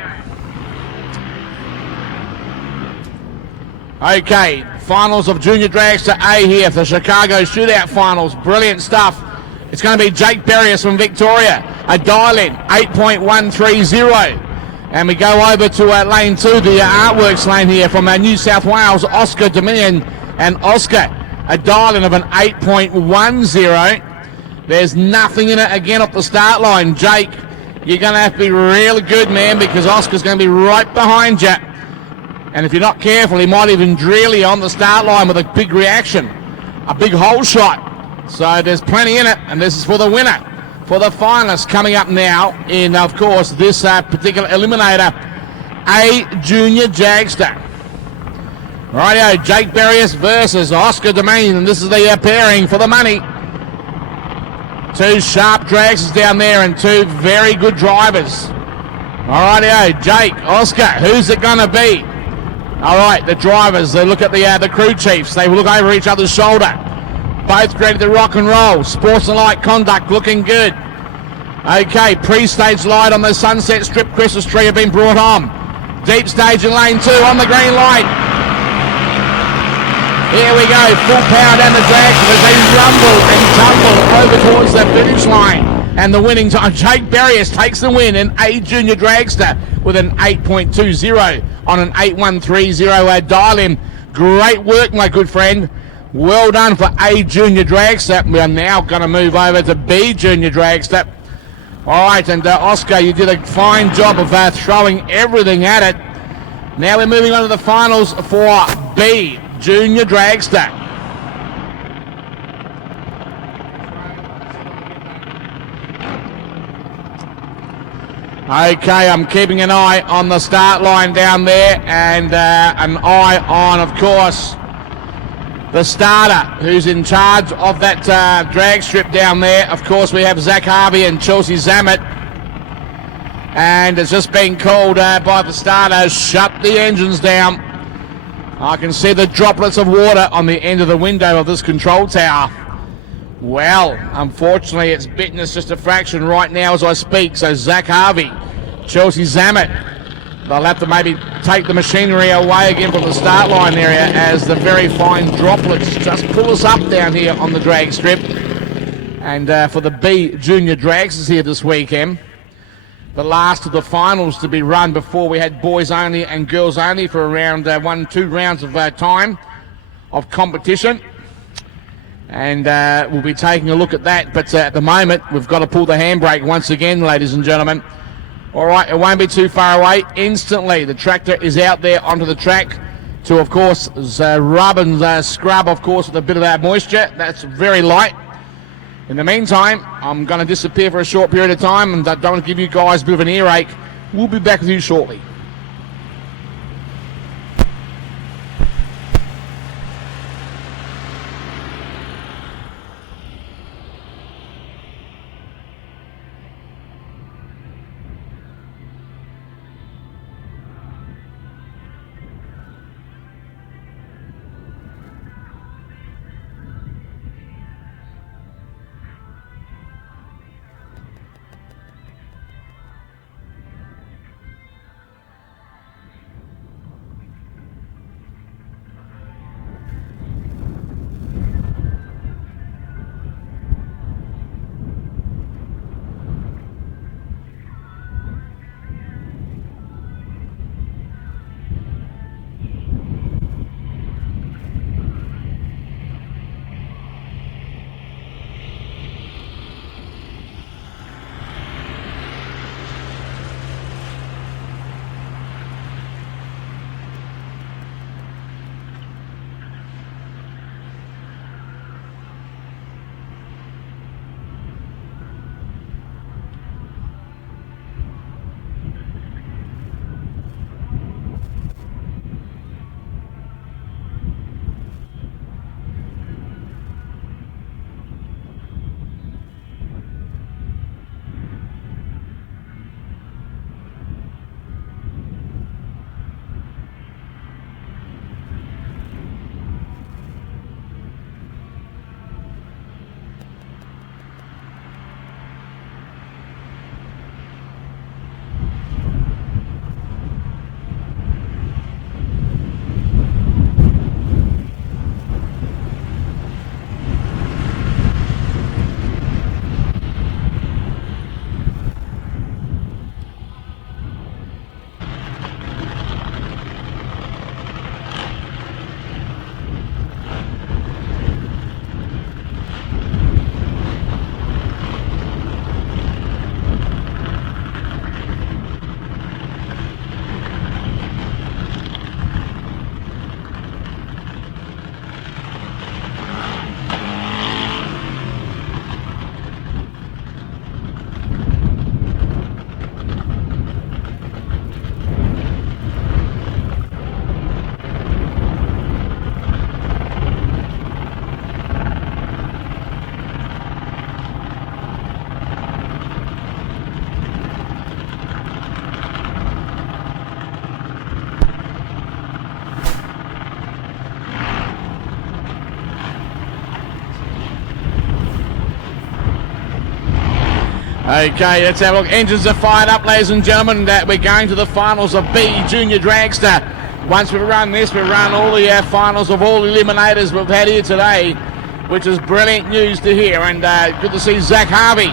Okay, finals of Junior Dragster A here for the Chicago Shootout finals. Brilliant stuff. It's going to be Jake Berrius from Victoria. A dial in, 8.130. And we go over to lane 2, the artworks lane here from New South Wales, Oscar Dominion and Oscar. A dial-in of an 8.10. There's nothing in it again off the start line. Jake, you're going to have to be really good, man, because Oscar's going to be right behind you. And if you're not careful, he might even drill you on the start line with a big reaction, a big hole shot. So there's plenty in it, and this is for the winner. For the finalists coming up now in, of course, this particular eliminator, A Junior Dragster. Rightio, Jake Berrius versus Oscar Domain, and this is the pairing for the money. Two sharp dragsters down there and two very good drivers. Rightio, Jake, Oscar, who's it going to be? All right, the drivers, they look at the crew chiefs. They look over each other's shoulder. Both ready to rock and roll. Sportsmanlike conduct looking good. Okay, pre-stage light on the Sunset Strip Christmas tree have been brought on. Deep stage in lane 2 on the green light. Here we go, full power down the drag as they rumble and tumble over towards the finish line. And the winning time, Jake Berrios takes the win in A Junior Dragster with an 8.20 on an 8.130 dial-in. Great work, my good friend. Well done for A Junior Dragster. We are now going to move over to B Junior Dragster. All right, and Oscar, you did a fine job of throwing everything at it. Now we're moving on to the finals for B Junior Dragster. Okay, I'm keeping an eye on the start line down there, and an eye on, of course, the starter who's in charge of that drag strip down there. Of course, we have Zach Harvey and Chelsea Zammit, and it's just been called by the starter, shut the engines down. I can see the droplets of water on the end of the window of this control tower. Well, unfortunately, it's bitten us just a fraction right now as I speak. So Zach Harvey, Chelsea Zammit, they'll have to maybe take the machinery away again from the start line area as the very fine droplets just pull us up down here on the drag strip. And for the B Junior Dragsters here this weekend, the last of the finals to be run before we had boys only and girls only for around 2 rounds of time of competition. And we'll be taking a look at that, but at the moment we've got to pull the handbrake once again, ladies and gentlemen. All right, it won't be too far away. Instantly the tractor is out there onto the track to, of course, rub and scrub, of course, with a bit of that moisture. That's very light. In the meantime, I'm going to disappear for a short period of time, and I don't want to give you guys a bit of an earache. We'll be back with you shortly. Okay, let's have a look. Engines are fired up, ladies and gentlemen. We're going to the finals of B Junior Dragster Once we've run this, we've run all the finals of all the eliminators we've had here today, which is brilliant news to hear. And good to see Zach Harvey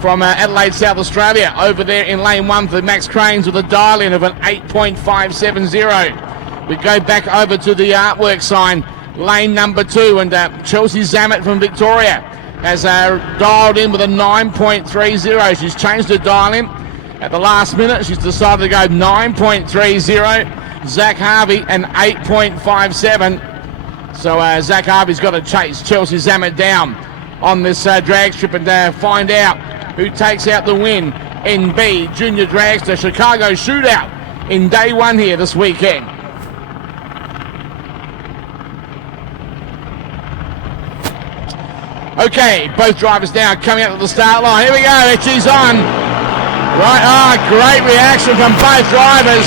from Adelaide, South Australia, over there in lane 1 for Max Cranes with a dial-in of an 8.570. We go back over to the artwork sign, lane number 2, and Chelsea Zammit from Victoria has dialed in with a 9.30. She's changed her dial-in at the last minute. She's decided to go 9.30. Zach Harvey an 8.57. So Zach Harvey's got to chase Chelsea Zammit down on this drag strip and find out who takes out the win in B Junior Dragster Chicago Shootout in day 1 here this weekend. Okay, both drivers now coming out to the start line. Here we go, she's on. Right, great reaction from both drivers.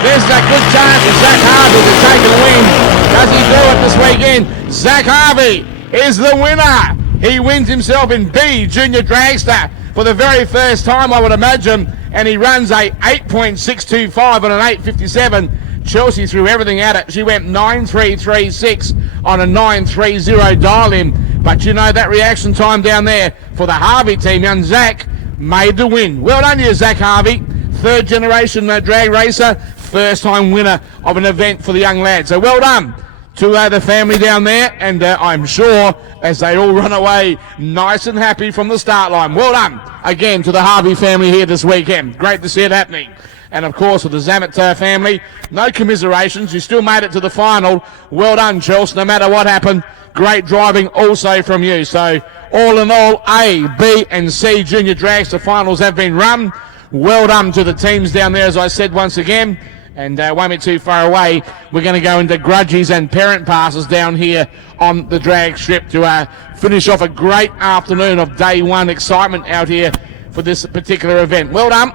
There's a good chance for Zach Harvey to take the win. Does he do it this weekend? Zach Harvey is the winner. He wins himself in B Junior Dragster for the very first time, I would imagine, and he runs a 8.625 on an 8.57. Chelsea threw everything at it. She went 9.336 on a 9.30 dial-in. But you know, that reaction time down there for the Harvey team, young Zach made the win. Well done to you, Zach Harvey. 3rd generation drag racer, first time winner of an event for the young lad. So well done to the family down there, and I'm sure as they all run away nice and happy from the start line. Well done again to the Harvey family here this weekend. Great to see it happening. And of course with the Zammit family, no commiserations. You still made it to the final. Well done, Chelsea, no matter what happened. Great driving also from you. So all in all, A, B and C Junior Dragster finals have been run. Well done to the teams down there, as I said once again. And won't be too far away. We're going to go into grudges and parent passes down here on the drag strip to finish off a great afternoon of day 1 excitement out here for this particular event. Well done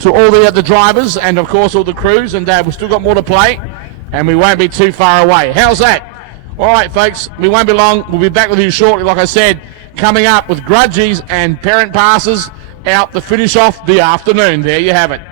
to all the other drivers and of course all the crews, and we've still got more to play and we won't be too far away. How's that? All right, folks, we won't be long. We'll be back with you shortly, like I said, coming up with grudges and parent passes out to finish off the afternoon. There you have it.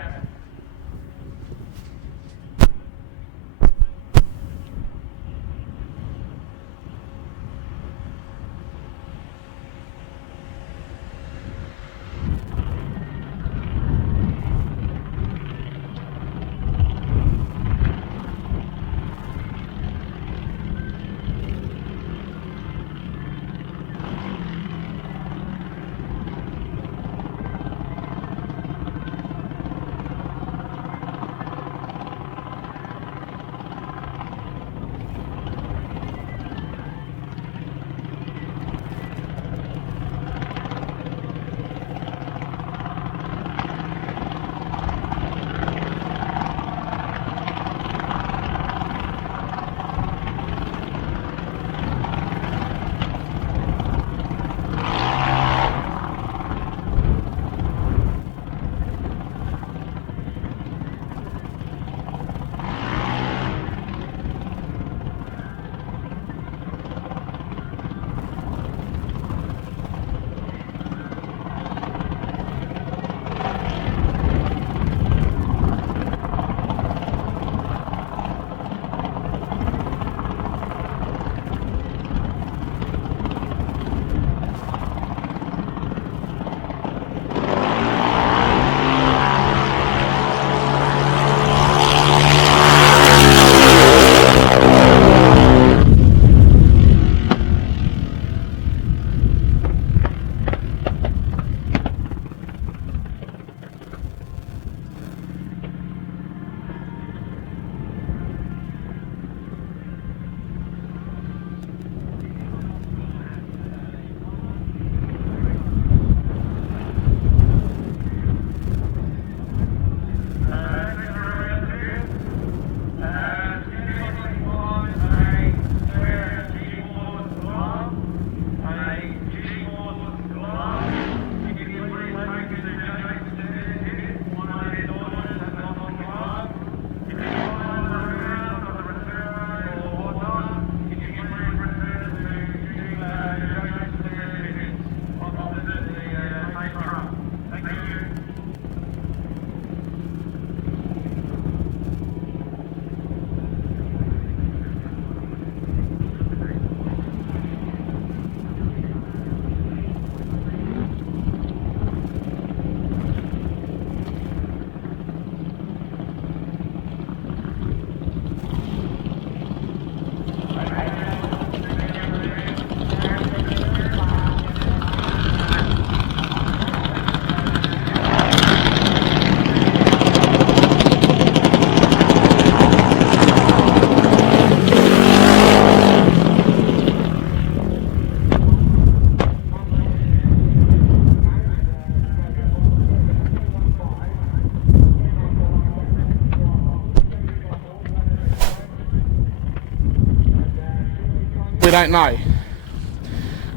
We don't know.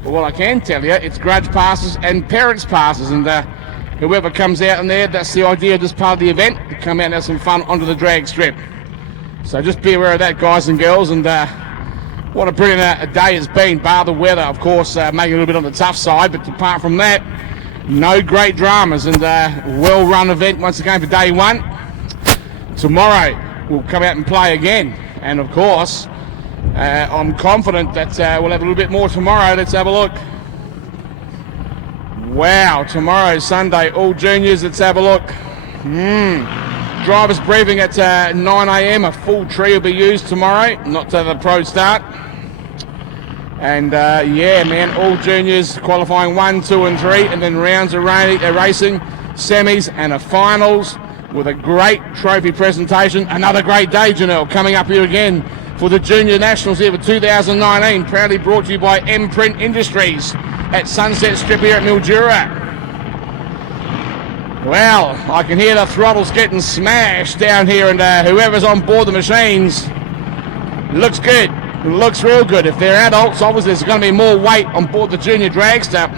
But what I can tell you, it's grudge passes and parents passes, and whoever comes out in there, that's the idea of this part of the event, to come out and have some fun onto the drag strip. So just be aware of that, guys and girls, and what a brilliant a day it's been, bar the weather, of course, making it a little bit on the tough side, but apart from that, no great dramas, and well-run event once again for day one. Tomorrow, we'll come out and play again, and of course, I'm confident that we'll have a little bit more tomorrow. Let's have a look. Wow, tomorrow, Sunday, all juniors, let's have a look. Drivers briefing at 9 a.m, a full tree will be used tomorrow, not to the pro start. And yeah, man, all juniors qualifying 1, 2 and 3, and then rounds of racing, semis and a finals with a great trophy presentation. Another great day, Janelle, coming up here again for the Junior Nationals here for 2019, proudly brought to you by Imprint Industries at Sunset Strip here at Mildura. Well, I can hear the throttles getting smashed down here, and whoever's on board the machines looks good. It looks real good. If they're adults, obviously there's going to be more weight on board the Junior Dragster.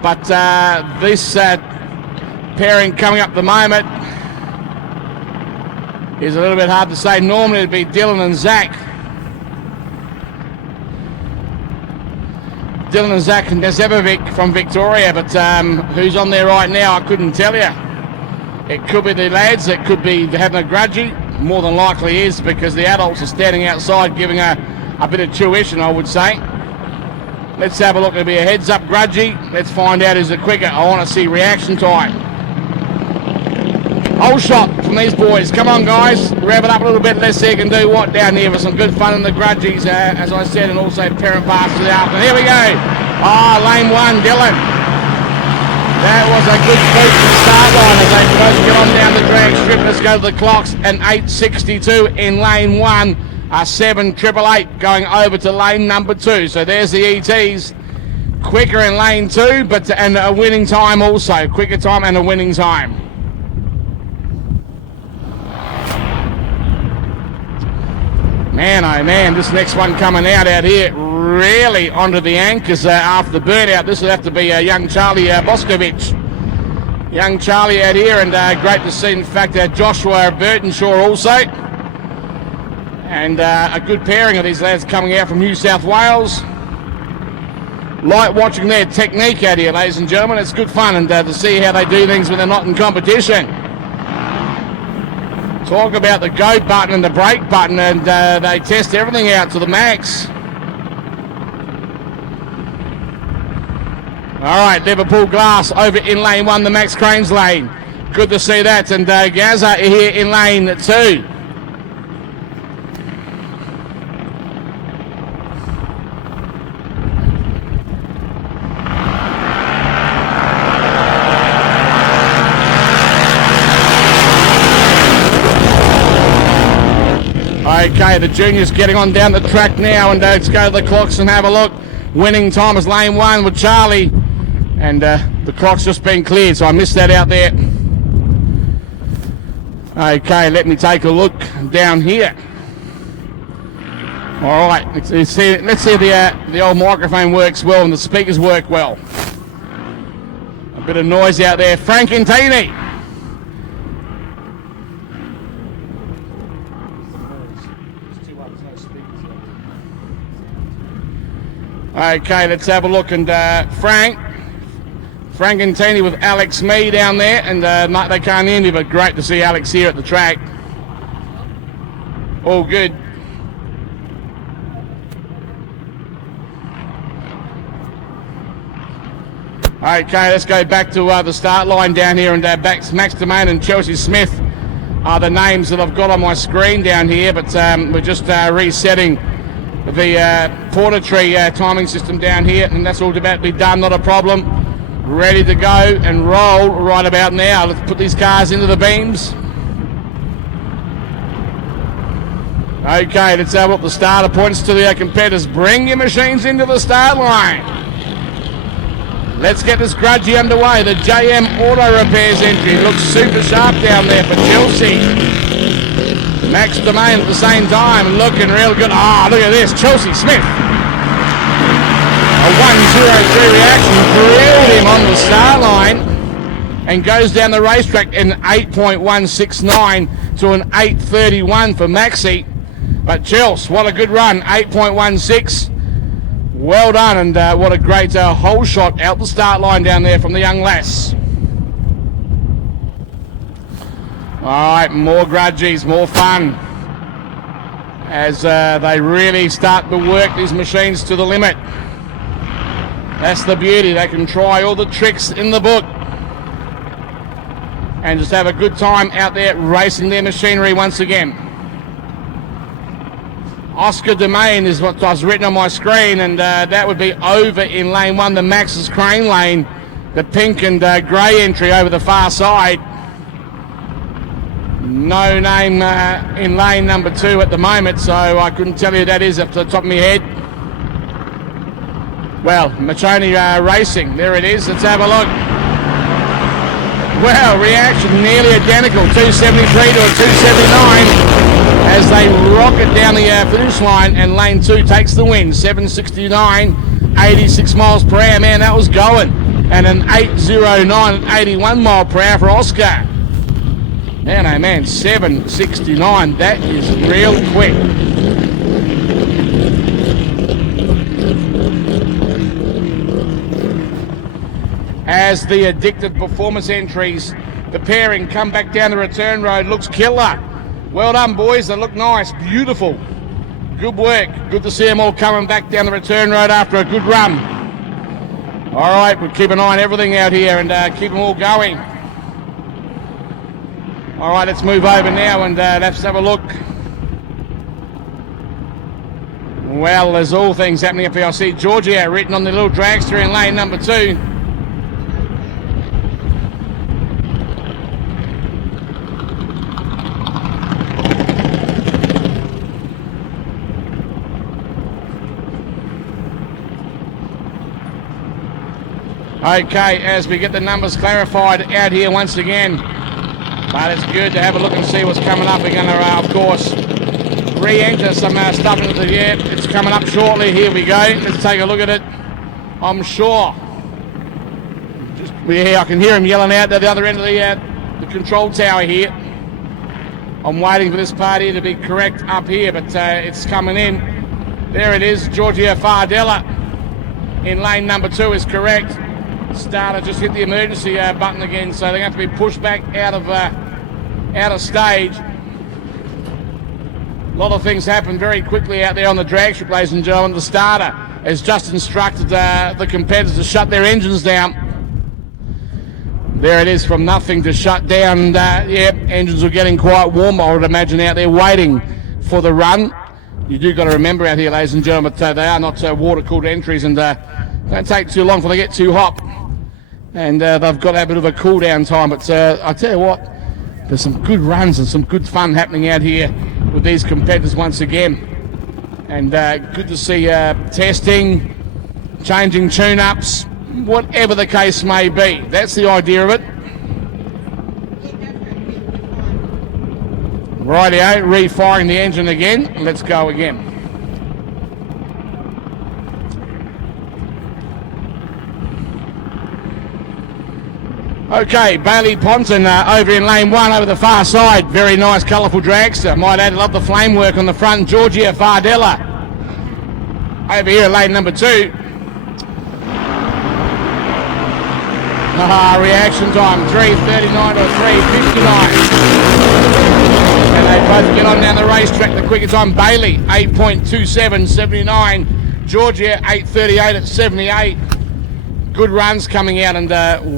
But this pairing coming up at the moment is a little bit hard to say. Normally it'd be Dylan and Zach. Dylan and Zach and Nazevovic from Victoria, but who's on there right now, I couldn't tell you. It could be the lads, it could be having a grudgy. More than likely is, because the adults are standing outside giving a bit of tuition, I would say. Let's have a look. It'll be a heads up grudgy. Let's find out who's the quicker. I want to see reaction time. Whole shot from these boys. Come on, guys. Rev it up a little bit. Let's see who can do what down here for some good fun in the grudgies, as I said, and also parent passes out. And here we go. Lane 1, Dylan. That was a good beat to the start line as they both get on down the drag strip. Let's go to the clocks. An 8.62 in lane 1. A 7.888 going over to lane number 2. So there's the ETs. Quicker in lane 2, and a winning time also. Quicker time and a winning time. Man, oh man, this next one coming out here, really onto the anchors after the burnout. This will have to be young Charlie Boscovich. Young Charlie out here, and great to see, in fact, Joshua Burtonshaw also. And a good pairing of these lads coming out from New South Wales. Like watching their technique out here, ladies and gentlemen. It's good fun, and to see how they do things when they're not in competition. Talk about the go button and the brake button, and they test everything out to the max. All right, Liverpool Glass over in lane 1, the Max Cranes lane. Good to see that, and Gaza here in lane 2. Okay, the juniors getting on down the track now, and let's go to the clocks and have a look. Winning time is lane 1 with Charlie, and the clock's just been cleared, so I missed that out there. Okay, let me take a look down here. All right, let's see if the old microphone works well and the speakers work well. A bit of noise out there. Frankentini. Okay, let's have a look, and Frankentini with Alex Mee down there, and they can't hear me, but great to see Alex here at the track. All good. Okay, let's go back to the start line down here, and Max Domain and Chelsea Smith are the names that I've got on my screen down here, but we're just resetting the Portatree timing system down here, and that's all about to be done, not a problem. Ready to go and roll right about now. Let's put these cars into the beams. Okay, let's have a look. The starter points to the competitors. Bring your machines into the start line. Let's get this grudgy underway. The JM Auto Repairs entry looks super sharp down there for Chelsea. Max Domain at the same time, looking real good. Ah, look at this, Chelsea Smith. A 1:03 reaction, drilled him on the start line and goes down the racetrack in 8.169 to an 8:31 for Maxi. But Chelsea, what a good run, 8.16. Well done, and what a great hole shot out the start line down there from the young lass. Alright, more grudgies, more fun as they really start to work these machines to the limit. That's the beauty, they can try all the tricks in the book and just have a good time out there racing their machinery once again. Oscar Domain is what I've written on my screen, and that would be over in lane 1, the Max's Crane lane, the pink and grey entry over the far side. No name in lane number 2 at the moment, so I couldn't tell you who that is off the top of my head. Well, Machoni Racing, there it is, let's have a look. Well, reaction nearly identical, 273 to a 279 as they rocket down the finish line, and lane 2 takes the win, 769, 86 miles per hour, man, that was going. And an 809 at 81 mile per hour for Oscar. Man, oh man, 769, that is real quick. As the addicted performance entries, the pairing come back down the return road, looks killer. Well done, boys, they look nice, beautiful. Good work, good to see them all coming back down the return road after a good run. All right, we'll keep an eye on everything out here and keep them all going. All right, let's move over now and let's have a look. Well, there's all things happening up here. I see Georgia written on the little dragster in lane number 2. Okay, as we get the numbers clarified out here once again. But it's good to have a look and see what's coming up. We're going to, of course, re-enter some stuff into the air. It's coming up shortly. Here we go. Let's take a look at it. I'm sure. I can hear him yelling out at the other end of the control tower here. I'm waiting for this part here to be correct up here, but it's coming in. There it is. Giorgio Fardella in lane number 2 is correct. Starter just hit the emergency button again, so they're going to have to be pushed back out of stage. A lot of things happen very quickly out there on the drag strip, ladies and gentlemen. The starter has just instructed the competitors to shut their engines down. There it is, from nothing to shut down. Engines are getting quite warm, I would imagine, out there waiting for the run. You do got to remember out here, ladies and gentlemen, they are not water-cooled entries, and don't take too long before they get too hot. And they've got to have a bit of a cool down time, but I tell you what, there's some good runs and some good fun happening out here with these competitors once again. And good to see testing, changing tune-ups, whatever the case may be. That's the idea of it. Rightio, refiring the engine again. Let's go again. Okay, Bailey Ponton over in lane 1 over the far side. Very nice, colourful dragster. Might add, love the flame work on the front. Giorgia Fardella over here at lane number 2. Reaction time, 3:39 to 3:59. And they both get on down the racetrack. The quicker time, Bailey, 8.27, 79. Giorgia, 8:38 at 78. Good runs coming out, and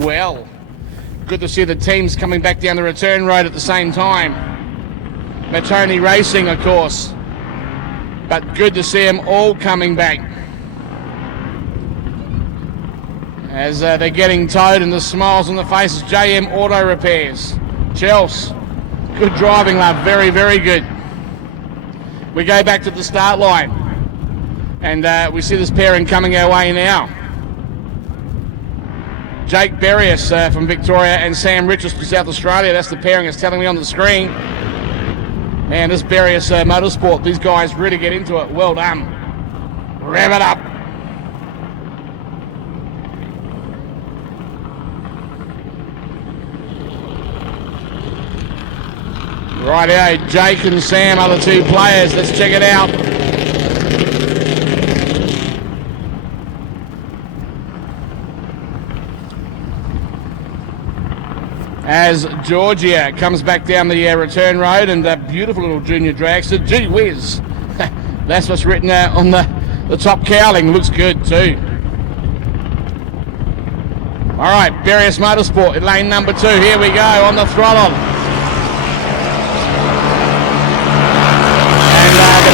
well, good to see the teams coming back down the return road at the same time. Matoni Racing, of course, but good to see them all coming back as they're getting towed, and the smiles on the faces. JM Auto Repairs, Chelsea, good driving, love, very, very good. We go back to the start line, and we see this pairing coming our way now. Jake Berrius from Victoria and Sam Richards from South Australia. That's the pairing it's telling me on the screen. Man, this Barrios Motorsport, these guys really get into it. Well done. Rev it up. Rightio, Jake and Sam are the two players. Let's check it out. As Georgia comes back down the return road, and a beautiful little junior dragster. Gee whiz. That's what's written on the top cowling. Looks good too. All right, Barrios Motorsport in lane number 2. Here we go on the throttle.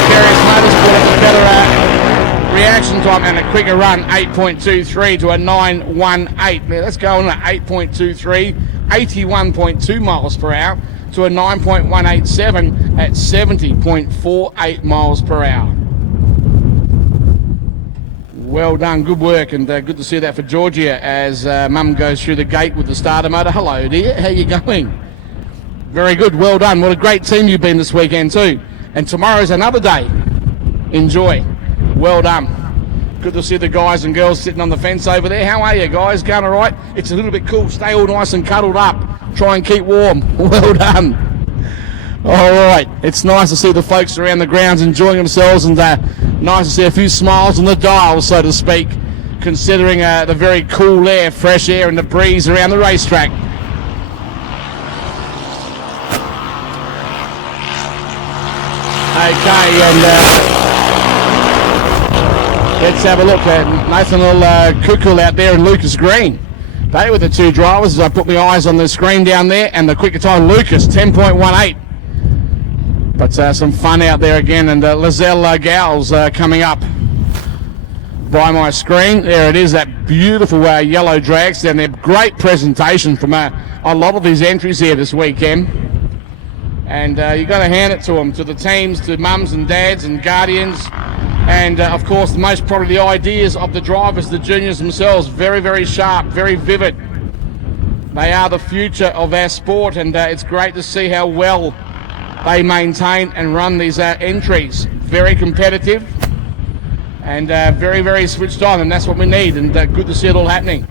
Barrios Motorsport has a better reaction time and a quicker run, 8.23 to a 9.18. Now let's go on at 8.23, 81.2 miles per hour to a 9.187 at 70.48 miles per hour. Well done, good work, and good to see that for Georgia as Mum goes through the gate with the starter motor. Hello dear, how you going? Very good, well done. What a great team you've been this weekend too. And tomorrow's another day. Enjoy. Well done. Good to see the guys and girls sitting on the fence over there. How are you guys? Going all right? It's a little bit cool. Stay all nice and cuddled up. Try and keep warm. Well done. All right. It's nice to see the folks around the grounds enjoying themselves, and nice to see a few smiles on the dial, so to speak, considering the very cool air, fresh air and the breeze around the racetrack. Okay, and let's have a look at Nathan Kukul out there and Lucas Green. They were the two drivers as I put my eyes on the screen down there, and the quicker time, Lucas, 10.18. But some fun out there again, and Lizelle Gowles coming up by my screen. There it is, that beautiful yellow drags down there. Great presentation from a lot of these entries here this weekend. And you've got to hand it to them, to the teams, to mums and dads and guardians, and of course the most probably the ideas of the drivers, the juniors themselves. Very, very sharp, very vivid. They are the future of our sport, and it's great to see how well they maintain and run these entries. Very competitive and very, very switched on, and that's what we need, and good to see it all happening.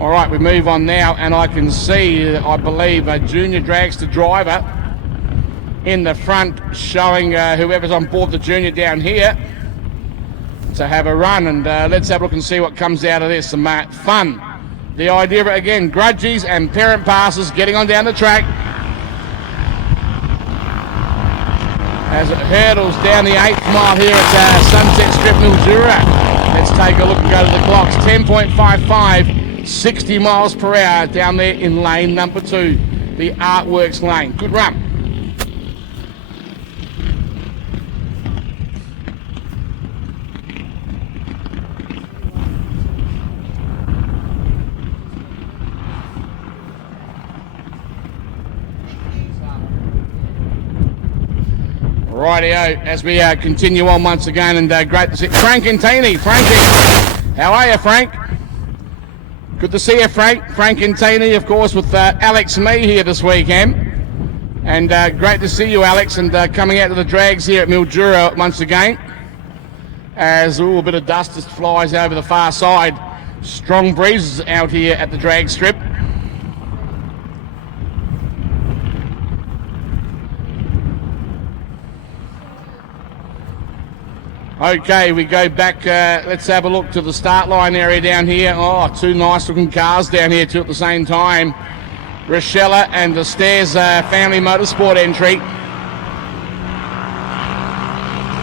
All right, we move on now, and I can see, I believe, a junior dragster driver in the front showing whoever's on board the junior down here to have a run, and let's have a look and see what comes out of this. Some fun. The idea of it again, grudgies and parent passes getting on down the track as it hurdles down the 8th mile here at Sunset Strip Mildura. Let's take a look and go to the clocks. 10.55. 60 miles per hour down there in lane number 2, the Artworks lane. Good run. Rightio, as we continue on once again, and great to see Frank and Tini. Frankie, how are you, Frank? Good to see you, Frank. Frank and Tini, of course, with Alex Mee here this weekend. And great to see you, Alex, and coming out to the drags here at Mildura once again. As a bit of dust just flies over the far side. Strong breezes out here at the drag strip. Okay, we go back, let's have a look to the start line area down here. Oh, two nice looking cars down here too at the same time. Rochella and the Stairs family motorsport entry.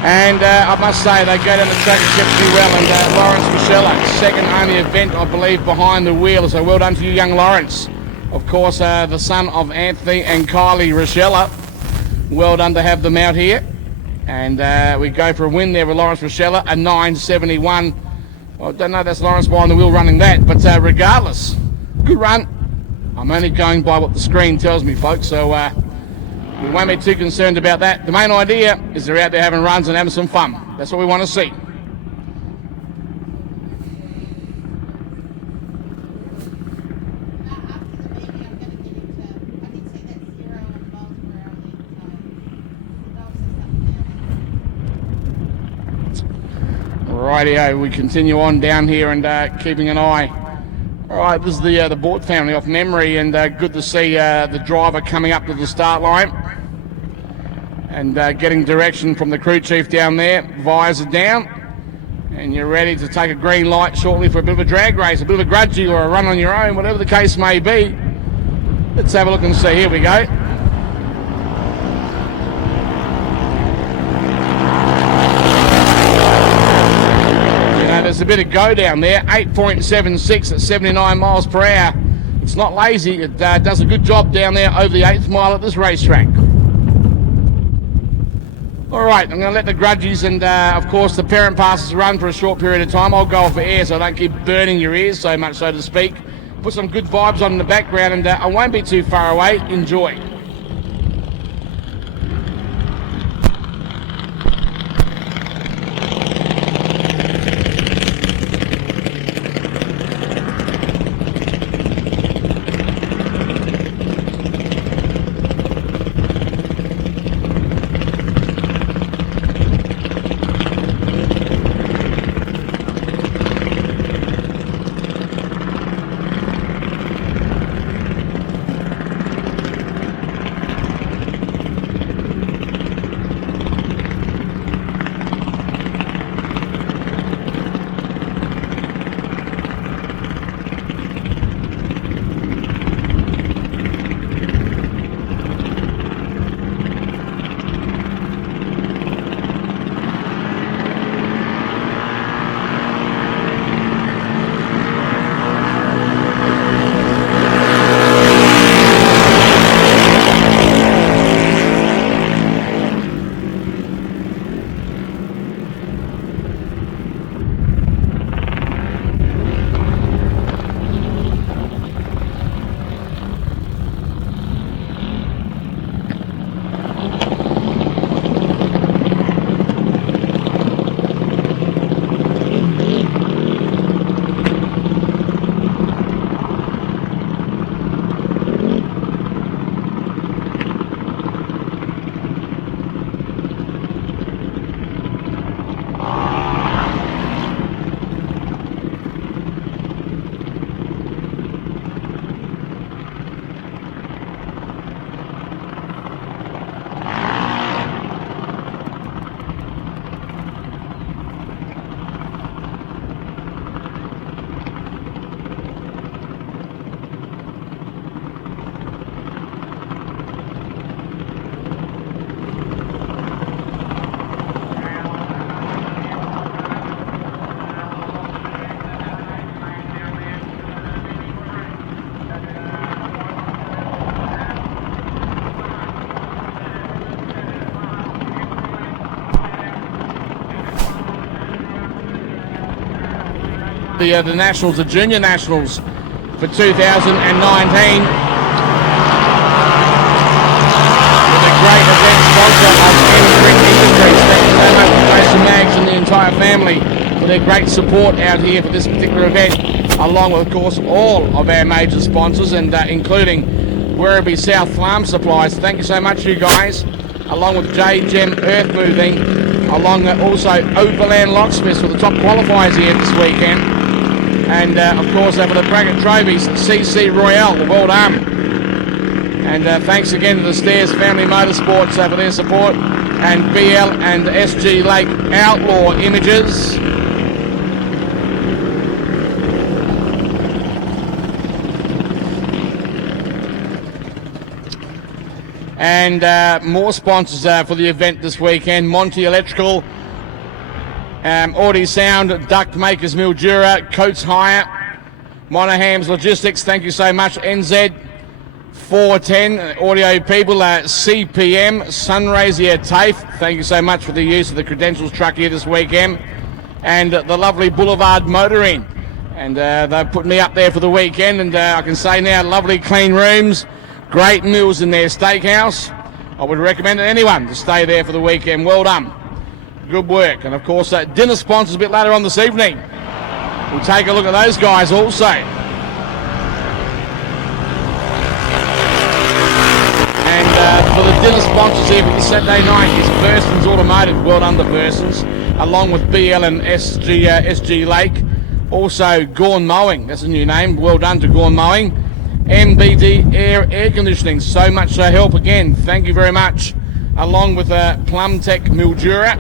And I must say, they go down the track exceptionally well, and Lawrence Rochella, second only event, I believe, behind the wheel, so well done to you, young Lawrence. Of course, the son of Anthony and Kylie Rochella. Well done to have them out here. And we go for a win there with Lawrence Rochella, a 9.71. Well, I don't know, that's Lawrence behind the wheel running that, but regardless, good run. I'm only going by what the screen tells me, folks, so we won't be too concerned about that. The main idea is they're out there having runs and having some fun. That's what we want to see. Rightio, we continue on down here and keeping an eye. All right, this is the Board family off memory, and good to see the driver coming up to the start line and getting direction from the crew chief down there. Visor down, and you're ready to take a green light shortly for a bit of a drag race, a bit of a grudgy or a run on your own, whatever the case may be. Let's have a look and see. Here we go. There's a bit of go down there, 8.76 at 79 miles per hour. It's not lazy, it does a good job down there over the 8th mile at this racetrack. All right, I'm going to let the grudgies and, of course, the parent passes run for a short period of time. I'll go off the air so I don't keep burning your ears so much, so to speak. Put some good vibes on in the background, and I won't be too far away. Enjoy. The Nationals, the Junior Nationals for 2019. With a great event sponsor of Hendrick Industries. Thank you so much to Jason Maggs and the entire family for their great support out here for this particular event, along with, of course, all of our major sponsors, and including Werribee South Farm Supplies. Thank you so much, you guys, along with J-Gem Earth Moving, along also Overland Locksmiths for the top qualifiers here this weekend. And of course for the bracket trophies, CC Royale, well done. And thanks again to the Stairs Family Motorsports for their support, and BL and SG Lake Outlaw Images. And more sponsors for the event this weekend: Monty Electrical, Audi Sound, Duct Makers Mildura, Coates Hire, Monagham's Logistics, thank you so much. NZ 410 audio people, CPM, Sunraysia TAFE, thank you so much for the use of the credentials truck here this weekend, and the lovely Boulevard Motoring, and they've put me up there for the weekend, and I can say now, lovely clean rooms, great meals in their steakhouse. I would recommend anyone to stay there for the weekend. Well done. Good work. And of course, dinner sponsors a bit later on this evening. We'll take a look at those guys also. And for the dinner sponsors here for the Saturday night is Burston's Automotive. Well done to Burston's. along with BL and SG Lake. Also Gorn Mowing, that's a new name, well done to Gorn Mowing. MBD Air Conditioning, so much help again, thank you very much. Along with Plum Tech Mildura.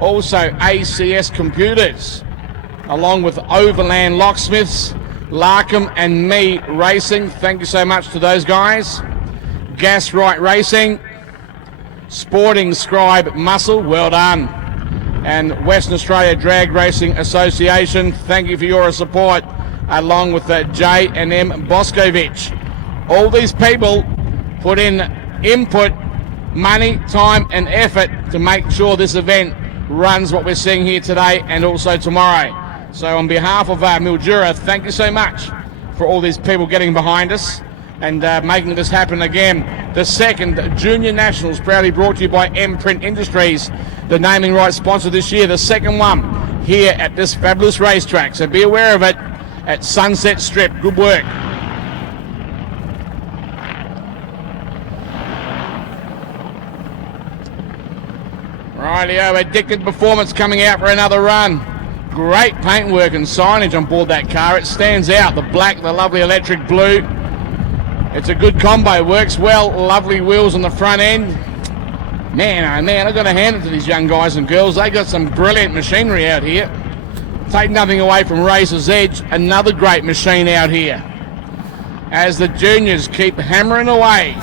Also ACS Computers, along with Overland Locksmiths, Larkham and Me Racing, thank you so much to those guys. Gasright Racing, Sporting Scribe Muscle, well done. And Western Australia Drag Racing Association, thank you for your support, along with J&M Boscovich. All these people put in input, money, time and effort to make sure this event runs what we're seeing here today and also tomorrow. So on behalf of Mildura, thank you so much for all these people getting behind us and making this happen again. The second Junior Nationals, proudly brought to you by M-Print Industries, the naming rights sponsor this year. The second one here at this fabulous racetrack. So be aware of it at Sunset Strip. Good work. Rightio, Addicted Performance coming out for another run. Great paintwork and signage on board that car. It stands out. The black, the lovely electric blue. It's a good combo, works well. Lovely wheels on the front end. Man, oh man, I've got to hand it to these young guys and girls. They got some brilliant machinery out here. Take nothing away from Razor's Edge, another great machine out here. As the juniors keep hammering away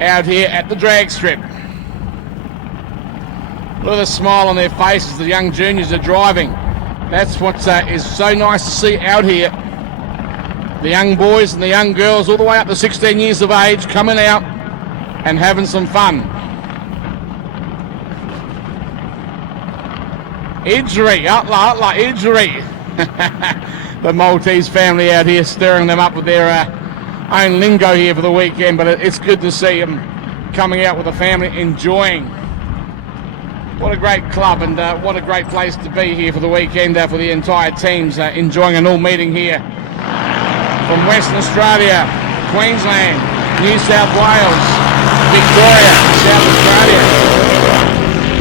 out here at the drag strip. Look at the smile on their faces, the young juniors are driving. That's what is so nice to see out here. The young boys and the young girls, all the way up to 16 years of age, coming out and having some fun. Idri, Utla, Idri. The Maltese family out here stirring them up with their own lingo here for the weekend, but it's good to see them coming out with the family, enjoying. What a great club and what a great place to be here for the weekend for the entire teams, enjoying an all meeting here from Western Australia, Queensland, New South Wales, Victoria, South Australia.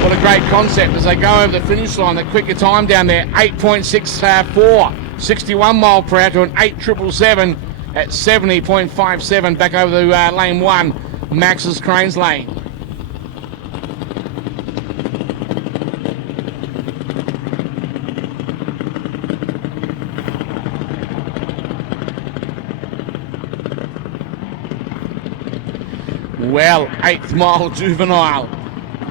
What a great concept as they go over the finish line. The quicker time down there, 8.64, 61 mile per hour to an 8.777 at 70.57 back over to lane 1, Max's Cranes Lane. Well, 8th mile juvenile.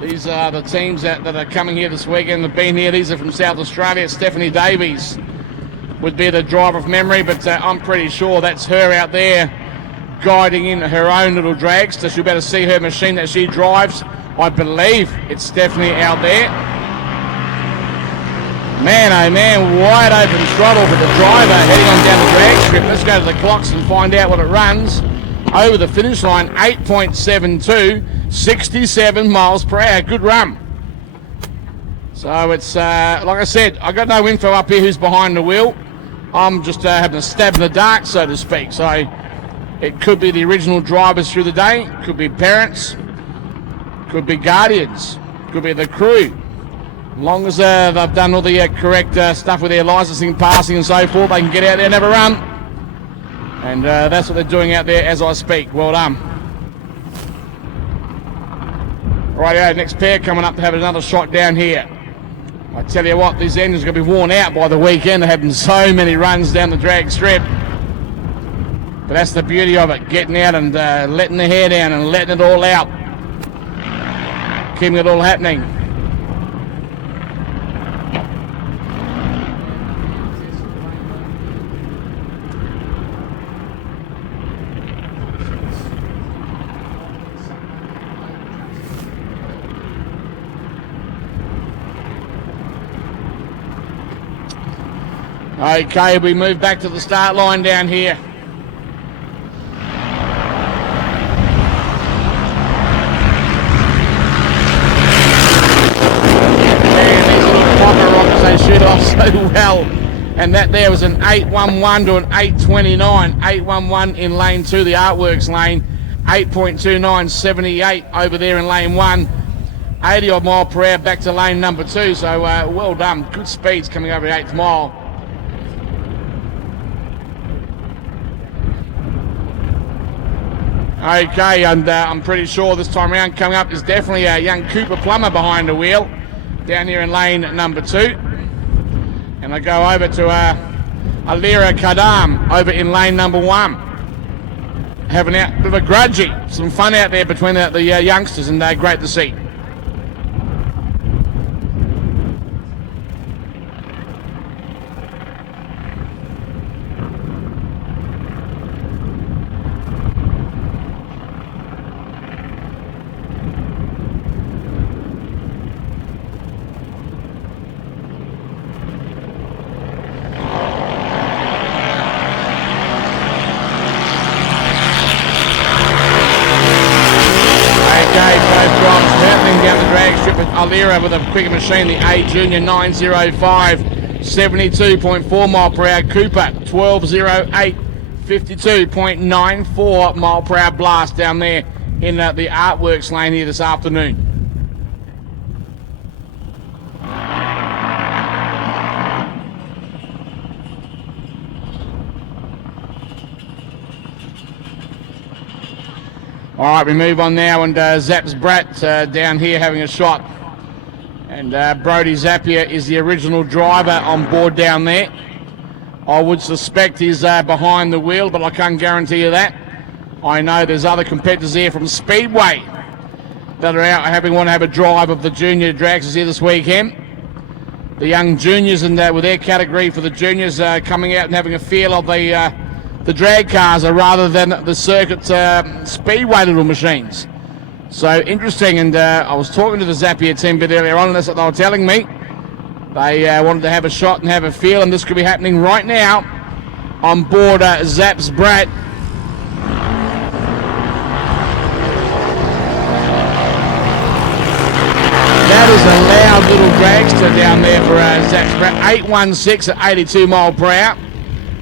These are the teams that are coming here this weekend, have been here. These are from South Australia. Stephanie Davies would be the driver of memory, but I'm pretty sure that's her out there guiding in her own little dragster. She'll be able to see her machine that she drives. I believe it's Stephanie out there. Man, oh man, wide open throttle for the driver heading on down the drag strip. Let's go to the clocks and find out what it runs. Over the finish line, 8.72, 67 miles per hour. Good run. So it's, like I said, I got no info up here who's behind the wheel. I'm just having a stab in the dark, so to speak. So it could be the original drivers through the day, could be parents, could be guardians, could be the crew. As long as they've done all the correct stuff with their licensing, passing and so forth, they can get out there and have a run. And that's what they're doing out there as I speak. Well done. Rightio, next pair coming up to have another shot down here. I tell you what, these engines are going to be worn out by the weekend. They're having so many runs down the drag strip. But that's the beauty of it, getting out and letting the hair down and letting it all out. Keeping it all happening. Okay, we move back to the start line down here. Man, these little popper rockets, they shoot off so well. And that there was an 811 to an 829. 811 in lane 2, the artworks lane. 8.2978 over there in lane 1. 80 odd mile per hour back to lane number 2. So well done. Good speeds coming over the 8th mile. Okay, and I'm pretty sure this time around coming up is definitely a young Cooper Plummer behind the wheel down here in lane number 2. And I go over to Alira Kadam over in lane number 1. Having a bit of a grudgy, some fun out there between the youngsters, and they're great to see. Alira with a quicker machine, the A Junior 905, 72.4 mile per hour. Cooper 1208, 52.94 mile per hour blast down there in the artworks lane here this afternoon. All right, we move on now, and Zaps Brat down here having a shot. And Brody Zapier is the original driver on board down there. I would suspect he's behind the wheel, but I can't guarantee you that. I know there's other competitors here from Speedway that are out want to have a drive of the junior dragsters here this weekend. The young juniors, and with their category for the juniors coming out and having a feel of the drag cars rather than the circuit Speedway little machines. So interesting, and I was talking to the Zapier team a bit earlier on, and that's what they were telling me. They wanted to have a shot and have a feel, and this could be happening right now on board Zaps Brat. That is a loud little dragster down there for Zaps Brat. 816 at 82 mile per hour,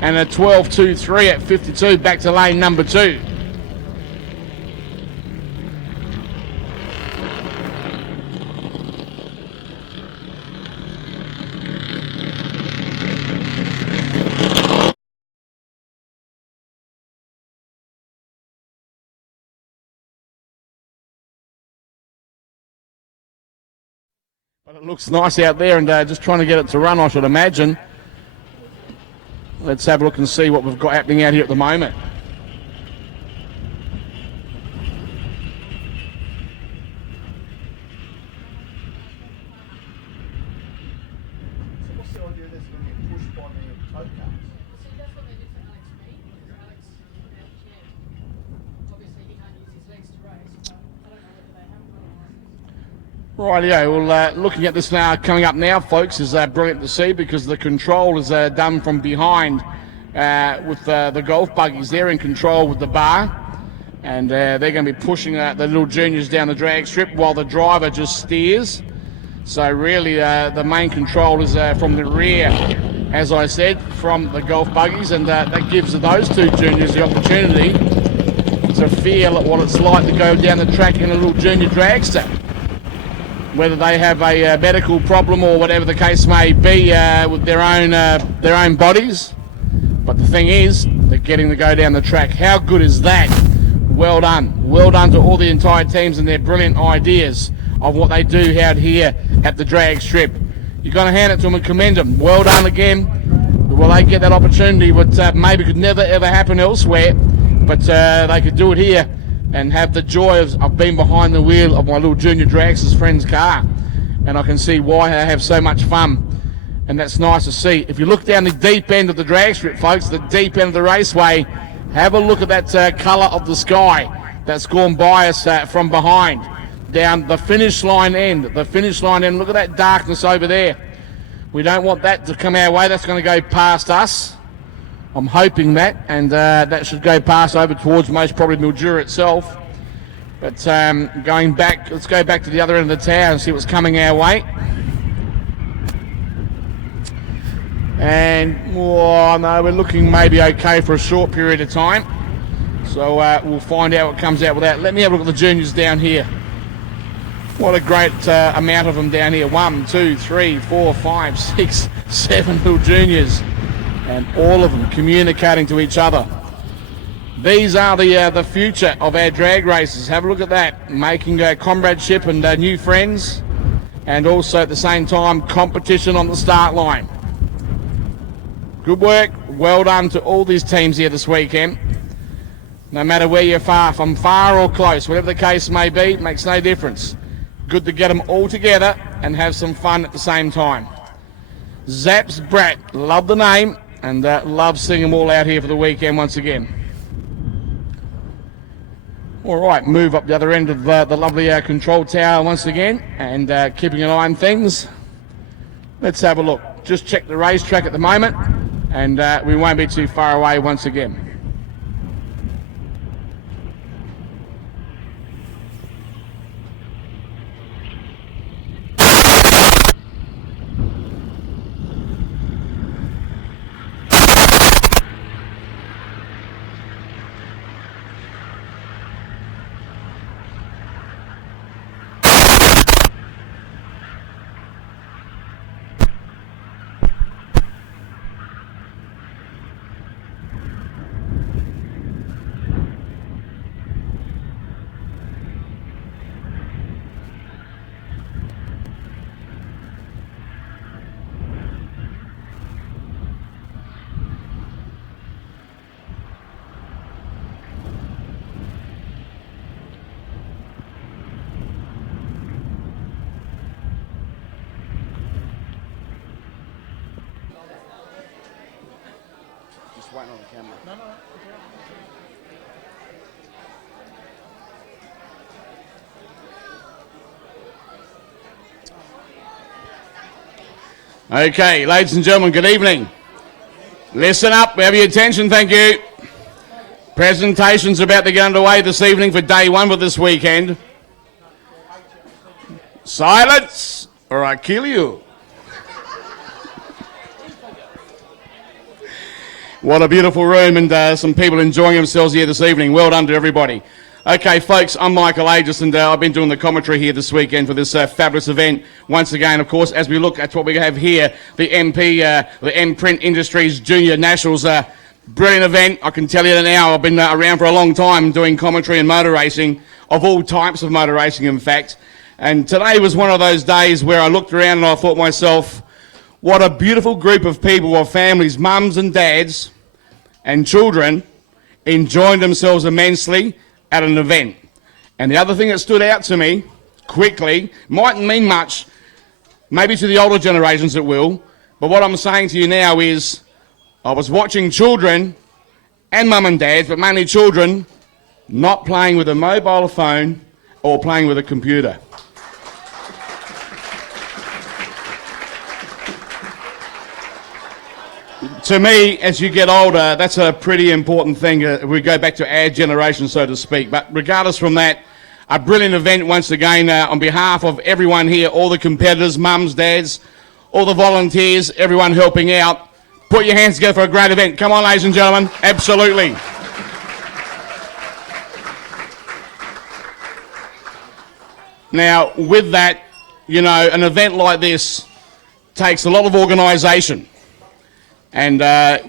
and a 1223 at 52 back to lane number 2. But it looks nice out there, and just trying to get it to run, I should imagine. Let's have a look and see what we've got happening out here at the moment. So what's the idea that's going to get pushed by the tow cars? So that's what they did for Alex Mead, because Alex put out a shed. Obviously he can't use his legs to race, but I don't know whether they have got a license. Rightio, well, looking at this now, coming up now, folks, is brilliant to see, because the control is done from behind with the golf buggies. They're in control with the bar, and they're going to be pushing the little juniors down the drag strip while the driver just steers. So really the main control is from the rear, as I said, from the golf buggies, and that gives those two juniors the opportunity to feel what it's like to go down the track in a little junior dragster. Whether they have a medical problem or whatever the case may be with their own bodies, but the thing is, they're getting to go down the track. How good is that? Well done to all the entire teams and their brilliant ideas of what they do out here at the drag strip. You've got to hand it to them and commend them. Well done again. Well, they get that opportunity, but maybe could never ever happen elsewhere, but they could do it here and have the joy of being behind the wheel of my little junior dragster's friend's car. And I can see why they have so much fun. And that's nice to see. If you look down the deep end of the drag strip, folks, the deep end of the raceway, have a look at that colour of the sky that's gone by us from behind. Down the finish line end. Look at that darkness over there. We don't want that to come our way. That's going to go past us. I'm hoping that, and that should go past over towards most probably Mildura itself. But going back, let's go back to the other end of the tower and see what's coming our way. And, oh no, we're looking maybe okay for a short period of time. So we'll find out what comes out with that. Let me have a look at the juniors down here. What a great amount of them down here. 1, 2, 3, 4, 5, 6, 7 little juniors. And all of them communicating to each other. These are the future of our drag races. Have a look at that. Making comradeship and new friends. And also at the same time, competition on the start line. Good work. Well done to all these teams here this weekend. No matter where you're from far or close, whatever the case may be, it makes no difference. Good to get them all together and have some fun at the same time. Zaps Brat, love the name, and love seeing them all out here for the weekend once again. All right, move up the other end of the lovely control tower once again, and keeping an eye on things. Let's have a look. Just check the racetrack at the moment, and we won't be too far away once again. Waiting on the camera. Okay, ladies and gentlemen, good evening. Listen up, we have your attention, thank you. Presentations about to get underway this evening for day one of this weekend. Silence, or I kill you. What a beautiful room, and some people enjoying themselves here this evening. Well done to everybody. Okay, folks, I'm Michael Aegis, and I've been doing the commentary here this weekend for this fabulous event. Once again, of course, as we look at what we have here, the the M-Print Industries Junior Nationals. Brilliant event. I can tell you now, I've been around for a long time doing commentary and motor racing, of all types of motor racing, in fact. And today was one of those days where I looked around and I thought to myself, what a beautiful group of people, of families, mums and dads and children, enjoying themselves immensely at an event. And the other thing that stood out to me quickly, mightn't mean much, maybe to the older generations it will, but what I'm saying to you now is I was watching children and mum and dads, but mainly children, not playing with a mobile phone or playing with a computer. To me, as you get older, that's a pretty important thing. We go back to our generation, so to speak. But regardless from that, a brilliant event once again on behalf of everyone here, all the competitors, mums, dads, all the volunteers, everyone helping out. Put your hands together for a great event. Come on, ladies and gentlemen. Absolutely. Now, with that, you know, an event like this takes a lot of organisation. And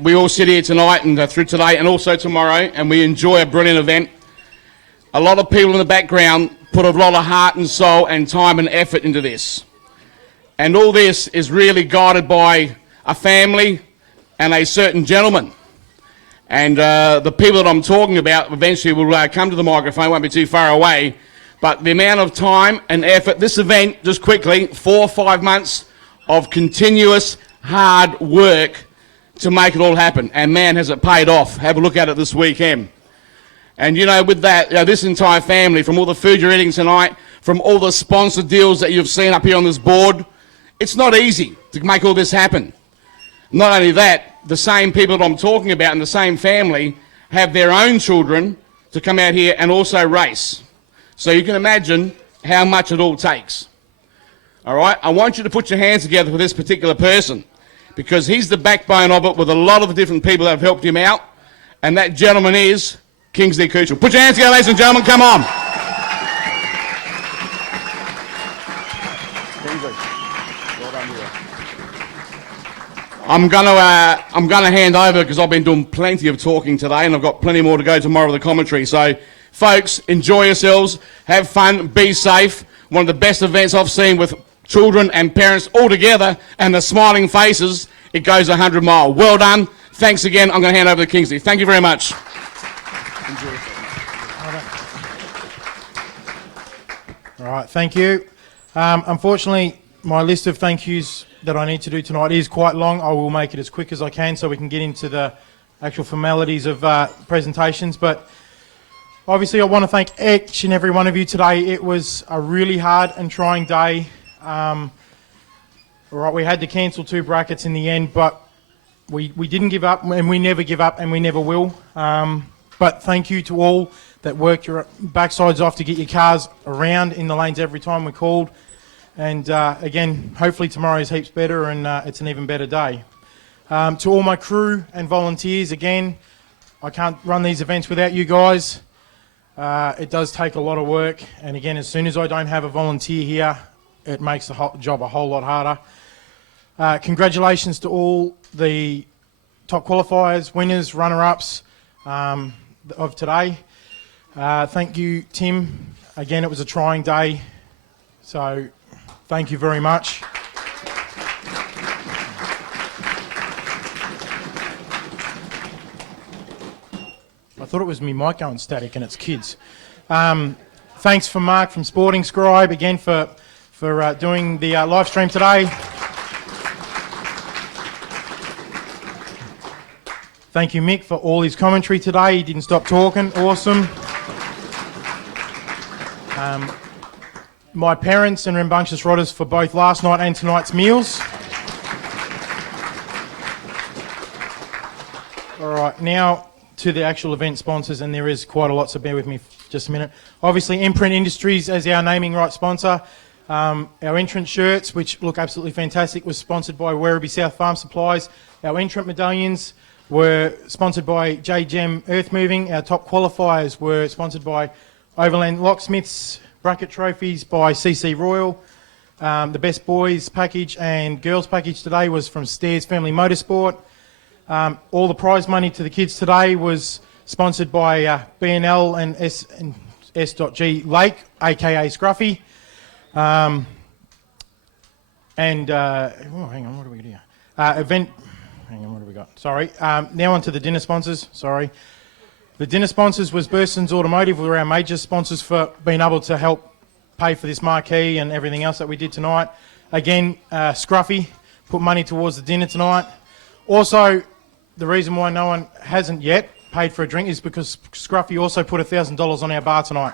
we all sit here tonight and through today and also tomorrow, and we enjoy a brilliant event. A lot of people in the background put a lot of heart and soul and time and effort into this. And all this is really guided by a family and a certain gentleman. And the people that I'm talking about eventually will come to the microphone, won't be too far away. But the amount of time and effort, this event, just quickly, 4 or 5 months of continuous hard work to make it all happen, and man, has it paid off. Have a look at it this weekend. And you know, with that, this entire family, from all the food you're eating tonight, from all the sponsored deals that you've seen up here on this board, it's not easy to make all this happen. Not only that, the same people that I'm talking about in the same family have their own children to come out here and also race. So you can imagine how much it all takes. All right, I want you to put your hands together for this particular person, because he's the backbone of it with a lot of different people that have helped him out, and that gentleman is Kingsley Kuchel. Put your hands together, ladies and gentlemen, come on. Well done, you. I'm gonna hand over because I've been doing plenty of talking today, and I've got plenty more to go tomorrow with the commentary. So, folks, enjoy yourselves, have fun, be safe. One of the best events I've seen with children and parents all together, and the smiling faces. It goes 100 mile. Well done. Thanks again. I'm going to hand over to Kingsley. Thank you very much. All right, thank you. Unfortunately, my list of thank yous that I need to do tonight is quite long. I will make it as quick as I can so we can get into the actual formalities of presentations. But obviously, I want to thank each and every one of you today. It was a really hard and trying day. All right, we had to cancel 2 brackets in the end, but we didn't give up, and we never give up, and we never will. But thank you to all that worked your backsides off to get your cars around in the lanes every time we called. And again, hopefully tomorrow is heaps better, and it's an even better day. To all my crew and volunteers, again, I can't run these events without you guys. It does take a lot of work, and again, as soon as I don't have a volunteer here, it makes the whole job a whole lot harder. Congratulations to all the top qualifiers, winners, runner-ups of today. Thank you, Tim. Again, it was a trying day, so thank you very much. I thought it was me mic going static and it's kids. Thanks for Mark from Sporting Scribe, again for doing the live stream today. Thank you, Mick, for all his commentary today. He didn't stop talking. Awesome. My parents and Rambunctious Rodders for both last night and tonight's meals. All right, now to the actual event sponsors, and there is quite a lot, so bear with me for just a minute. Obviously, Imprint Industries as our naming right sponsor. Our entrance shirts, which look absolutely fantastic, was sponsored by Werribee South Farm Supplies. Our entrant medallions were sponsored by J-Gem Earth Moving. Our top qualifiers were sponsored by Overland Locksmiths. Bracket trophies by CC Royal. The best boys package and girls package today was from Stairs Family Motorsport. All the prize money to the kids today was sponsored by B&L and S.G Lake, aka Scruffy. Hang on, what do we got here? Hang on, what do we got? Sorry. Now on to the dinner sponsors. Sorry. The dinner sponsors was Burson's Automotive, who were our major sponsors for being able to help pay for this marquee and everything else that we did tonight. Again, Scruffy put money towards the dinner tonight. Also, the reason why no one hasn't yet paid for a drink is because Scruffy also put $1,000 on our bar tonight.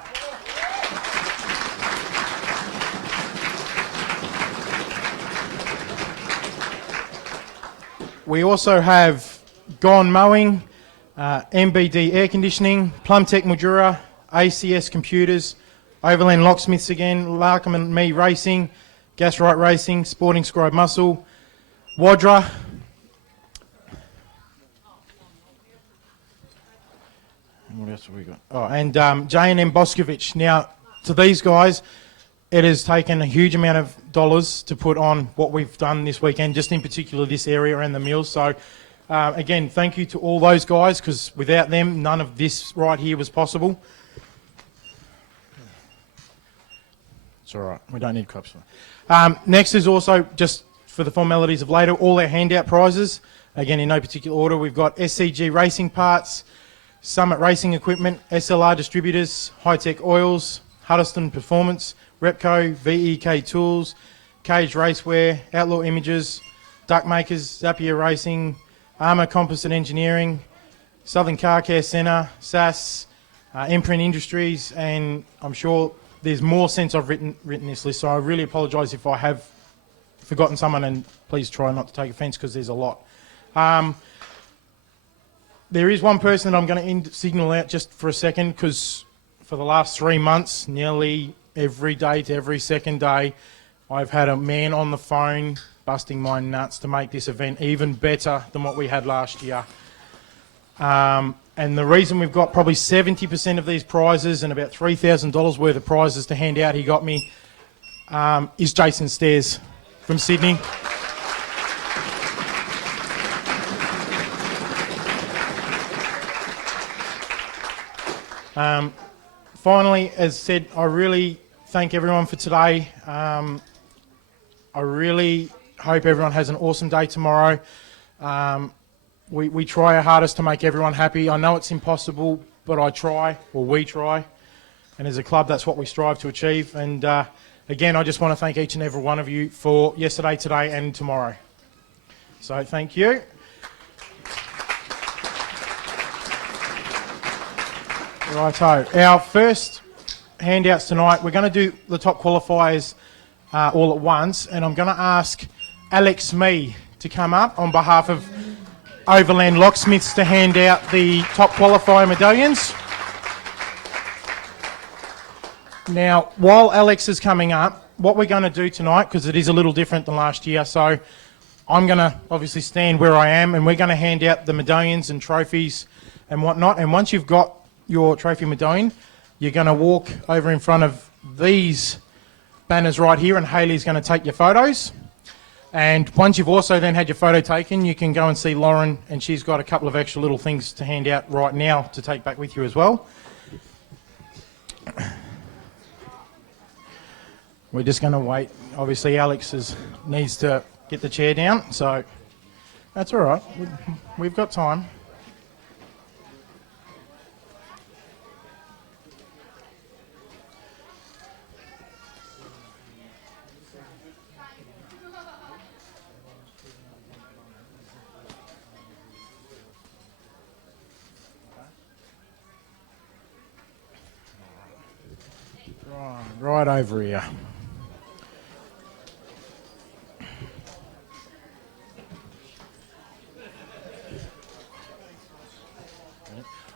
We also have Gone Mowing, MBD Air Conditioning, Plumtech Mildura, ACS Computers, Overland Locksmiths again, Larkham and Me Racing, Gasrite Racing, Sporting Scribe Muscle, Wadra, what else have we got? Oh, and J&M Boscovich. Now, to these guys, it has taken a huge amount of dollars to put on what we've done this weekend, just in particular this area and the meals. So, again, thank you to all those guys, because without them, none of this right here was possible. It's all right. We don't need cups. Next is also, just for the formalities of later, all our handout prizes. Again, in no particular order, we've got SCG Racing Parts, Summit Racing Equipment, SLR Distributors, High-Tech Oils, Huddleston Performance, Repco, VEK Tools, Cage Raceware, Outlaw Images, Duck Makers, Zapier Racing, Armour Composite Engineering, Southern Car Care Centre, SAS, Imprint Industries, and I'm sure there's more since I've written this list, so I really apologise if I have forgotten someone, and please try not to take offence because there's a lot. There is one person that I'm going to signal out just for a second, because for the last 3 months, nearly every day to every second day, I've had a man on the phone busting my nuts to make this event even better than what we had last year. And the reason we've got probably 70% of these prizes and about $3,000 worth of prizes to hand out, he got me is Jason Stairs from Sydney. Finally, as said, I really thank everyone for today. I really hope everyone has an awesome day tomorrow. We try our hardest to make everyone happy. I know it's impossible, but I try, or we try. And as a club, that's what we strive to achieve. And again, I just want to thank each and every one of you for yesterday, today, and tomorrow. So thank you. Righto. Our first handouts tonight, we're going to do the top qualifiers all at once, and I'm going to ask Alex Mee to come up on behalf of Overland Locksmiths to hand out the top qualifier medallions. Now, while Alex is coming up, what we're going to do tonight, because it is a little different than last year, so I'm going to obviously stand where I am, and we're going to hand out the medallions and trophies and whatnot, and once you've got your trophy medallion, you're going to walk over in front of these banners right here, and Hayley's going to take your photos. And once you've also then had your photo taken, you can go and see Lauren, and she's got a couple of extra little things to hand out right now to take back with you as well. We're just going to wait. Obviously, Alex needs to get the chair down, so that's all right. We've got time. Right over here.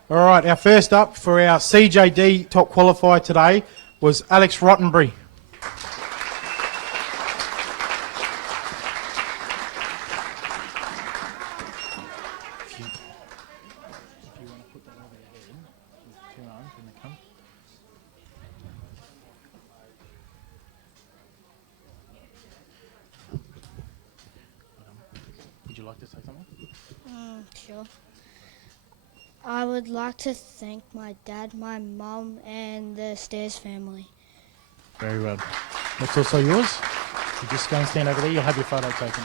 All right, our first up for our CJD top qualifier today was Alex Rottenbury. Would you like to say something? Sure. I would like to thank my dad, my mum, and the Stairs family. Very well. That's also yours. You just go and stand over there. You'll have your photo taken.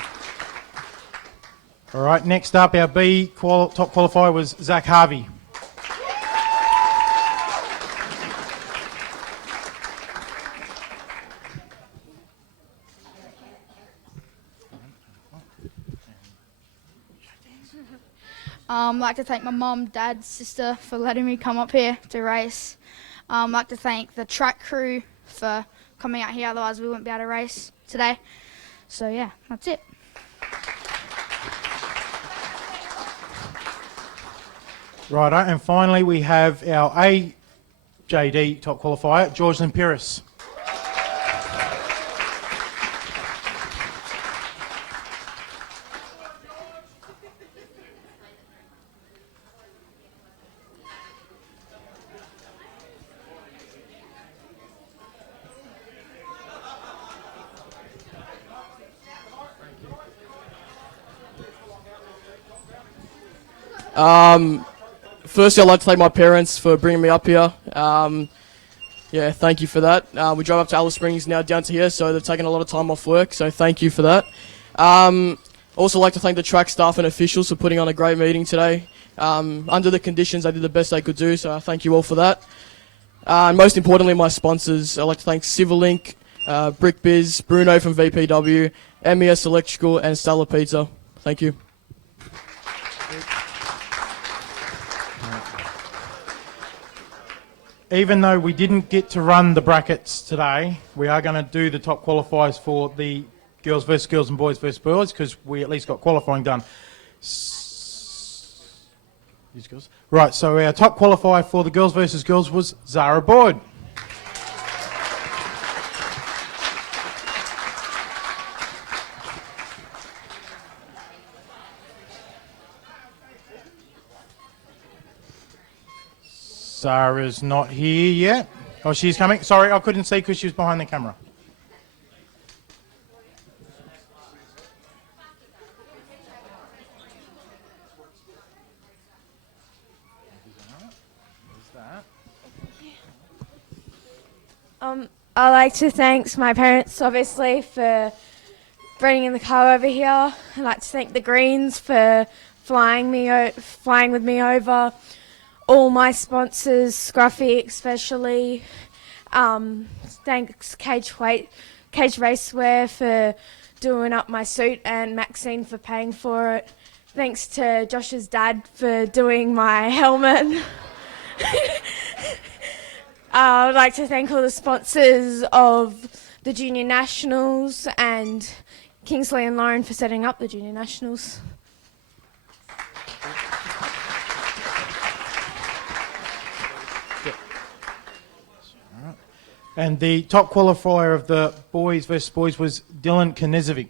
All right. Next up, our B top qualifier was Zach Harvey. I'd like to thank my mum, dad, sister for letting me come up here to race. I'd like to thank the track crew for coming out here, otherwise we wouldn't be able to race today. So yeah, that's it. Righto, and finally we have our AJD top qualifier, George Limpiris. Firstly, I'd like to thank my parents for bringing me up here. Yeah, thank you for that. We drove up to Alice Springs, now down to here, so they've taken a lot of time off work, so thank you for that. Also like to thank the track staff and officials for putting on a great meeting today. Under the conditions, they did the best they could do, so I thank you all for that. And most importantly, my sponsors. I'd like to thank Civilink, BrickBiz, Bruno from VPW, MES Electrical, and Stella Pizza. Thank you. Even though we didn't get to run the brackets today, we are going to do the top qualifiers for the girls versus girls and boys versus boys, because we at least got qualifying done. Right, so our top qualifier for the girls versus girls was Zara Boyd. Zara's not here yet. Oh, she's coming. Sorry, I couldn't see because she was behind the camera. I'd like to thank my parents, obviously, for bringing the car over here. I'd like to thank the Greens for flying with me over. All my sponsors, Scruffy especially. Thanks Cage Racewear for doing up my suit and Maxine for paying for it. Thanks to Josh's dad for doing my helmet. I would like to thank all the sponsors of the Junior Nationals and Kingsley and Lauren for setting up the Junior Nationals. And the top qualifier of the boys versus boys was Dylan Knezovic.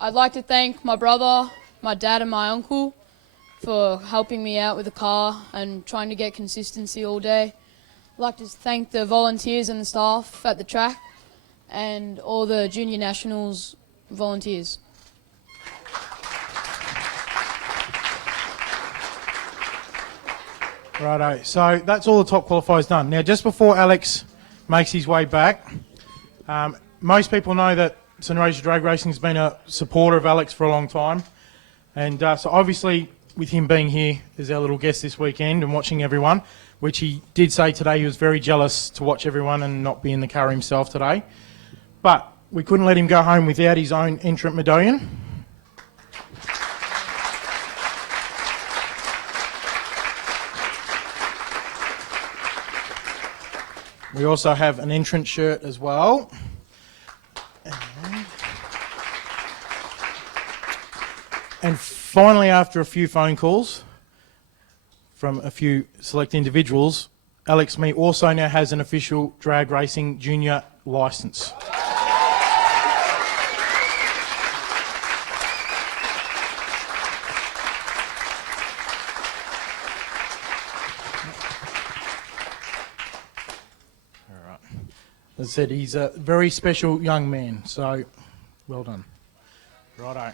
I'd like to thank my brother, my dad and my uncle for helping me out with the car and trying to get consistency all day. I'd like to thank the volunteers and the staff at the track and all the Junior Nationals volunteers. Righto, so that's all the top qualifiers done. Now, just before Alex makes his way back, most people know that Sunraysia Drag Racing has been a supporter of Alex for a long time. And so obviously, with him being here as our little guest this weekend and watching everyone, which he did say today he was very jealous to watch everyone and not be in the car himself today. But we couldn't let him go home without his own entrant medallion. We also have an entrant shirt as well. And finally, after a few phone calls from a few select individuals, Alex Mee also now has an official drag racing junior licence. As I said, he's a very special young man, so well done. Righto.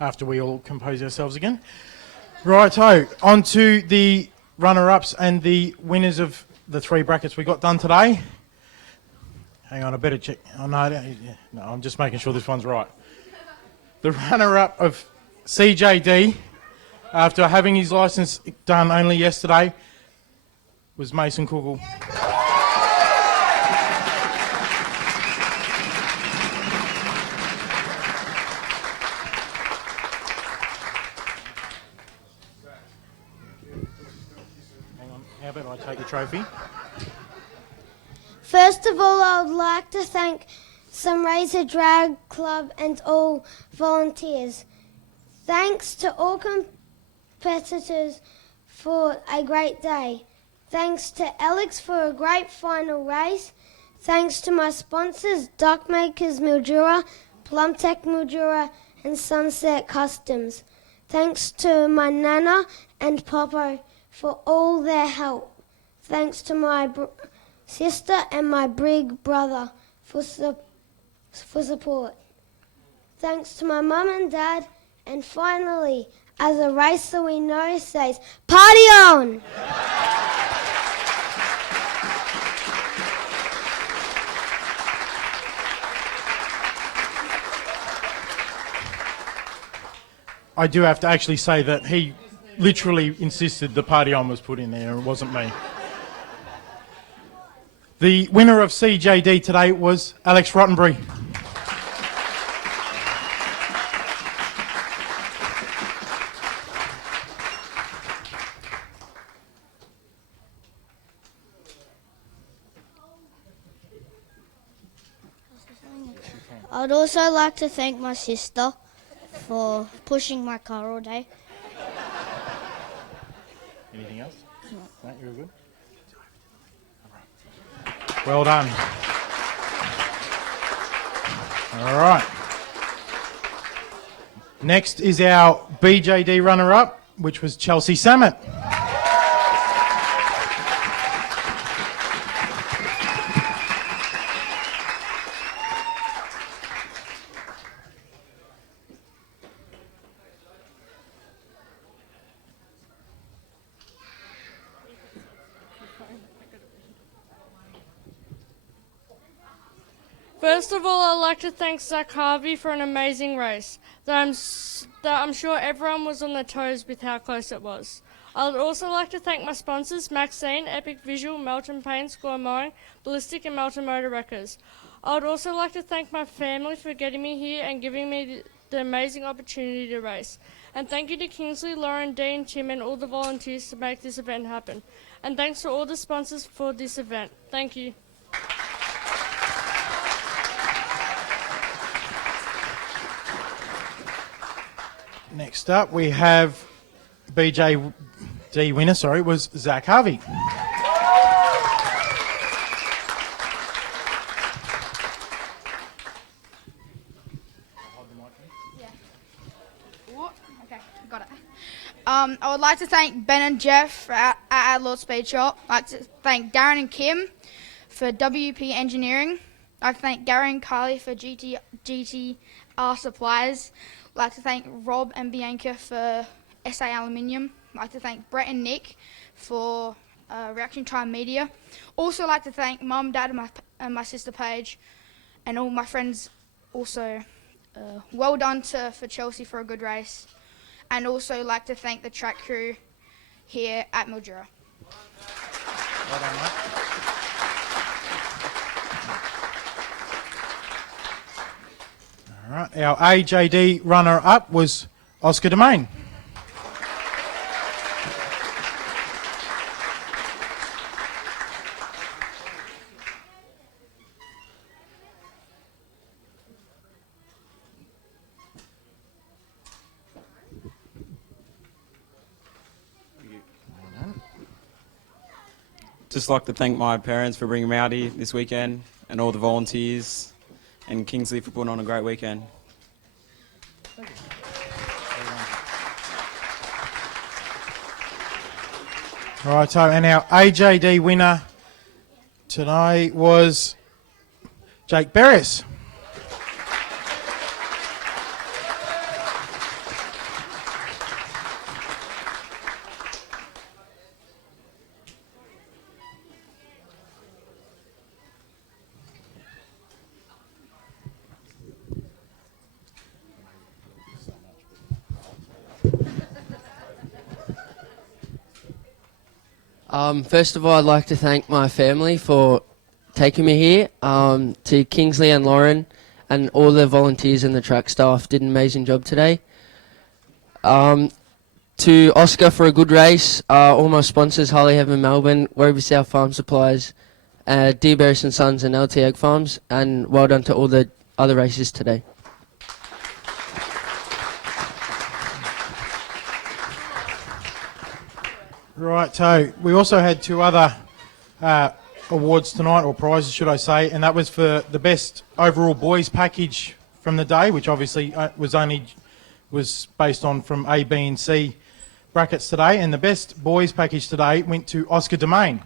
After we all compose ourselves again. Righto, on to the runner-ups and the winners of the three brackets we got done today. Hang on, I better check. Oh, no, I'm just making sure this one's right. The runner-up of CJD, after having his licence done only yesterday, was Mason Cookle. How about I take the trophy? First of all, I would like to thank Sunraysia Drag Club and all volunteers. Thanks to all competitors for a great day. Thanks to Alex for a great final race. Thanks to my sponsors, Duckmakers Mildura, Plumtech Mildura and Sunset Customs. Thanks to my Nana and Popo for all their help. Thanks to my sister and my big brother for support. Thanks to my mum and dad. And finally, as a racer we know says, party on! I do have to actually say that he literally insisted the party on was put in there, and it wasn't me. The winner of CJD today was Alex Rottenbury. I'd also like to thank my sister for pushing my car all day. Anything else? No, you're good. Well done. All right. Next is our BJD runner-up, which was Chelsea Samet. First of all, I'd like to thank Zach Harvey for an amazing race that I'm sure everyone was on their toes with how close it was. I would also like to thank my sponsors, Maxine, Epic Visual, Melton Paint, Score Mowing, Ballistic and Melton Motor Wreckers. I would also like to thank my family for getting me here and giving me the amazing opportunity to race. And thank you to Kingsley, Lauren, Dean, Tim and all the volunteers to make this event happen. And thanks to all the sponsors for this event. Thank you. Next up, we have BJD winner, was Zach Harvey. Okay, got it. I would like to thank Ben and Jeff at Lord Speed Shop. I'd like to thank Darren and Kim for WP Engineering. I'd like to thank Gary and Carly for GTR Supplies. I'd like to thank Rob and Bianca for SA Aluminium. I'd like to thank Brett and Nick for Reaction Time Media. Also like to thank Mum, Dad and my sister Paige and all my friends also. Well done for Chelsea for a good race. And also like to thank the track crew here at Mildura. Well done, mate. All right, our AJD runner-up was Oscar Domain. Just like to thank my parents for bringing me out here this weekend and all the volunteers and Kingsley for putting on a great weekend. Right, so and our AJD winner today was Jake Barris. First of all, I'd like to thank my family for taking me here, to Kingsley and Lauren and all the volunteers and the track staff did an amazing job today. To Oscar for a good race, all my sponsors, Harley Heaven Melbourne, Werribee South Farm Supplies D. Barris and Sons and LT Egg Farms, and well done to all the other races today. Right, so we also had two other awards tonight, or prizes should I say, and that was for the best overall boys package from the day, which obviously was based on from A, B and C brackets today, and the best boys package today went to Oscar Domain.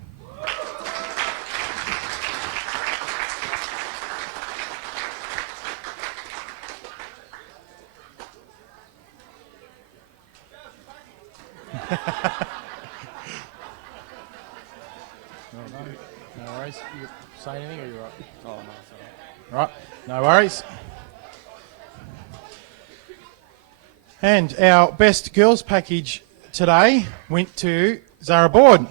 No worries. You say anything, or you're right? Oh, no, sorry. Right, no worries. And our best girls package today went to Zara Board.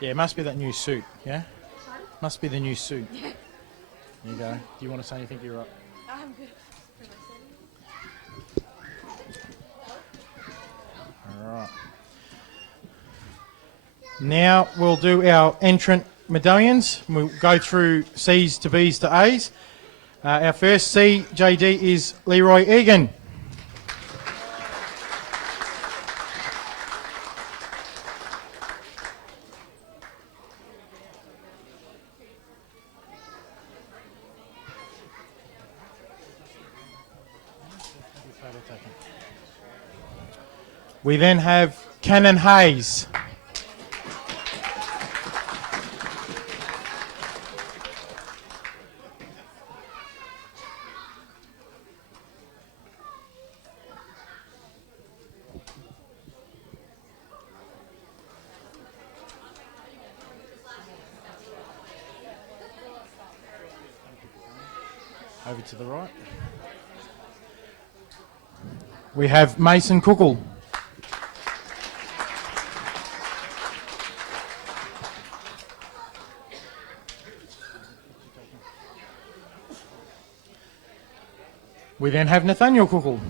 Yeah, it must be that new suit, yeah? Must be the new suit. Yeah. There you go. Do you want to say anything? You're right. I'm good. All right. Now we'll do our entrant medallions. We'll go through C's to B's to A's. Our first C, JD, is Leroy Egan. We then have Cannon Hayes. Over to the right. We have Mason Cookle. We then have Nathaniel Cookle.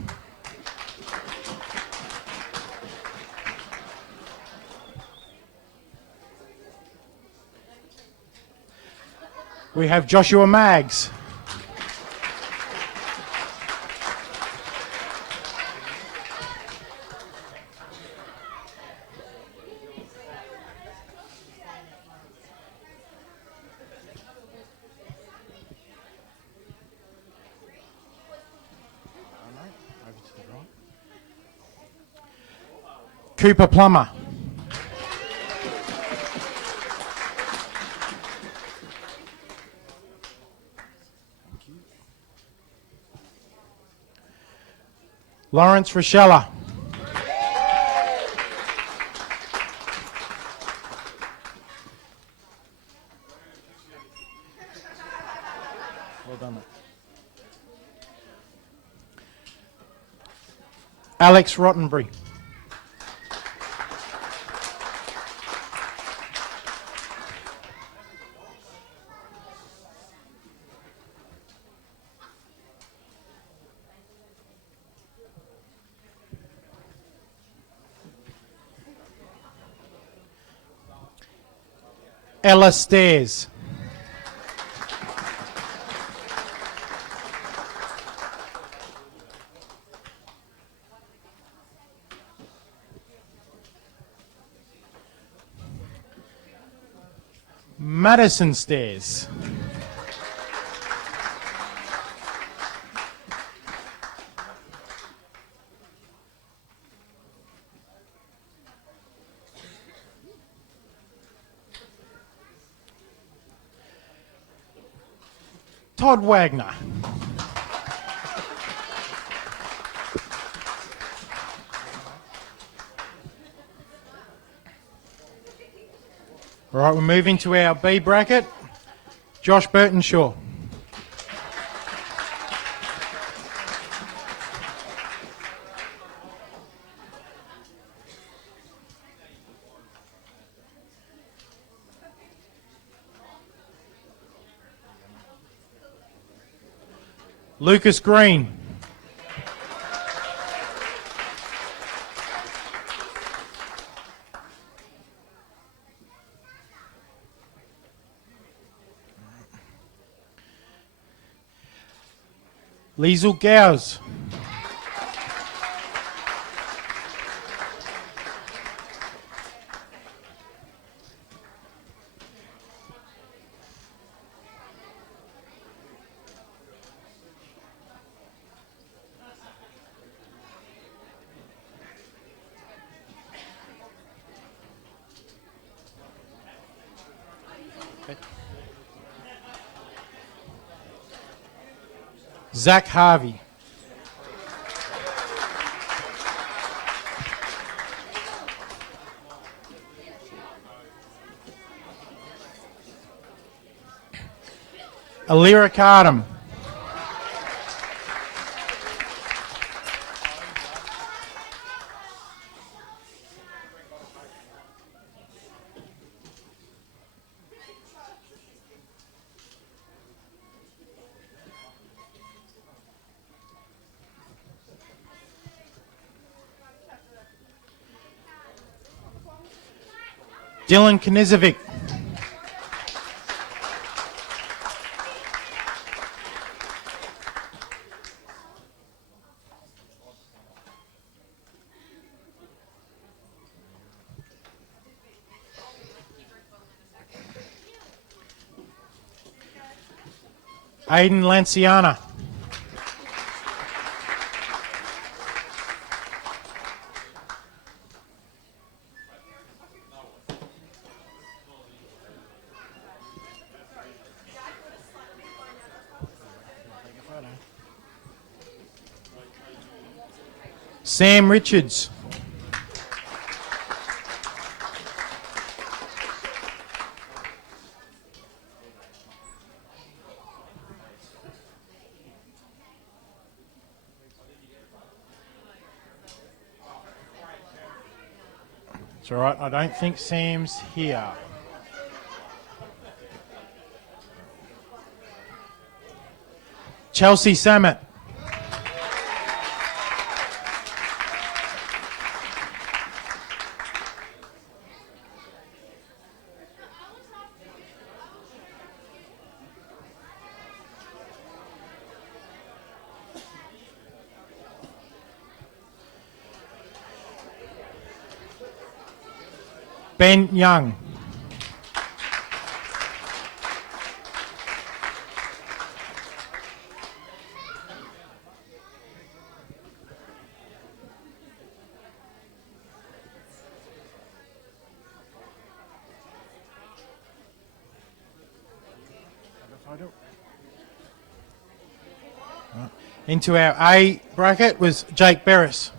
We have Joshua Maggs. Cooper Plummer. Lawrence Rochella. Well done, mate. Alex Rottenbury. Ella Stairs. Madison Stairs. Todd Wagner. All right, we're moving to our B bracket. Josh Burtonshaw. Lucas Green. Liesel Gowes. Zach Harvey. Alira Cardam. Dylan Knizovic. Aiden Lanciana. Sam Richards. It's all right, I don't think Sam's here. Chelsea Samet. Ben Young. Into our A bracket was Jake Barris.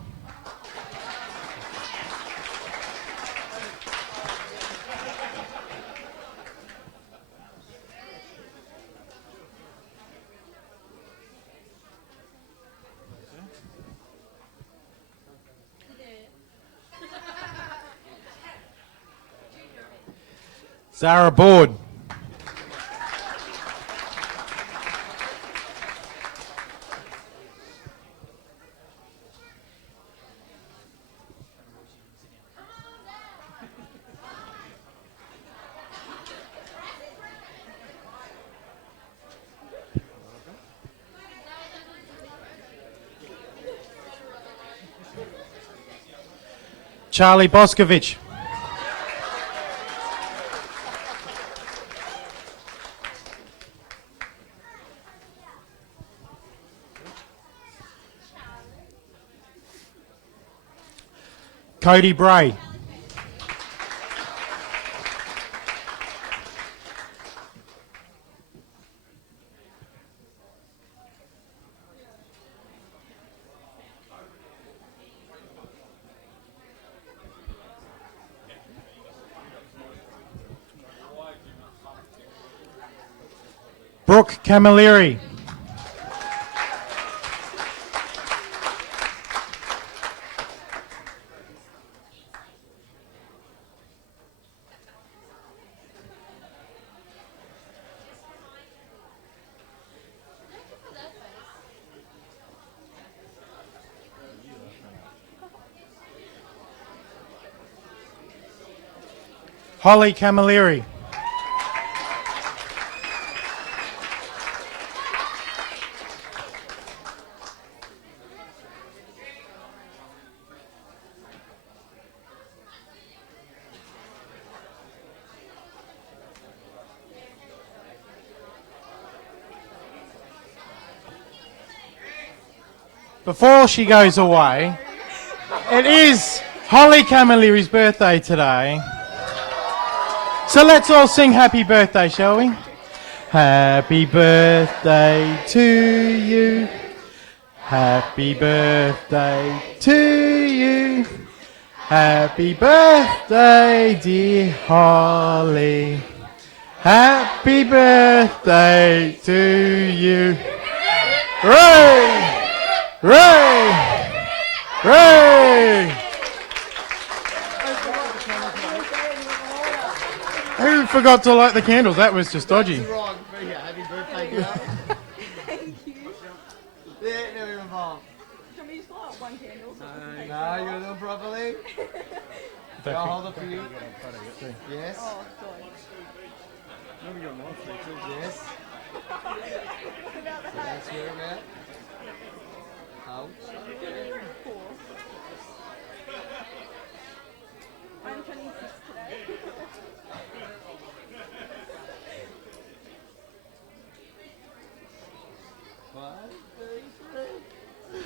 Zara Board. Charlie Boscovich. Cody Bray. Brooke Camilleri. Holly Camilleri. Before she goes away, it is Holly Camilleri's birthday today. So let's all sing happy birthday, shall we? Happy birthday to you. Happy birthday to you. Happy birthday, dear Holly. Happy birthday to you. Hooray! Hooray! Hooray! Who forgot to light the candles? That was just dodgy. Happy birthday, girl. Thank you. Yeah, no, you're involved. Can we just light up one candle? No, you gotta do it properly. I'll hold it for you. Yes. Oh, sorry. Yes. That's where I'm at. Out. I'm turning 6 today.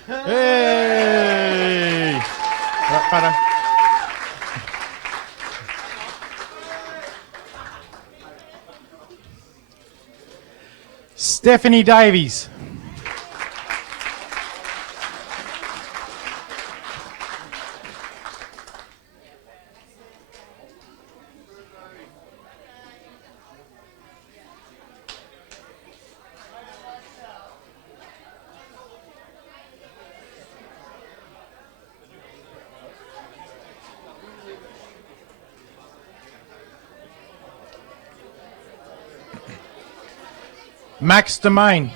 Hey! Right, photo. Stephanie Davies. Max Domain.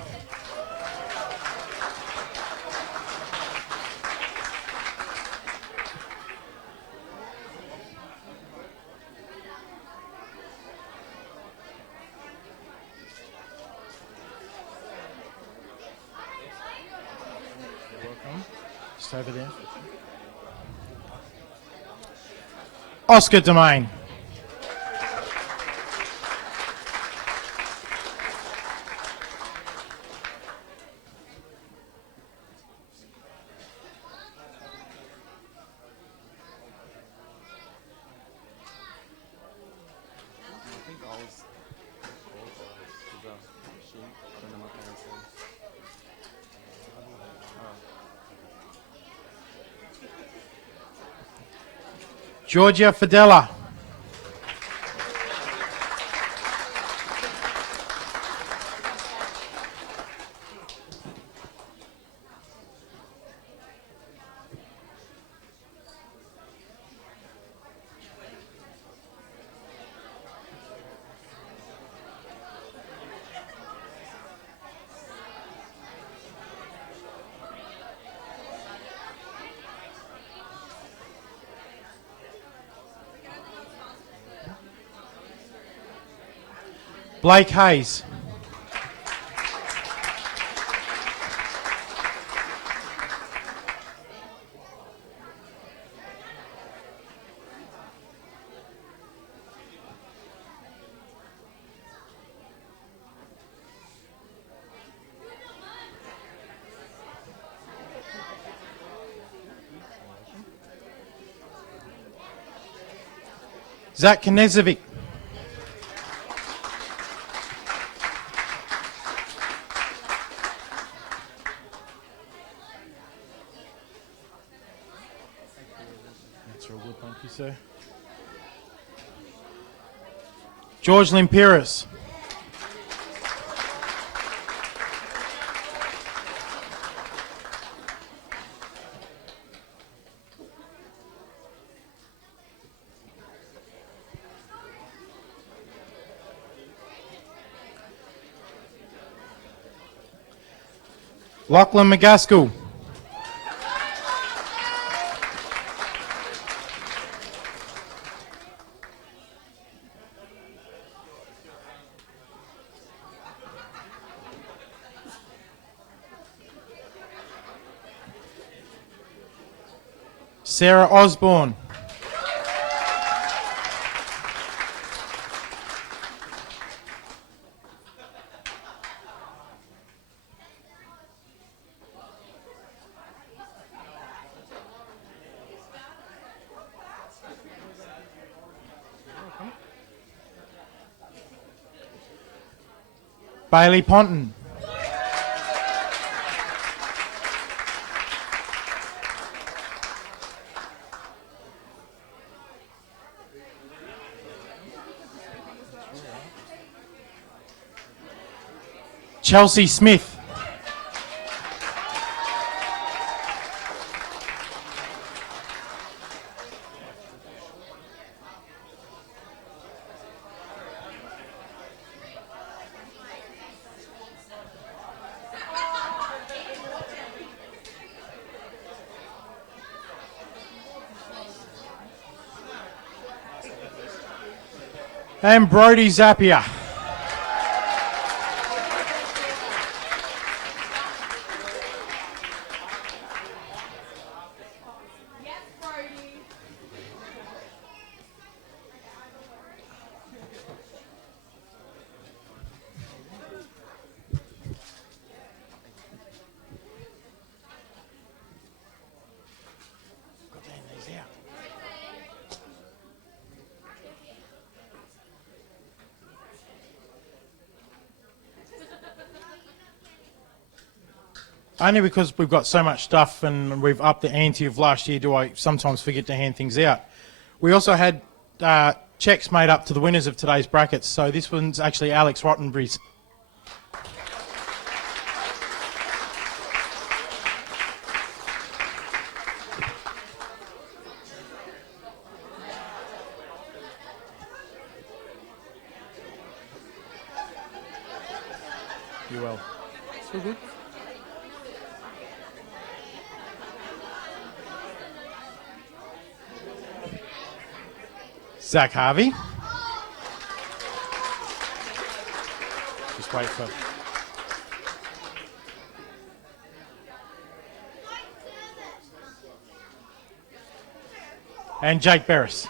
Welcome. Just over there. Oscar Domain. Georgia Fidela. Blake Hayes. Zach Knezovic. That's real good, thank you, sir. George Limperis. Lachlan McGaskill. Sarah Osborne. Bailey Ponton. Chelsea Smith. And Brody Zapier. Only because we've got so much stuff and we've upped the ante of last year do I sometimes forget to hand things out. We also had cheques made up to the winners of today's brackets, so this one's actually Alex Rottenbury's. You will. So good. Zach Harvey. Just wait for... And Jake Barris.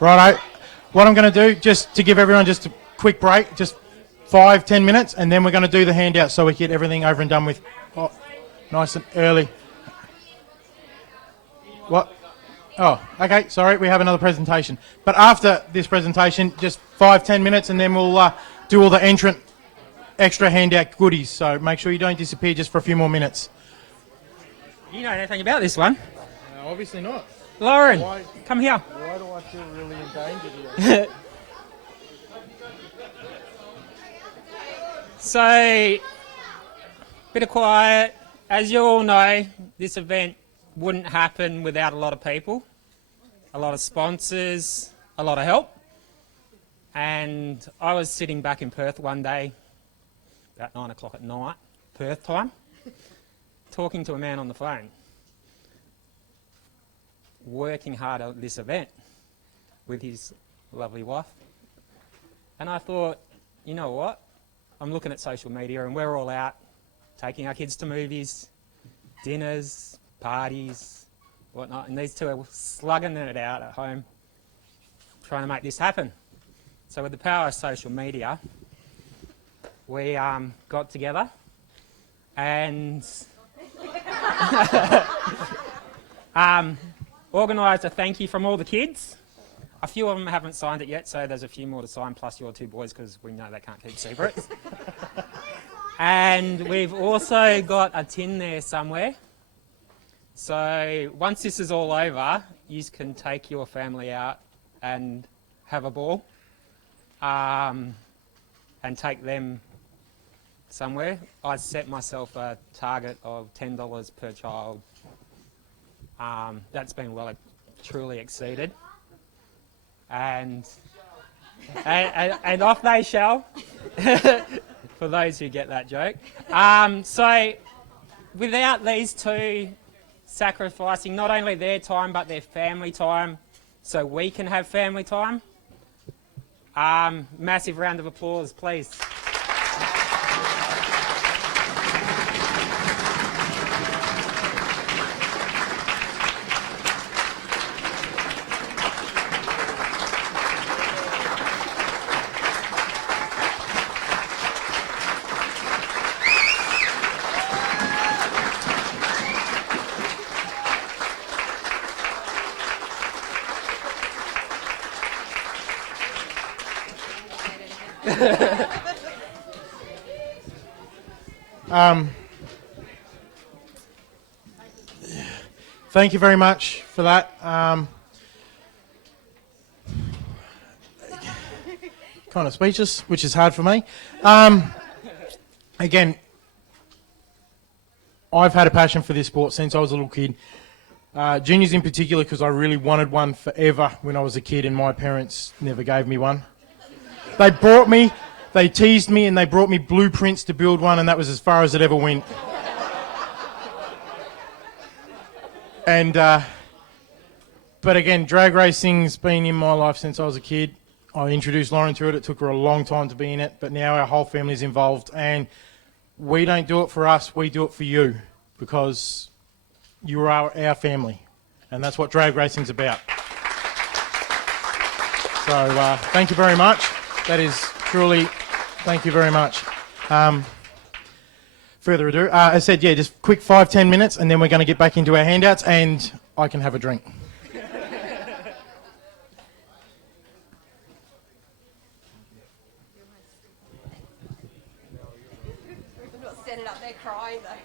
Righto, what I'm going to do, just to give everyone just a quick break, just 5-10 minutes, and then we're going to do the handout so we get everything over and done with nice and early. What? Oh, okay, sorry, we have another presentation. But after this presentation, just 5-10 minutes, and then we'll do all the entrant extra handout goodies. So make sure you don't disappear just for a few more minutes. You know anything about this one? Obviously not. Lauren, come here. Why do I feel really endangered here? So, bit of quiet. As you all know, this event wouldn't happen without a lot of people, a lot of sponsors, a lot of help. And I was sitting back in Perth one day, about 9 o'clock at night, Perth time, talking to a man on the phone, working hard at this event with his lovely wife. And I thought, you know what? I'm looking at social media and we're all out taking our kids to movies, dinners, parties, whatnot, and these two are slugging it out at home, trying to make this happen. So with the power of social media, we got together and organised a thank you from all the kids. A few of them haven't signed it yet, so there's a few more to sign, plus your two boys, because we know they can't keep secrets. And we've also got a tin there somewhere. So once this is all over, you can take your family out and have a ball and take them somewhere. I set myself a target of $10 per child. That's been well truly exceeded. and off they shall. For those who get that joke. So without these two sacrificing not only their time but their family time so we can have family time, massive round of applause, please. Thank you very much for that. Kind of speechless, which is hard for me. Again, I've had a passion for this sport since I was a little kid. Juniors in particular, because I really wanted one forever when I was a kid, and my parents never gave me one. They teased me, and they brought me blueprints to build one, and that was as far as it ever went. And, but again, drag racing's been in my life since I was a kid. I introduced Lauren to it. It took her a long time to be in it, but now our whole family's involved, and we don't do it for us, we do it for you, because you are our family, and that's what drag racing's about. So thank you very much. That is truly, thank you very much. Further ado, I said, yeah, just quick 5-10 minutes, and then we're going to get back into our handouts, and I can have a drink. I'm not standing up there crying though.